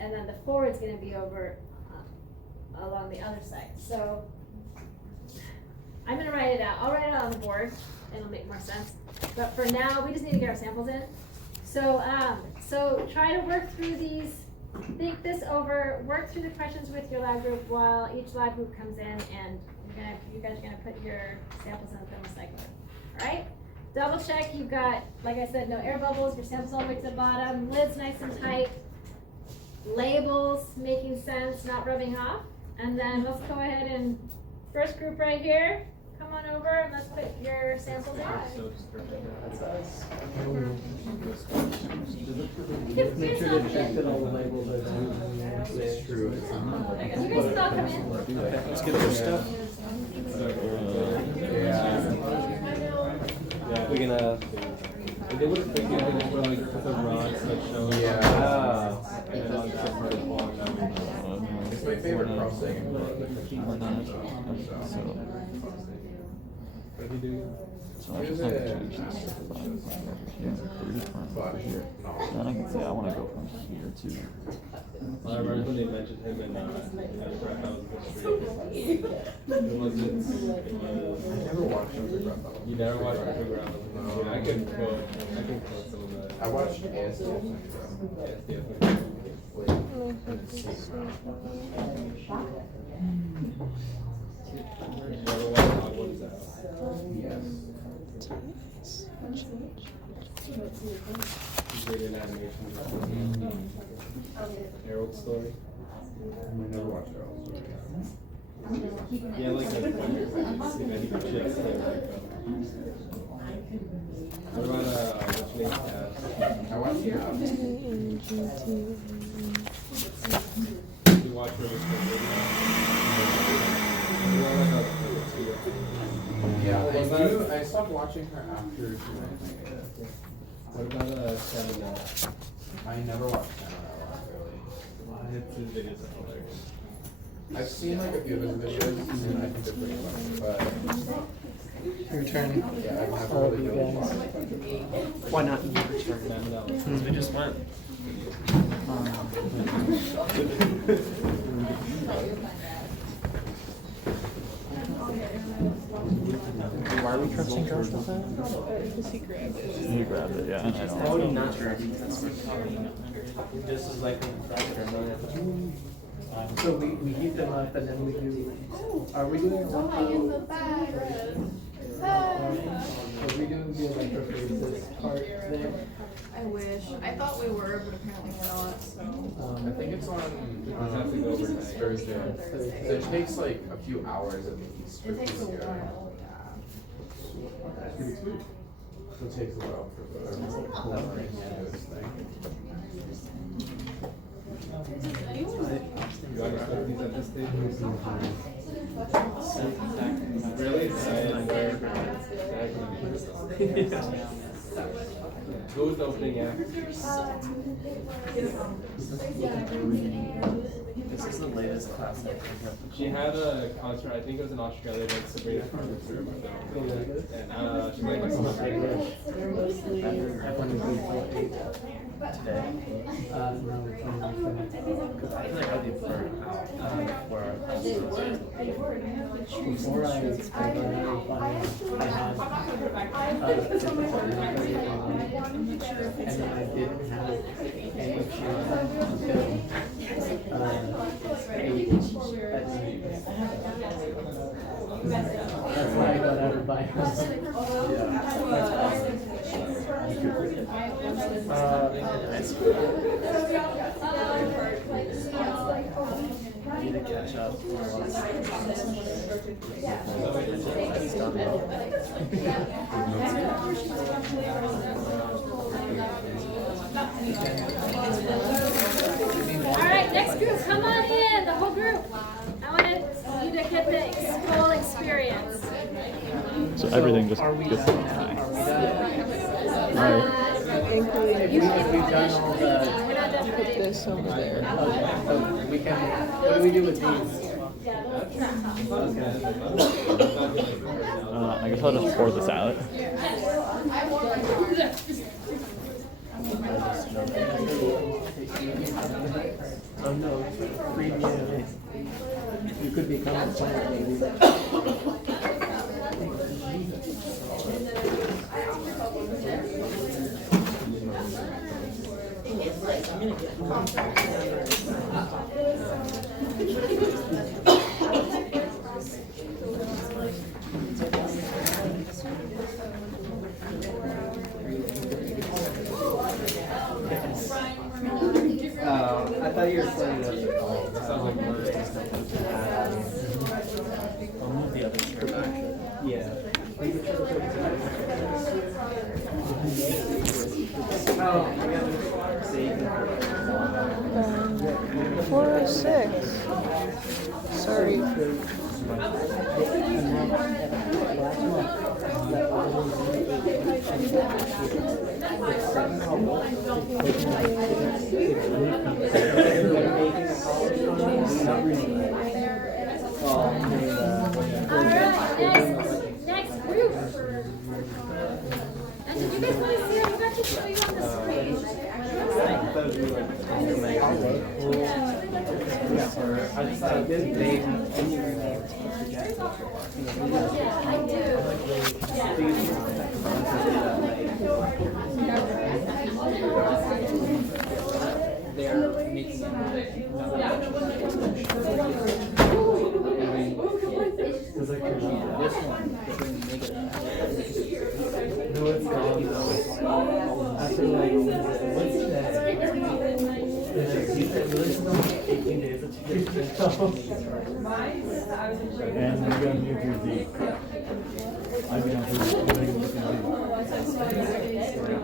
and then the forward's gonna be over along the other side. So I'm gonna write it out. I'll write it out on the board, and it'll make more sense. But for now, we just need to get our samples in. So, so try to work through these, think this over, work through the questions with your lab group while each lab group comes in, and you guys are gonna put your samples in the thermocycler. All right? Double check you've got, like I said, no air bubbles, your samples all the way to the bottom, lids nice and tight, labels making sense, not rubbing off. And then let's go ahead and, first group right here, come on over and let's put your samples in. Make sure to check that all the labels are true. It's true. It's not. You guys can all come in. Let's get their stuff. We're gonna. They would have figured it out like with the rods that show. Yeah. So, It's my favorite crossing. What did you do? so I just have to change this to 5 prime over here, 3 prime over here. Then I can say I want to go from here to. Well, I remember when they mentioned him in Breath Out of History. It wasn't. I never watched Underground. You never watched Underground? No. I can quote some of that. I watched ASDF. Harold story. I never watched Harold Story. Yeah, like a chicks that what about what's your name? I watched Did you watch River Yeah, I stopped watching her after she went. What about Stamina? I never watched Stamina, really. I had 2 videos that were hilarious. I've seen like a few of his videos, and I think they're pretty funny, but Your turn. yeah, I've never All of really you been guys. Why not your turn? Since we just went. Why are we trusting Josh with that? Because he grabbed it. You grabbed it, yeah. I How know. would you not grab it? That's what we're talking about. This is like So we heat them up and then we do. Are we doing Oh, I in the bag. Are we doing the electrophoresis part there? I wish. I thought we were, but apparently we're not. So. I think it's on have to go overnight. Thursday. So it takes like a few hours at least. It takes a while. So it takes a while for the collaboration to do this thing. You understand these at this stage? Really? Who was the opening act? This is the latest classic. She had a concert, I think it was in Australia, like Sabrina Carpenter. And she played like some Today. I feel like I'll be burnt out for our classes. Before I had and then I didn't have any until 8 at night. I need to catch up. Alright, next group, come on in, the whole group. I want you to get the whole experience. So everything just gets to die. Alright. You We've done all the. put this over there. We can. What do we do with these? I guess I'll just pour this out. Oh no, free DNA. You could become a plant, maybe. I thought you were saying that. Sounds like murder and stuff. I'll move the other chair back. Yeah. Oh, 406. Sorry. Next group. And did you guys want to see? I forgot to show you on the screen. Yeah, I do. And we're going to New Jersey. I've been on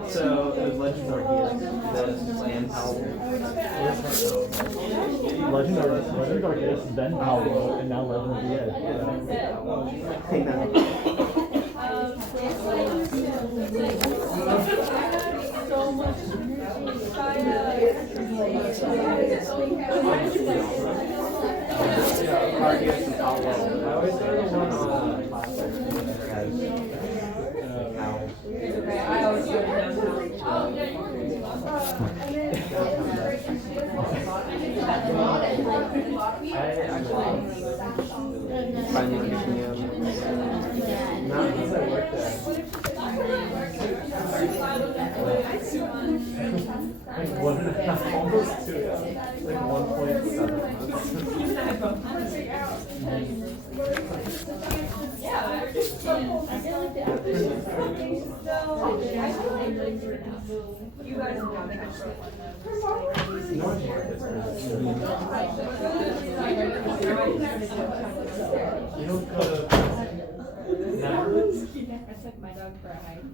So it was Legend Arceus, the Land Legend Arceus, then Paolo, and now Legend of the Edge. Arceus and Paolo. I always started one on finally picking up. Not because I worked there. Like 1.5, almost 2. Like 1.7 You guys know they can You don't go to never. I took my dog for a hike.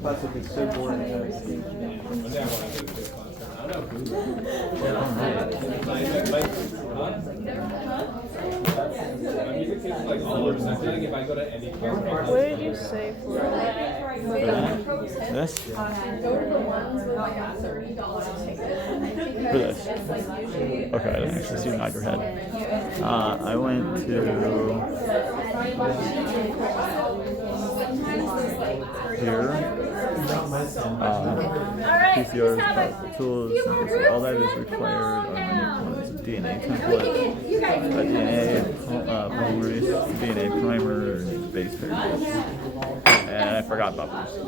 Plus, it'd be so boring to What did you say for This? Go to the ones with like a $30 ticket. For this? Okay, I didn't actually see nod your head. I went to here. PCRs, tools, all that is required are ones DNA template, DNA polymerase, DNA primer, base pairs. And I forgot buffers. So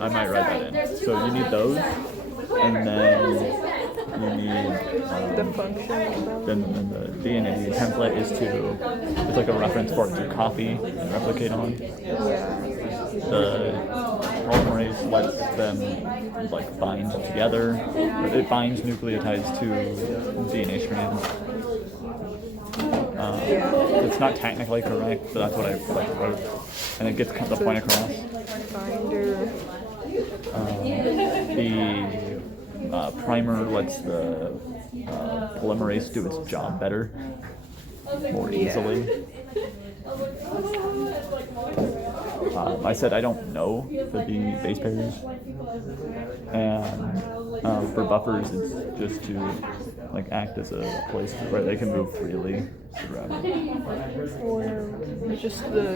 I might write that in. So you need those, and then you need The function. then the DNA template is it's like a reference for it to copy and replicate on. Yeah. The polymerase lets them like bind together. It binds nucleotides to DNA strands. It's not technically correct, but that's what I wrote, and it gets the point across. Binder. The primer lets the polymerase do its job better, more easily. I said I don't know for the base pairs, and for buffers it's just to like act as a place where they can move freely throughout. Or just the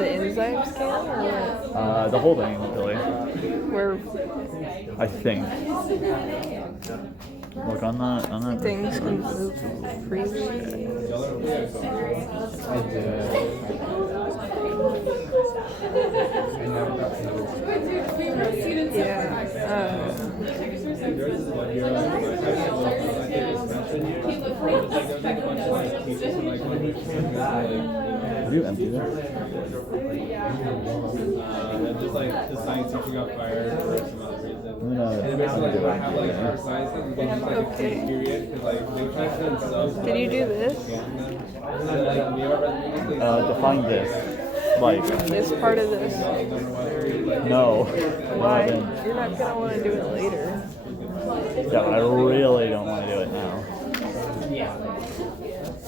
enzyme scan, or what? The whole thing, really. Where I think. Look on that. things can move freely. Have you emptied it? Just like the science teacher got fired for some other reason. And basically like I have like our science thing, they just like a period because like they try to themselves. Did you do this? Define this. Like This part of this. no. Why? You're not gonna want to do it later. Yeah, I really don't want to do it now.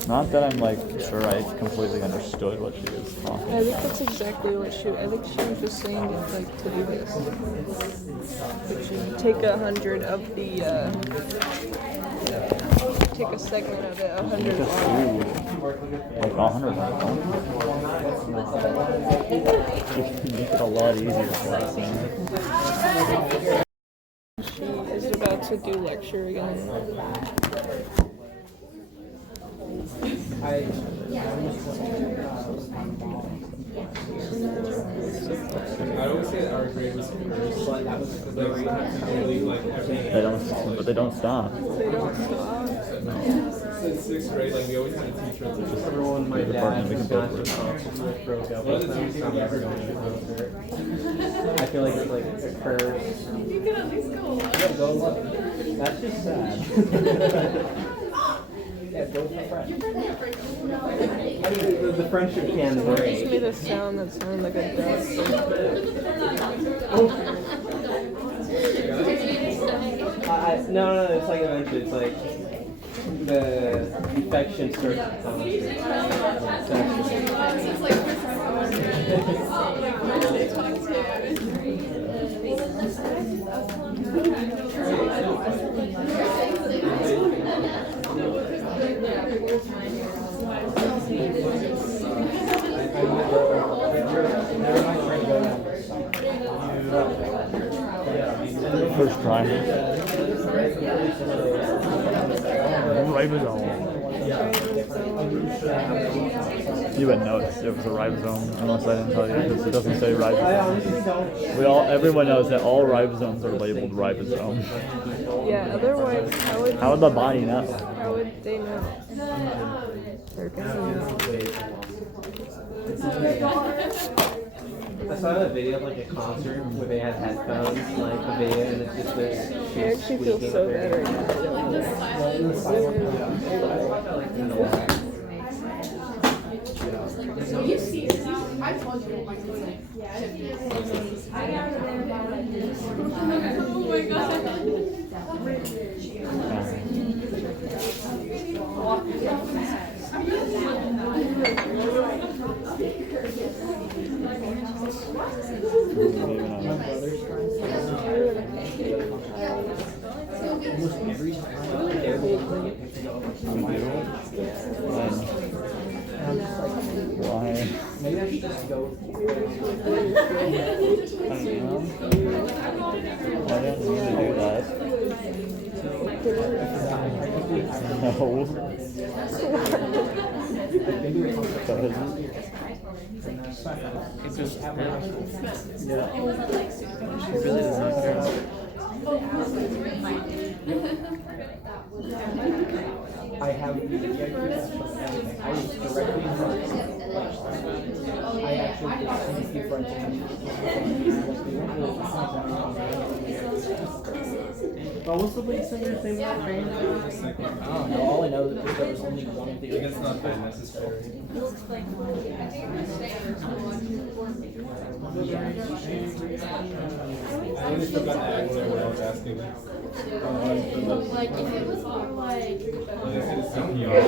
Not that I'm like sure I completely understood what she was talking I think about. that's exactly what I think she was just saying to do this. Take 100 of the, take a segment of it, 100 Like 100. You can make it a lot easier for us. She is about to do lecture again. I always say that our grade was first, but that was because they already had to really like everything. But they don't stop. They don't stop. Since sixth grade, like we always had a teacher that just Everyone, my dad, we can got both to broke up one of with the them, teachers so I'm never ever going to going go there. I feel like it's like a curse. You can at least go along. Yeah, go look. That's just sad. Yeah, go for friends. I mean, the friendship can Someone just break. made a sound that sounded like a duck. No, it's like eventually, it's like the infection starts to come. It's like they talk First try. Ribosome. You wouldn't notice it was a ribosome unless I didn't tell you, because it doesn't say ribosome. Everyone knows that all ribosomes are labeled ribosome. Yeah, otherwise, How would the body know? How would they know? They're gonna know. I saw a video of like a concert where they had headphones, like a video, and it's just this. I actually feel so bad right So you see, I told you my Oh my god. Why? Maybe I should just go. I don't need to do that. No. She really does not care. I have I was directly in front. I actually did in front of What was the lead singer's name of the band? I don't know. All I know is that there was only one of the. It's not that necessary. I only forgot to ask what I was asking. Like, if it was more like, I said it's CPR.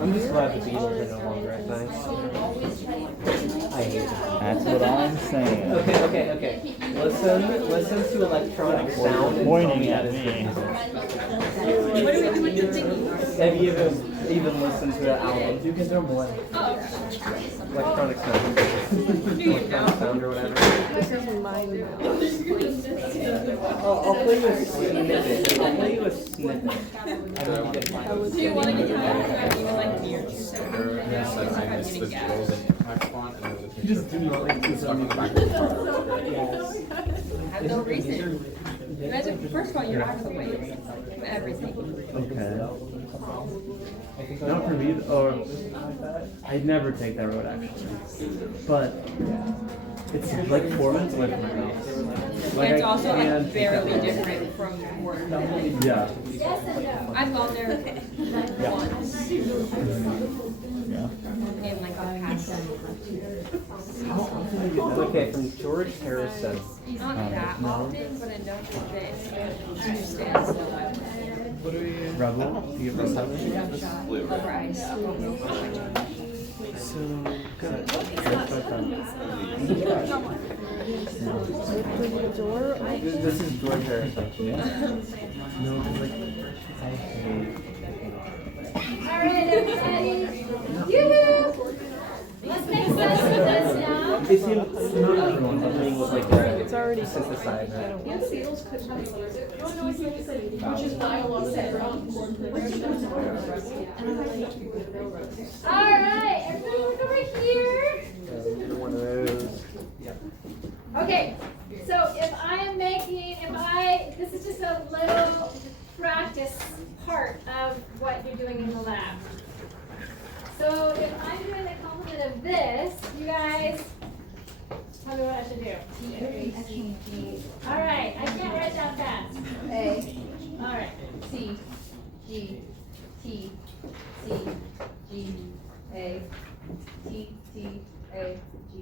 I'm just glad the Beatles are no longer at nice. I hate them. That's what I'm saying. Okay. Listen to electronic sound and tell Pointing me at that is me. Have you even listened to the album? You can throw more. Electronic sound. Electronic sound or whatever. I'll play you a snippet. do you want to get tired? Even like near Just do not like this on the back of the have no reason. First of all, you're out of the way of everything. Okay. Not for me, or I'd never take that road actually. But it's like 4 minutes away from my house. Like, It's also I like can't take barely that road. different from work. Yeah. I've gone there once. Yeah. In like the past. Okay, from George Harrison. Not that often, but enough that it understands the Rebel? Do you get Rebel? over ice. So good. This is George Harrison. No, like I hate. Alright, everybody. Yoo-hoo! Let's make sense of this now. It seems not everyone playing with like It's already synthesizer. Which is why a lot of that Alright, everybody look over here. One of those. Okay, so if I am making, this is just a little practice part of what you're doing in the lab. So if I'm doing the complement of this, you guys tell me what I should do. Alright, I can't write that fast. A. Alright. C. G. T. C. G. A. T. T. A. G.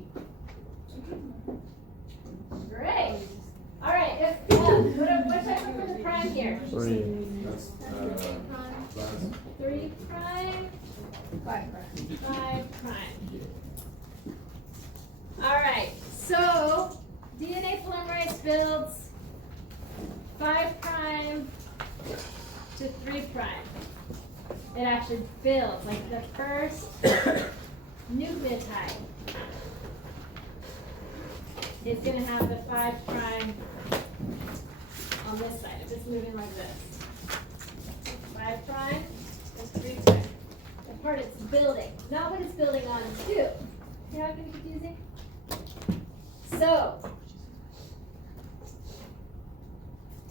Great. Alright, what should I put for the prime here? 3. 3 prime. 5 prime. Alright, so DNA polymerase builds 5 prime to 3 prime. It actually builds like the first nucleotide. It's going to have the 5 prime on this side. If it's moving like this. 5 prime and 3 prime. The part it's building, not what it's building on to. See how it can be confusing? So,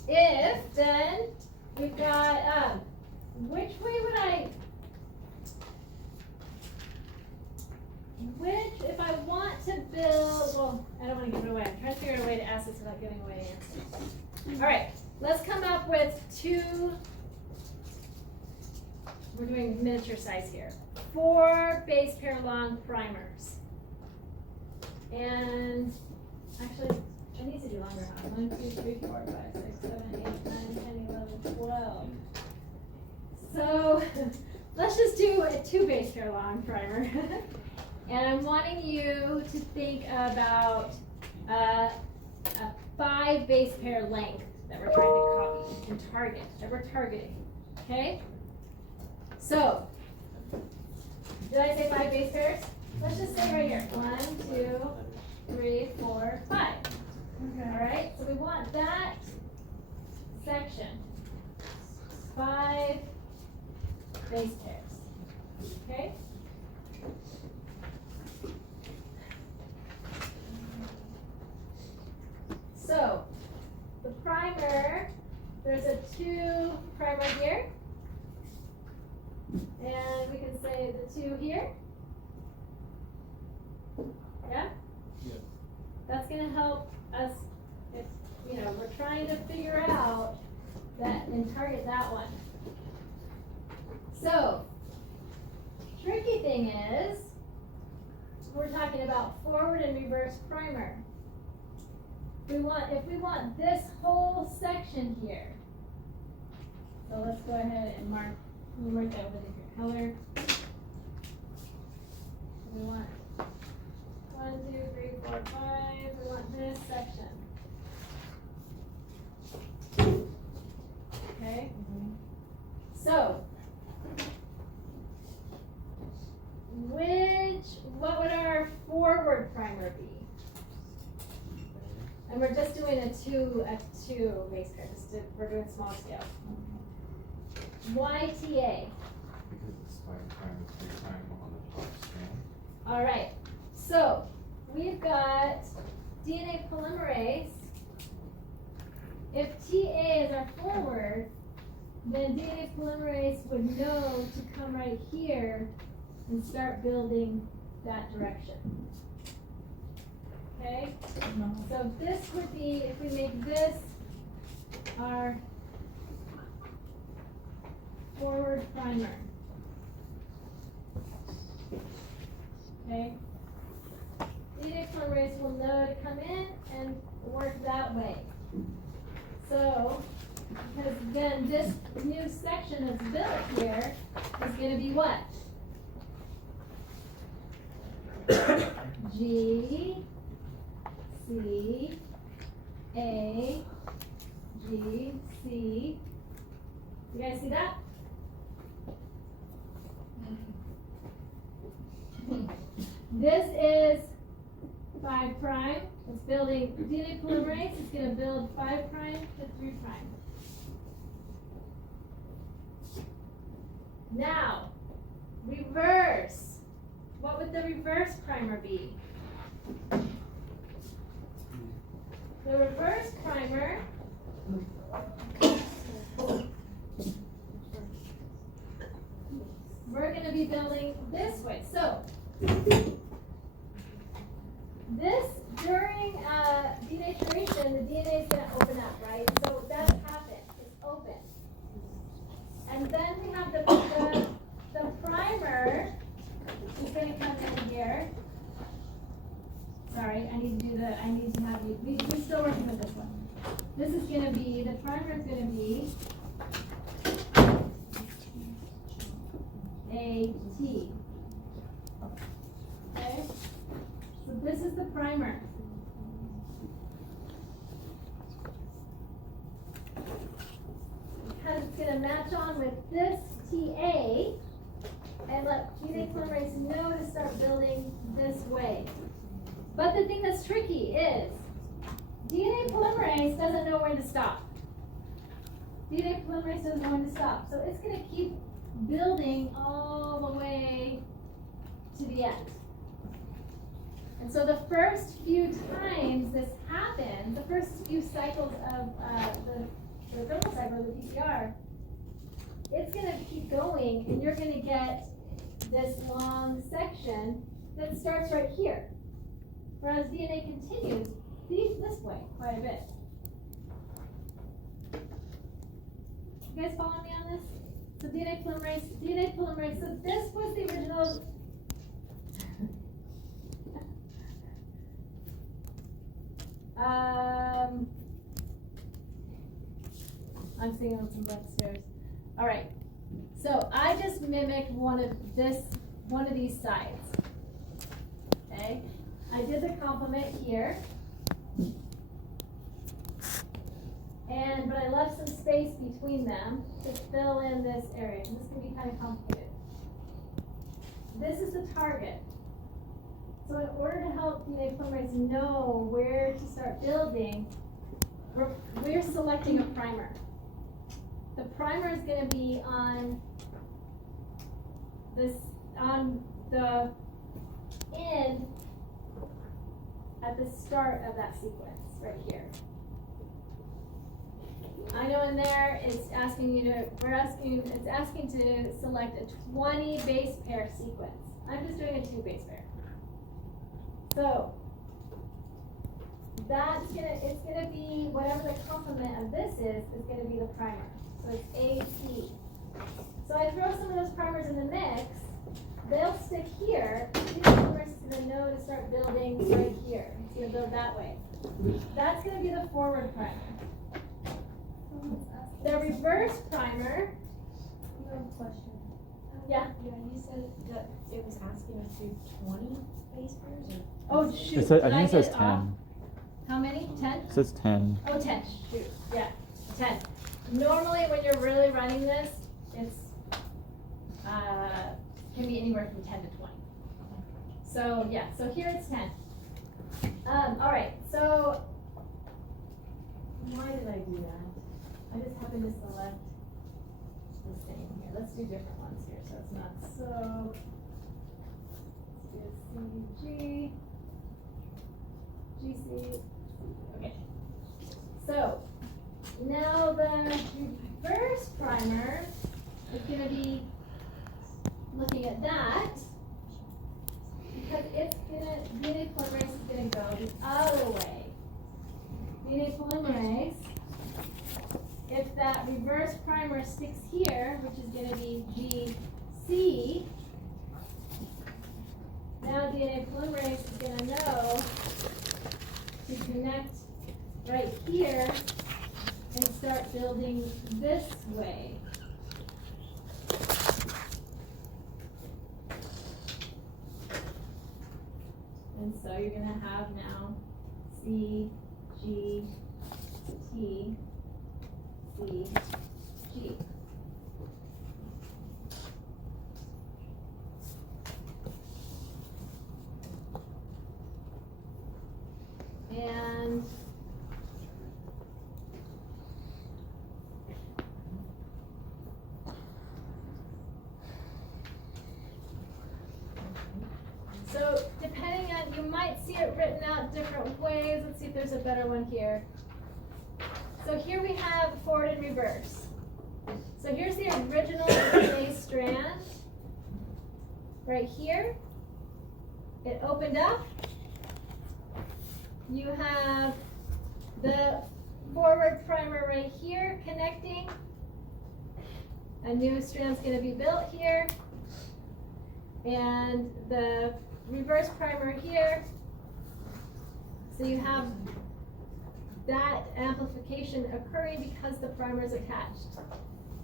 if then we've got, which way would if I want to build, well, I don't want to give it away. I'm trying to figure out a way to ask this without giving away the answer. All right, let's come up with 2, we're doing miniature size here, 4 base pair long primers. And actually, I need to do longer, huh? 1, 2, 3, 4, 5, 6, 7, 8, 9, 10, 11, 12. So let's just do a 2 base pair long primer. And I'm wanting you to think about a 5 base pair length that we're trying to copy and target, that we're targeting, okay? So, did I say 5 base pairs? Let's just say right here, 1, 2, 3, 4, 5. Okay. All right, so we want that section. 5 base pairs. Okay? So, the primer, there's a 2 primer here. And we can say the 2 here. Yeah? Yeah. That's going to help us if, we're trying to figure out that and target that one. So, tricky thing is, we're talking about forward and reverse primer. If we want this whole section here, so let's go ahead and mark that with a different color. We want 1, 2, 3, 4, 5. We want this section. Okay? So, what would our forward primer be? And we're just doing a two base pair. We're doing small scale. YTA. Because it's 5 times 3 times on the top strand. All right. So we've got DNA polymerase. If TA is our forward, then DNA polymerase would know to come right here and start building that direction. Okay? So this would be, if we make this our forward primer. Okay? DNA polymerase will know to come in and work that way. So, because again, this new section that's built here is going to be what? G, C, A, G, C. You guys see that? This is 5 prime. It's building DNA polymerase. It's going to build 5 prime to 3 prime. Now, reverse. What would the reverse primer be? The reverse primer we're going to be building this way. So, this, during denaturation, the DNA is going to open up, right? So that's happened. It's open. And then we have the primer is going to come in here. Sorry, I need to have you, we're still working with this one. This is going to be, the primer is going to be AT. Okay? So this is the primer. Because it's going to match on with this TA and let DNA polymerase know to start building this way. But the thing that's tricky is DNA polymerase doesn't know when to stop. DNA polymerase doesn't know when to stop. So it's going to keep building all the way to the end. And so the first few times this happens, the first few cycles of the thermal cycle, the PCR, it's going to keep going, and you're going to get this long section that starts right here. Whereas DNA continues this way quite a bit. You guys following me on this? So DNA polymerase, so this was the original. I'm seeing on some blank stairs. All right. So I just mimicked one of these sides. Okay. I did the complement here. But I left some space between them to fill in this area. And this can be kind of complicated. This is the target. So in order to help DNA polymerase know where to start building, we're selecting a primer. the primer is going to be on this, on the end at the start of that sequence, right here. I know in there it's asking you to, it's asking to select a 20 base pair sequence. I'm just doing a 2 base pair. So it's gonna be whatever the complement of this is gonna be the primer. So it's AP. So I throw some of those primers in the mix, they'll stick here. These primers is gonna know to start building right here. It's gonna build that way. That's gonna be the forward primer. The reverse primer. I have a question. Yeah. Yeah, you said that it was asking us to do 20 base pairs or? Oh shoot. It says, I did think it says get 10. off? How many? 10? It says 10. Oh, 10. Shoot. Yeah, 10. Normally, when you're really running this, it's can be anywhere from 10 to 20. So yeah. So here it's 10. All right. So why did I do that? I just happened to select the same here. Let's do different ones here. So it's not so. Let's do CG. GC. Okay. So now the reverse primer is going to be looking at that because it's going to, DNA polymerase is going to go the other way. DNA polymerase, if that reverse primer sticks here, which is going to be GC, now DNA polymerase is going to know to connect right here and start building this way. And so you're going to have now C, G, T, C, G. And so depending on, you might see it written out different ways. Let's see if there's a better one here. So here we have forward and reverse. So here's the original DNA strand. Right here. It opened up. You have the forward primer right here connecting. A new strand's going to be built here. And the reverse primer here. So you have that amplification occurring because the primer is attached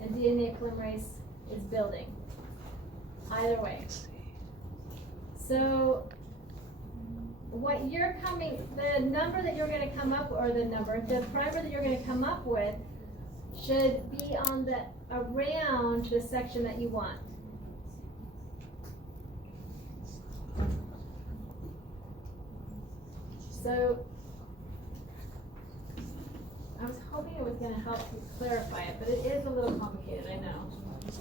and DNA polymerase is building. Either way. So what you're the number that you're going to come up, or the primer that you're going to come up with should be on around the section that you want. So I was hoping it was going to help to clarify it, but it is a little complicated, I know.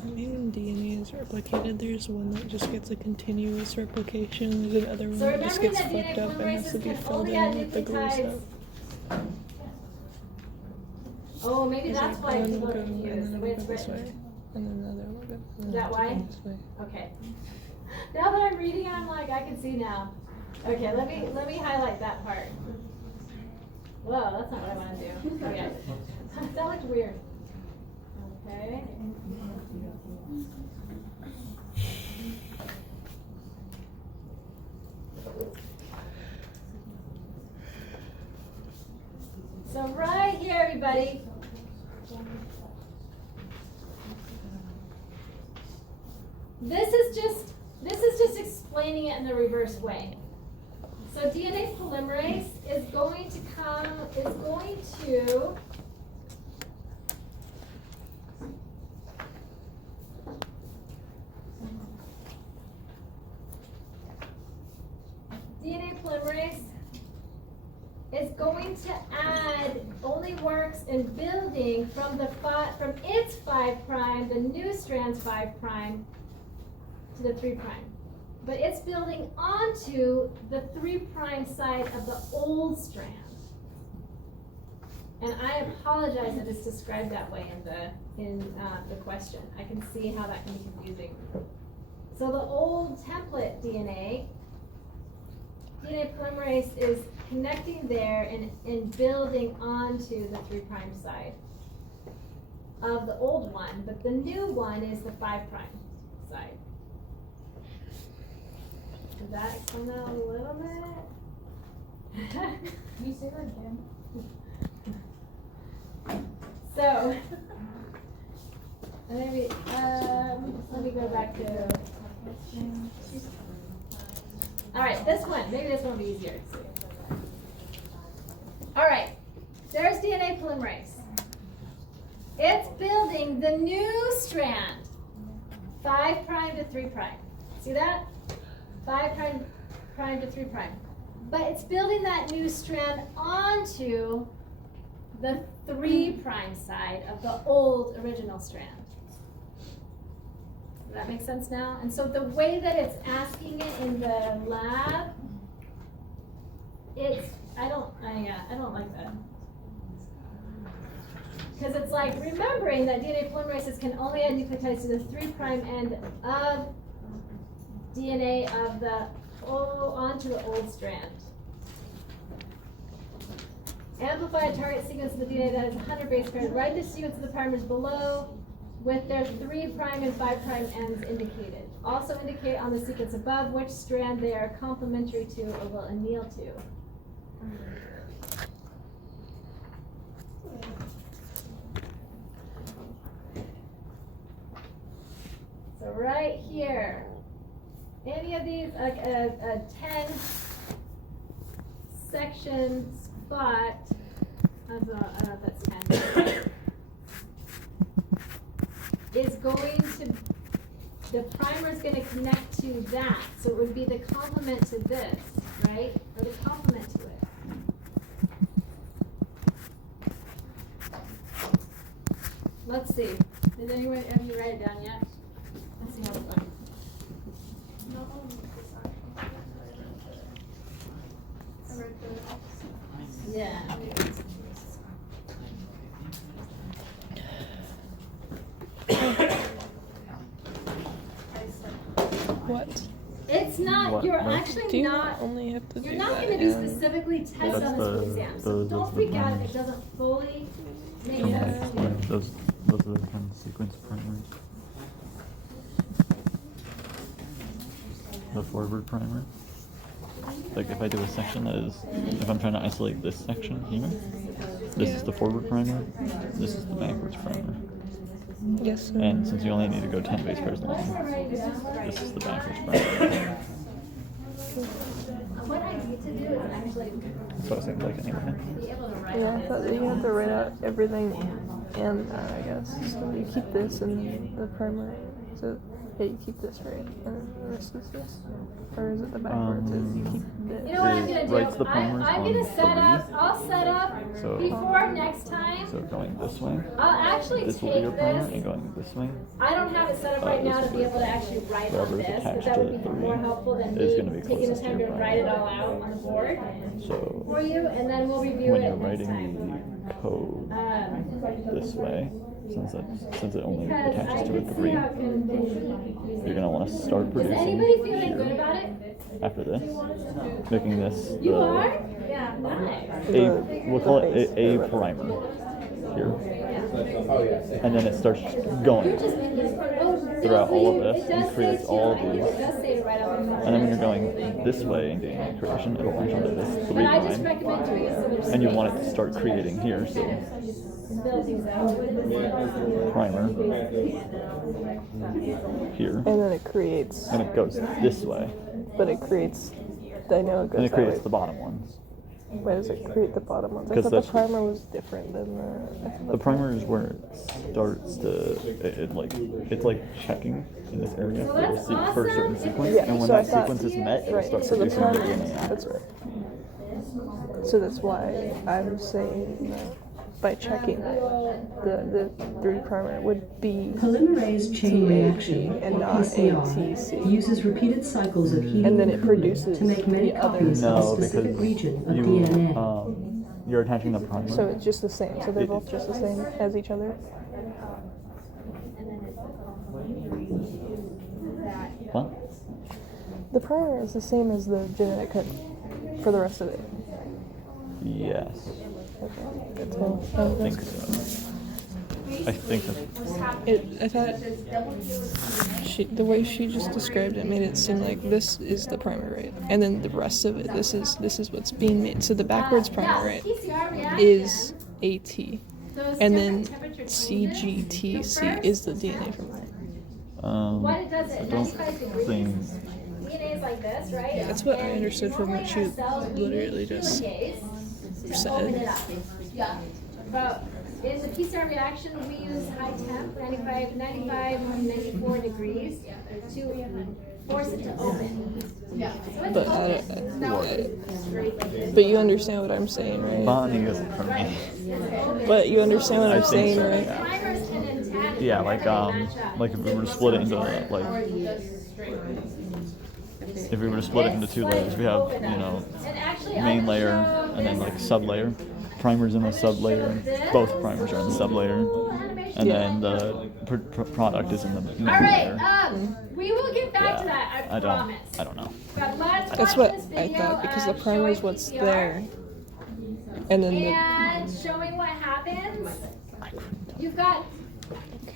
I mean, when DNA is replicated, there's one that just gets a continuous replication, there's another one that just gets fucked up and has to be filled in with the glue stuff. Oh, maybe There's that's like why one people will are go, confused, and the then way it'll it's go this written. way, and then another one will go. Is that why? This way. Okay. Now that I'm reading it, I'm like, I can see now. Okay, let me highlight that part. Whoa, that's not what I want to do. Okay. That looks weird. Okay. So right here, everybody. This is just explaining it in the reverse way. So DNA polymerase is going to DNA polymerase is going to add only one works in building from its 5' the new strand's 5' to the 3'. But it's building onto the 3' side of the old strand. And I apologize that it's described that way in the question. I can see how that can be confusing. So the old template DNA polymerase is connecting there and building onto the 3' side of the old one, but the new one is the 5' side. Does that explain that a little bit? Can you say that again? So, maybe, let me go back to, all right, this one, maybe this one will be easier to see. All right, there's DNA polymerase. It's building the new strand, 5' to 3'. See that? 5' to 3'. But it's building that new strand onto the 3' side of the old original strand. Does that make sense now? And so the way that it's asking it in the lab, I don't like that. Because it's like remembering that DNA polymerases can only add nucleotides to the 3' end of DNA of onto the old strand. Amplify a target sequence of the DNA that has 100 base pairs. Write the sequence of the primers below with their 3' and 5' ends indicated. Also indicate on the sequence above which strand they are complementary to or will anneal to. So right here, any of these, like a 10 section spot, I don't know if that's 10, is going to, the primer is going to connect to that. So it would be the complement to this, right? Or the complement to it. Let's see. Did anyone, have you write it down yet? Let's see how it's going. Yeah. What? It's not, What? you're No? actually Do you not, only have to you're do not that going to be and- specifically tested That's on this the- exam. So those don't are the freak out if primers. it doesn't fully make Yeah, sense to you. those are the kind of sequence primers. The forward primer. Like if I do a section that is, if I'm trying to isolate this section here, this is the forward primer, this is the backwards primer. Yes. Sir. And since you only need to go 10 base pairs long, this is the backwards primer. What I need to do is actually So it seems like anyway. be able to write Yeah, I this. thought that you had to write out everything and that, I guess. So you keep this in the primer. So yeah, you keep this right, and this is this. Or is it the backwards? You keep this. You know what I'm going to Writes do? the primers I'm on going to set up, 3. I'll set up So- before next time. So going this way, I'll actually this will be your take primer, this. and going this way. I don't have it set up right this now to is be able to actually write on whatever is this, but attached that to would the be 3 more helpful than is me gonna be taking the closest to time to your write it primer. all out on the board So for you, and then we'll review when it you're next writing time. the code this way, since it only Because I attaches to a can see 3, how it can be confusing. you're gonna want to start Is producing anybody feeling good here about it? after this, making this You the are? Yeah, nice. we'll call it a primer here, and then it starts going throughout all of this and creates all of these. It does say to write out the And then when you're going this way in DNA creation, it'll launch onto this 3 But I just prime, recommend doing it so there's and you space. want it to start creating here. So Build things out. primer here, And then it creates, and it goes this way, but it creates, I know it goes and it that creates way. the bottom ones. Why does it create the bottom ones? I 'Cause thought the that's- primer was different than The primer is where it starts to, it's like checking in this area for a, for a certain sequence, Yeah, and when so I that thought- sequence is met, it'll right, start so the producing the primer- DNA after that's it. So that's why I'm saying that by checking the 3 primer would be Polymerase chain reaction, and or not PCR, ATC. uses repeated cycles of heating And then it produces to make many the other. copies of No, a specific because region of you DNA. you're attaching the primer. So it's just the same. So they're both just the same as each other. What? The primer is the same as the genetic code for the rest of it. Yes. Okay, good to know. I think so. I think that. I thought the way she just described it made it seem like this is the primer, right? And then the rest of it, this is what's being made. So the backwards primer, right, is AT, and then CGTC is the DNA from that. What it does, I it don't 95 degrees. think. DNA is like this, right? That's what I understood from what she literally just said. Yeah. But in the PCR reaction, we use high temp, 95, 94 degrees, to force it to open. Yeah. But you understand what I'm saying, right? Bonding isn't for me. But you understand what I I'm think saying, so, right? yeah. Yeah, like if we were to split it into like. If we were to split it into 2 layers, we have, main layer and then like sub-layer. Primers in the sub-layer, both primers are in the sub-layer, and then the product is in the main layer. We will get back to that, I promise. I don't know. But let's That's watch what this I video thought, because the of primer is showing what's PCR there. And then and showing what happens. You've got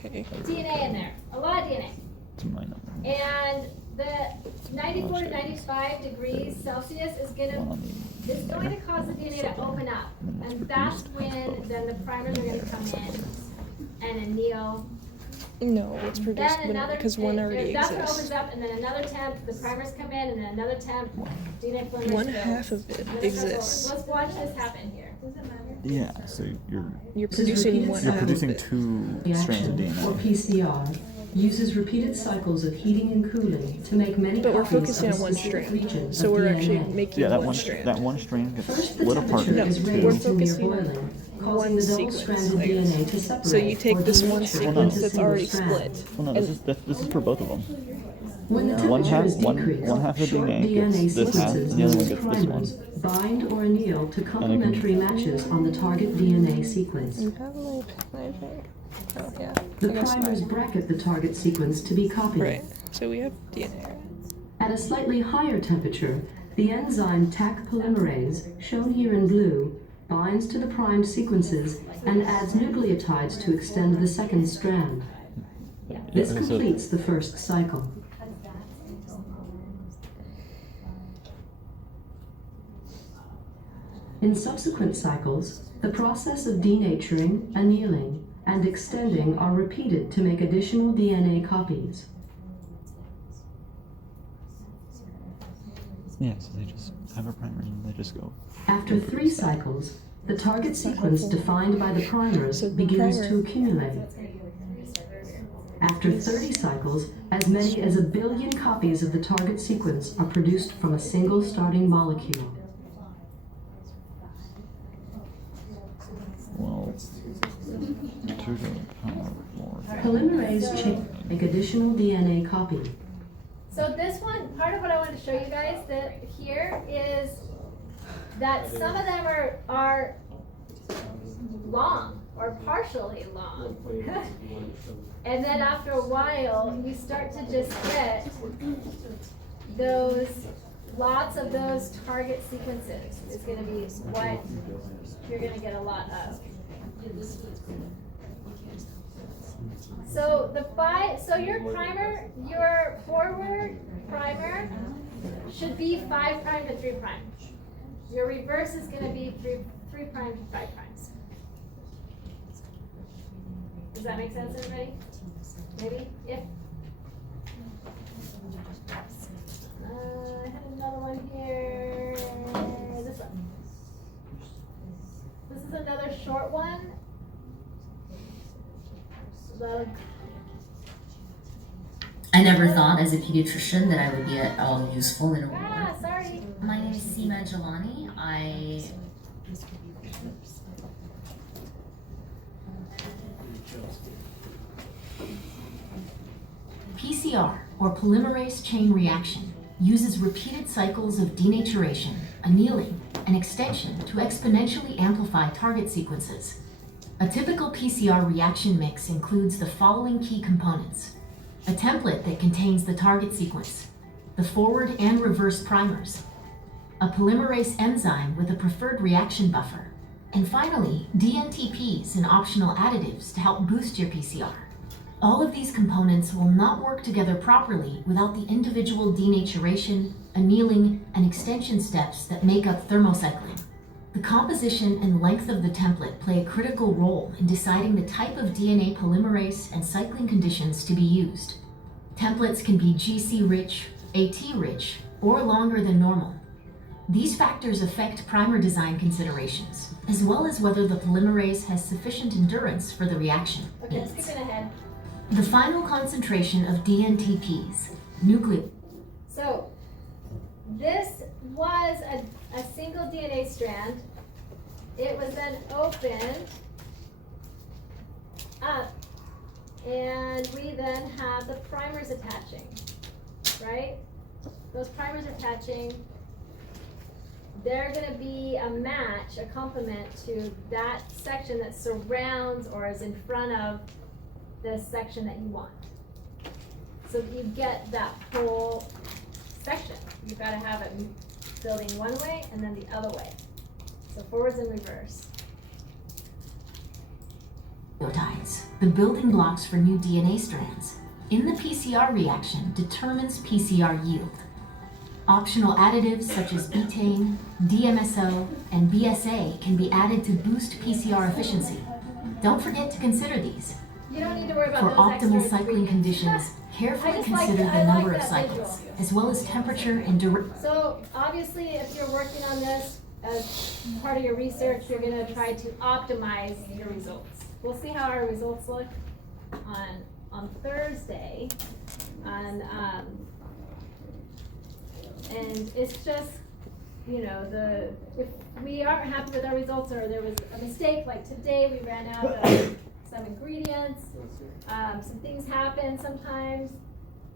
DNA in there, a lot of DNA. It's my number. And the 94 to 95 degrees Celsius is going to cause the DNA to open up. And that's when then the primers are going to come in and anneal. No, it's produced because one already That's what exists. opens up, and then another temp, the primers come in, and then another temp, DNA polymerase One goes. half of it Another exists. temp. Let's watch this happen here. Does it matter? Yeah, so You're producing one You're half producing of it. 2 strands of Reaction, or DNA. PCR, uses repeated cycles of heating and cooling to make many But we're copies focusing of a on one specific strand. region So of we're DNA. actually making Yeah, one strand. that one strand gets First, the split apart temperature into is 2. raised We're to near focusing on boiling, causing one the sequence, double-stranded I guess. DNA to separate. So you take or this one denatured sequence into that's single already strands. split. Well, no, this is for both of them. When the One temperature half- is one- decreased, one half of the short DNA gets DNA this half, sequences the other known one as gets this primers bind or anneal to complementary matches on the target DNA sequence. You have my thing. Oh, yeah. The I guess primers not. bracket the target sequence to be copied. Right. So we have DNA, right? At a slightly higher temperature, the enzyme Taq polymerase, shown here in blue, binds to the primed sequences and adds nucleotides to extend the second strand. This okay, so- completes the first cycle. In subsequent cycles, the process of denaturing, annealing, and extending are repeated to make additional DNA copies. Yeah, so they just have a primer and they just go. After 3 cycles, the target sequence defined by the primers begins to accumulate. After 30 cycles, as many as 1 billion copies of the target sequence are produced from a single starting molecule. Well, 2 to the power more. Polymerase chain make additional DNA copy. So this one, part of what I want to show you guys that here is that some of them are long or partially long. And then after a while, you start to just get those, lots of those target sequences is going to be what you're going to get a lot of. So so your primer, your forward primer should be 5' to 3'. Your reverse is going to be 3' to 5'. Does that make sense, everybody? Maybe? If. I have another one here. This one. This is another short one. I never thought as a pediatrician that I would be at all useful in a war. Sorry. My name is Seema Jelani. I PCR, or polymerase chain reaction, uses repeated cycles of denaturation, annealing, and extension to exponentially amplify target sequences. A typical PCR reaction mix includes the following key components: a template that contains the target sequence, the forward and reverse primers, a polymerase enzyme with a preferred reaction buffer, and finally, DNTPs and optional additives to help boost your PCR. All of these components will not work together properly without the individual denaturation, annealing, and extension steps that make up thermocycling. The composition and length of the template play a critical role in deciding the type of DNA polymerase and cycling conditions to be used. Templates can be GC-rich, AT-rich, or longer than normal. These factors affect primer design considerations, as well as whether the polymerase has sufficient endurance for the reaction. Okay, skipping ahead. The final concentration of DNTPs, nuclear. So this was a single DNA strand. It was then opened up, and we then have the primers attaching, right? Those primers attaching, they're going to be a match, a complement to that section that surrounds or is in front of the section that you want. So you get that whole section. You've got to have it building one way and then the other way. So forwards and reverse. Nucleotides, the building blocks for new DNA strands, in the PCR reaction determines PCR yield. Optional additives such as betaine, DMSO, and BSA can be added to boost PCR efficiency. Don't forget to consider these. You don't need to worry about For those optimal extra cycling ingredients. conditions, carefully I consider like the number that of cycles, visual. as well as temperature and duration. So obviously, if you're working on this as part of your research, you're going to try to optimize your results. We'll see how our results look on Thursday. And it's just, you know, if we aren't happy with our results or there was a mistake, like today we ran out of some ingredients, some things happen sometimes,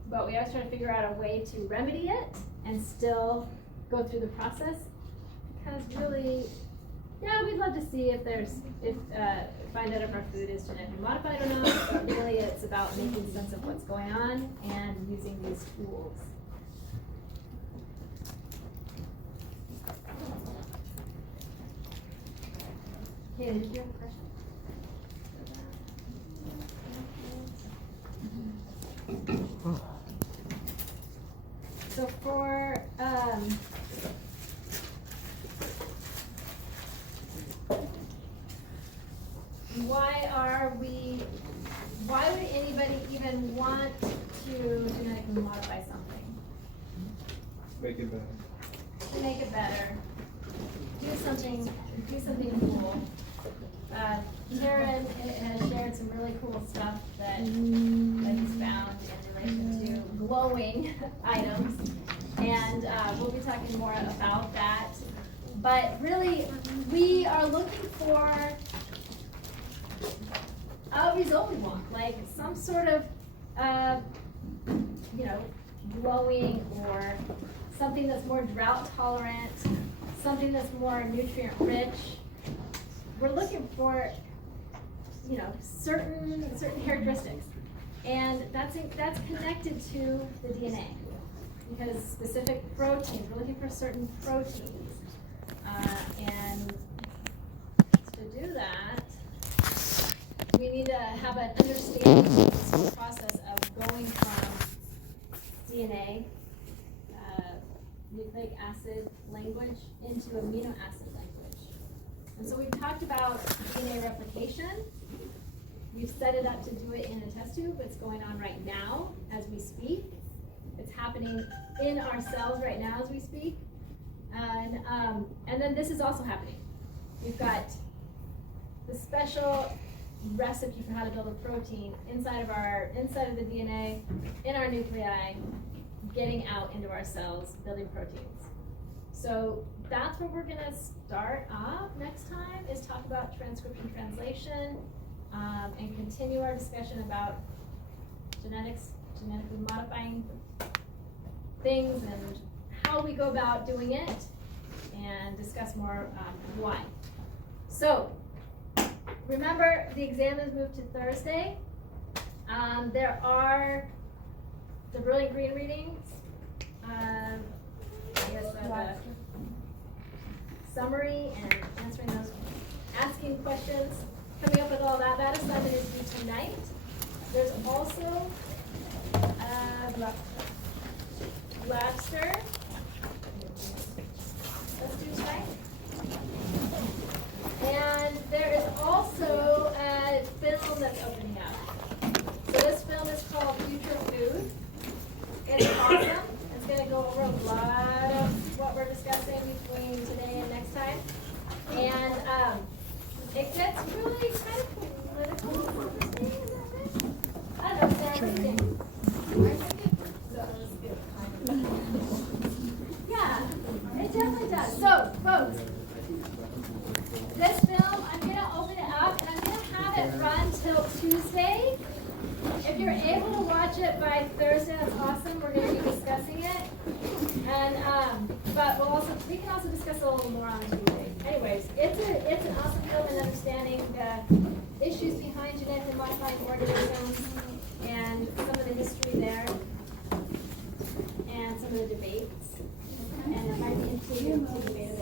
but we always try to figure out a way to remedy it and still go through the process, because really, yeah, we'd love to see find out if our food is genetically modified or not, but really it's about making sense of what's going on and using these tools. Hey, did you have a question? So for why would anybody even want to genetically modify something? Make it better. To make it better. Do something cool. Karen has shared some really cool stuff that he's found in relation to glowing items, and we'll be talking more about that. But really, we are looking for a result we want, like some sort of, glowing, or something that's more drought tolerant, something that's more nutrient rich. We're looking for, certain characteristics, and that's connected to the DNA, because specific proteins, we're looking for certain proteins, and to do that, we need to have an understanding of the process of going from DNA, nucleic acid language, into amino acid language. And so we've talked about DNA replication. We've set it up to do it in a test tube. It's going on right now as we speak. It's happening in our cells right now as we speak. And then this is also happening. We've got the special recipe for how to build a protein inside of the DNA, in our nuclei, getting out into our cells, building proteins. So that's where we're gonna start off next time, is talk about transcription translation. and continue our discussion about genetics, genetically modifying things and how we go about doing it, and discuss more why. So, remember the exam is moved to Thursday. There are the Brilliant Green readings. I guess the summary and answering those, asking questions, coming up with all that. That assignment is due tonight. There's also Labster. Let's do tonight. And there is also a film that's opening up. So this film is called Future Food. It's awesome. It's going to go over a lot of what we're discussing between today and next time. And it gets really kind of political. I don't know, Sarah, what do you think? Yeah, it definitely does. So, folks, this film, I'm going to open it up and I'm going to have it run till Tuesday. If you're able to watch it by Thursday, that's awesome. We're going to be discussing it. And, but we can also discuss it a little more on Tuesday. Anyways, it's an awesome film in understanding the issues behind genetically modifying organisms and some of the history there and some of the debates. And it might be included in the debate